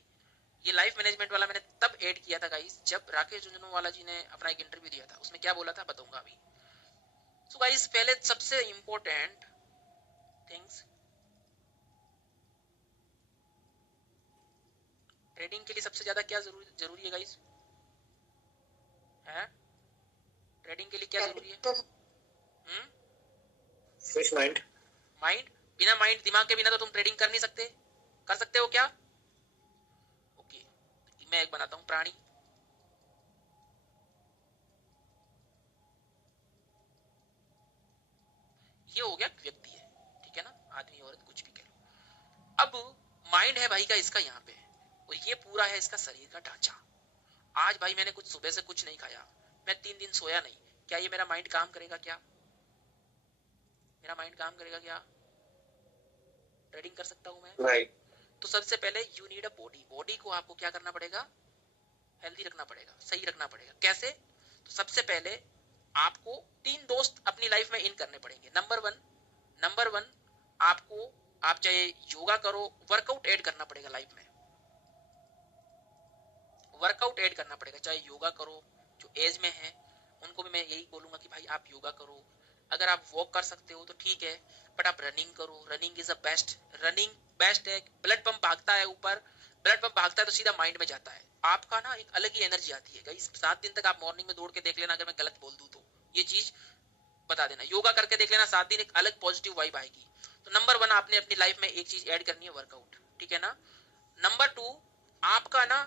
ये लाइफ मैनेजमेंट वाला मैंने तब ऐड किया था गाइस जब राकेश झुंझुनवाला जी ने अपना एक इंटरव्यू दिया था। उसमें क्या बोला था बताऊंगा अभी। सो गाइस पहले सबसे इंपॉर्टेंट थिंग्स, ट्रेडिंग के लिए सबसे ज्यादा क्या जरूरी है गाइस? है ट्रेडिंग के लिए क्या जरूरी है? Fresh mind. माइंड, बिना माइंड दिमाग के बिना तो तुम ट्रेडिंग कर नहीं सकते। कर सकते हो क्या? ओके, मैं एक बनाता हूं प्राणी। ये हो गया व्यक्ति है, ठीक है ना? आदमी औरत कुछ भी कह लो। अब माइंड है भाई का इसका यहाँ पे, और ये पूरा है इसका शरीर का ढांचा। आज भाई मैंने कुछ सुबह से कुछ नहीं खाया, मैं 3 दिन सोया नहीं, क्या ये मेरा माइंड काम करेगा? क्या मेरा माइंड काम करेगा? क्या ट्रेडिंग कर सकता हूं मैं? राइट। तो सबसे पहले you need a body. Body को आपको क्या करना पड़ेगा? हेल्दी रखना पड़ेगा, सही रखना पड़ेगा। कैसे? तो सबसे पहले आपको 3 दोस्त अपनी लाइफ में इन करने पड़ेंगे। नंबर वन आपको, आप चाहे योगा करो, वर्कआउट ऐड करना पड़ेगा लाइफ में। वर्कआउट ऐड करना पड़ेगा, चाहे योगा करो। जो एज में है उनको भी मैं यही बोलूंगा कि भाई आप योगा करो। अगर आप वॉक कर सकते हो तो ठीक है, बट आप रनिंग करो। Running is the best, running best है। ब्लड पंप भागता है ऊपर, ब्लड पंप भागता है तो सीधा माइंड में जाता है। आपका ना एक अलग ही एनर्जी आती है गाइस। 7 दिन तक आप मॉर्निंग में दौड़ के देख लेना, अगर मैं गलत बोल दूं तो ये चीज बता देना। योगा करके देख लेना, 7 दिन एक अलग पॉजिटिव वाइब आएगी। तो नंबर 1 आपने अपनी लाइफ में एक चीज ऐड करनी है, वर्कआउट, ठीक है ना? नंबर 2 आपका ना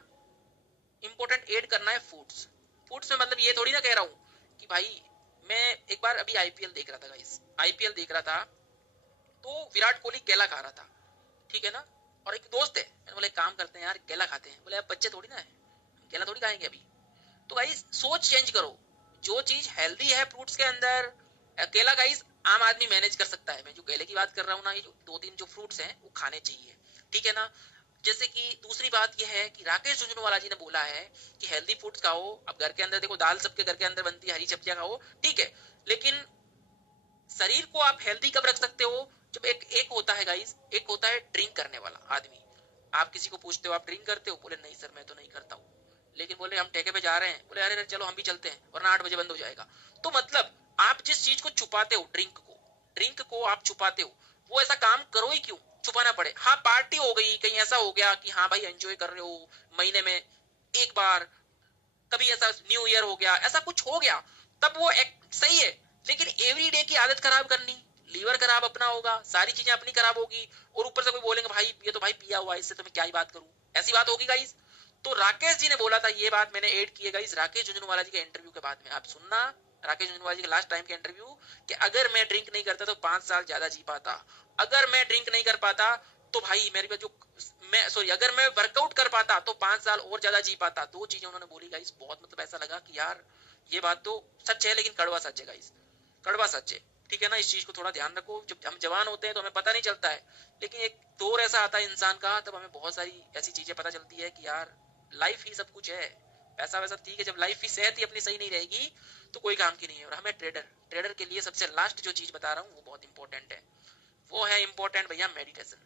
इंपॉर्टेंट ऐड करना है फूड्स। फूड्स में मतलब ये थोड़ी ना कह रहा हूं कि भाई, मैं एक बार अभी आईपीएल देख रहा था गाइस, आईपीएल देख रहा था तो विराट कोहली केला खा रहा था, ठीक है ना? और एक दोस्त है, मैंने बोला काम करते हैं यार, केला खाते हैं। बोले आप बच्चे थोड़ी ना है, केला थोड़ी खाएंगे अभी। तो गाइस सोच चेंज करो। जो चीज हेल्दी है फ्रूट्स के अंदर, केला गाइस आम आदमी मैनेज कर सकता है। मैं जो केले की बात कर रहा हूँ ना, ये जो 2-3 जो फ्रूट्स हैं वो खाने चाहिए, ठीक है ना? जैसे कि दूसरी बात यह है कि राकेश झुंझुनवाला जी ने बोला है कि हेल्दी फूड्स खाओ। अब घर के अंदर देखो, दाल सबके घर के अंदर बनती है, हरी सब्जियां खाओ, ठीक है, लेकिन शरीर को आप हेल्दी कब रख सकते हो? जब एक होता है गाइस, एक होता है ड्रिंक करने वाला आदमी। आप किसी को पूछते हो आप ड्रिंक करते हो? बोले नहीं सर मैं तो नहीं करता हूँ। लेकिन बोले हम ठेके पे जा रहे हैं, बोले अरे चलो हम भी चलते हैं, वरना 8 बजे बंद हो जाएगा। तो मतलब आप जिस चीज को छुपाते हो, ड्रिंक को आप छुपाते हो, वो ऐसा काम करो ही क्यों छुपाना पड़े? हाँ पार्टी हो गई, कहीं ऐसा हो गया कि हाँ भाई एंजॉय कर रहे हो, महीने में एक बार, कभी ऐसा न्यू ईयर हो गया, ऐसा कुछ हो गया, तब वो सही है। लेकिन एवरीडे की आदत खराब करनी, लीवर खराब अपना होगा, सारी चीजें अपनी खराब होगी, और ऊपर से कोई बोलेंगे भाई ये तो भाई पिया हुआ है, इससे तो मैं क्या ही बात करूं, ऐसी बात होगी गाइस। तो राकेश जी ने बोला था, ये बात मैंने ऐड की है गाइस राकेश झुंझुनवाला जी के इंटरव्यू के बाद में। आप सुनना राकेश झुंझुनवाला जी के लास्ट टाइम के इंटरव्यू, कि अगर मैं ड्रिंक नहीं करता तो 5 साल ज्यादा जी पाता, अगर मैं ड्रिंक नहीं कर पाता तो भाई मेरे जो अगर मैं वर्कआउट कर पाता तो 5 साल और ज्यादा जी पाता। 2 चीजें उन्होंने बोली गाइस, बहुत मतलब ऐसा लगा कि यार ये बात तो सच है, लेकिन कड़वा सच है गाइस, कड़वा सच है, ठीक है ना? इस चीज को थोड़ा ध्यान रखो। जब हम जवान होते हैं तो हमें पता नहीं चलता है, लेकिन एक दौर ऐसा आता है इंसान का, तब हमें बहुत सारी ऐसी चीजें पता चलती है कि यार लाइफ ही सब कुछ है। पैसा वैसा ठीक है, जब लाइफ की सेहत ही अपनी सही नहीं रहेगी तो कोई काम की नहीं है। और हमें ट्रेडर के लिए सबसे लास्ट जो चीज बता रहा हूँ वो बहुत इंपॉर्टेंट है, वो है इंपॉर्टेंट भैया मेडिटेशन।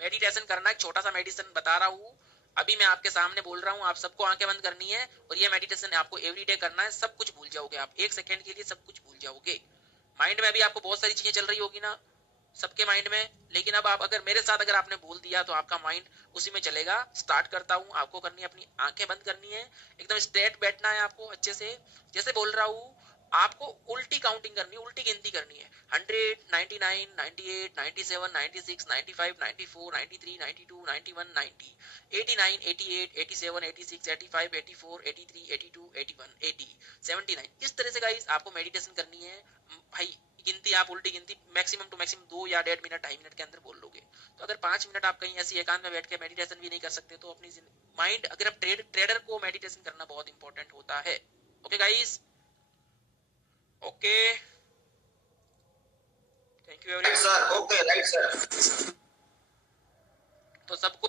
मेडिटेशन करना, एक छोटा सा मेडिटेशन बता रहा हूँ, अभी मैं आपके सामने बोल रहा हूँ, आप सबको आंखें बंद करनी है और ये मेडिटेशन आपको एवरीडे करना है। सब कुछ भूल जाओगे आप, 1 सेकंड के लिए सब कुछ भूल जाओगे। माइंड में अभी आपको बहुत सारी चीजें चल रही होगी ना, सबके माइंड में। लेकिन अब आप अगर मेरे साथ अगर आपने बोल दिया तो आपका माइंड उसी में चलेगा। स्टार्ट करता हूँ, आपको करनी है अपनी आंखें बंद करनी है, एकदम स्ट्रेट बैठना है आपको अच्छे से। जैसे बोल रहा हूँ आपको उल्टी काउंटिंग करनी है, उल्टी गिनती करनी है। 100, 99, 98, 97, 96, 95, 94, 93, 92, 91, 90, 89, 88, 87, 86, 85, 84, 83, 82, 81, 80, 79। इस तरह से गाइस आपको मेडिटेशन करनी है भाई। गिनती आप उल्टी गिनती मैक्सिमम टू मैक्सिमम 2 या 1.5 मिनट 2.5 मिनट के अंदर बोल लोगे। तो अगर 5 मिनट आप कहीं ऐसी एकांत में बैठ के मेडिटेशन भी नहीं कर सकते तो अपनी माइंड, अगर आप ट्रेडर को मेडिटेशन करना बहुत इंपॉर्टेंट होता है। Okay guys, okay, thank you everyone sir. Okay, right sir. तो सबको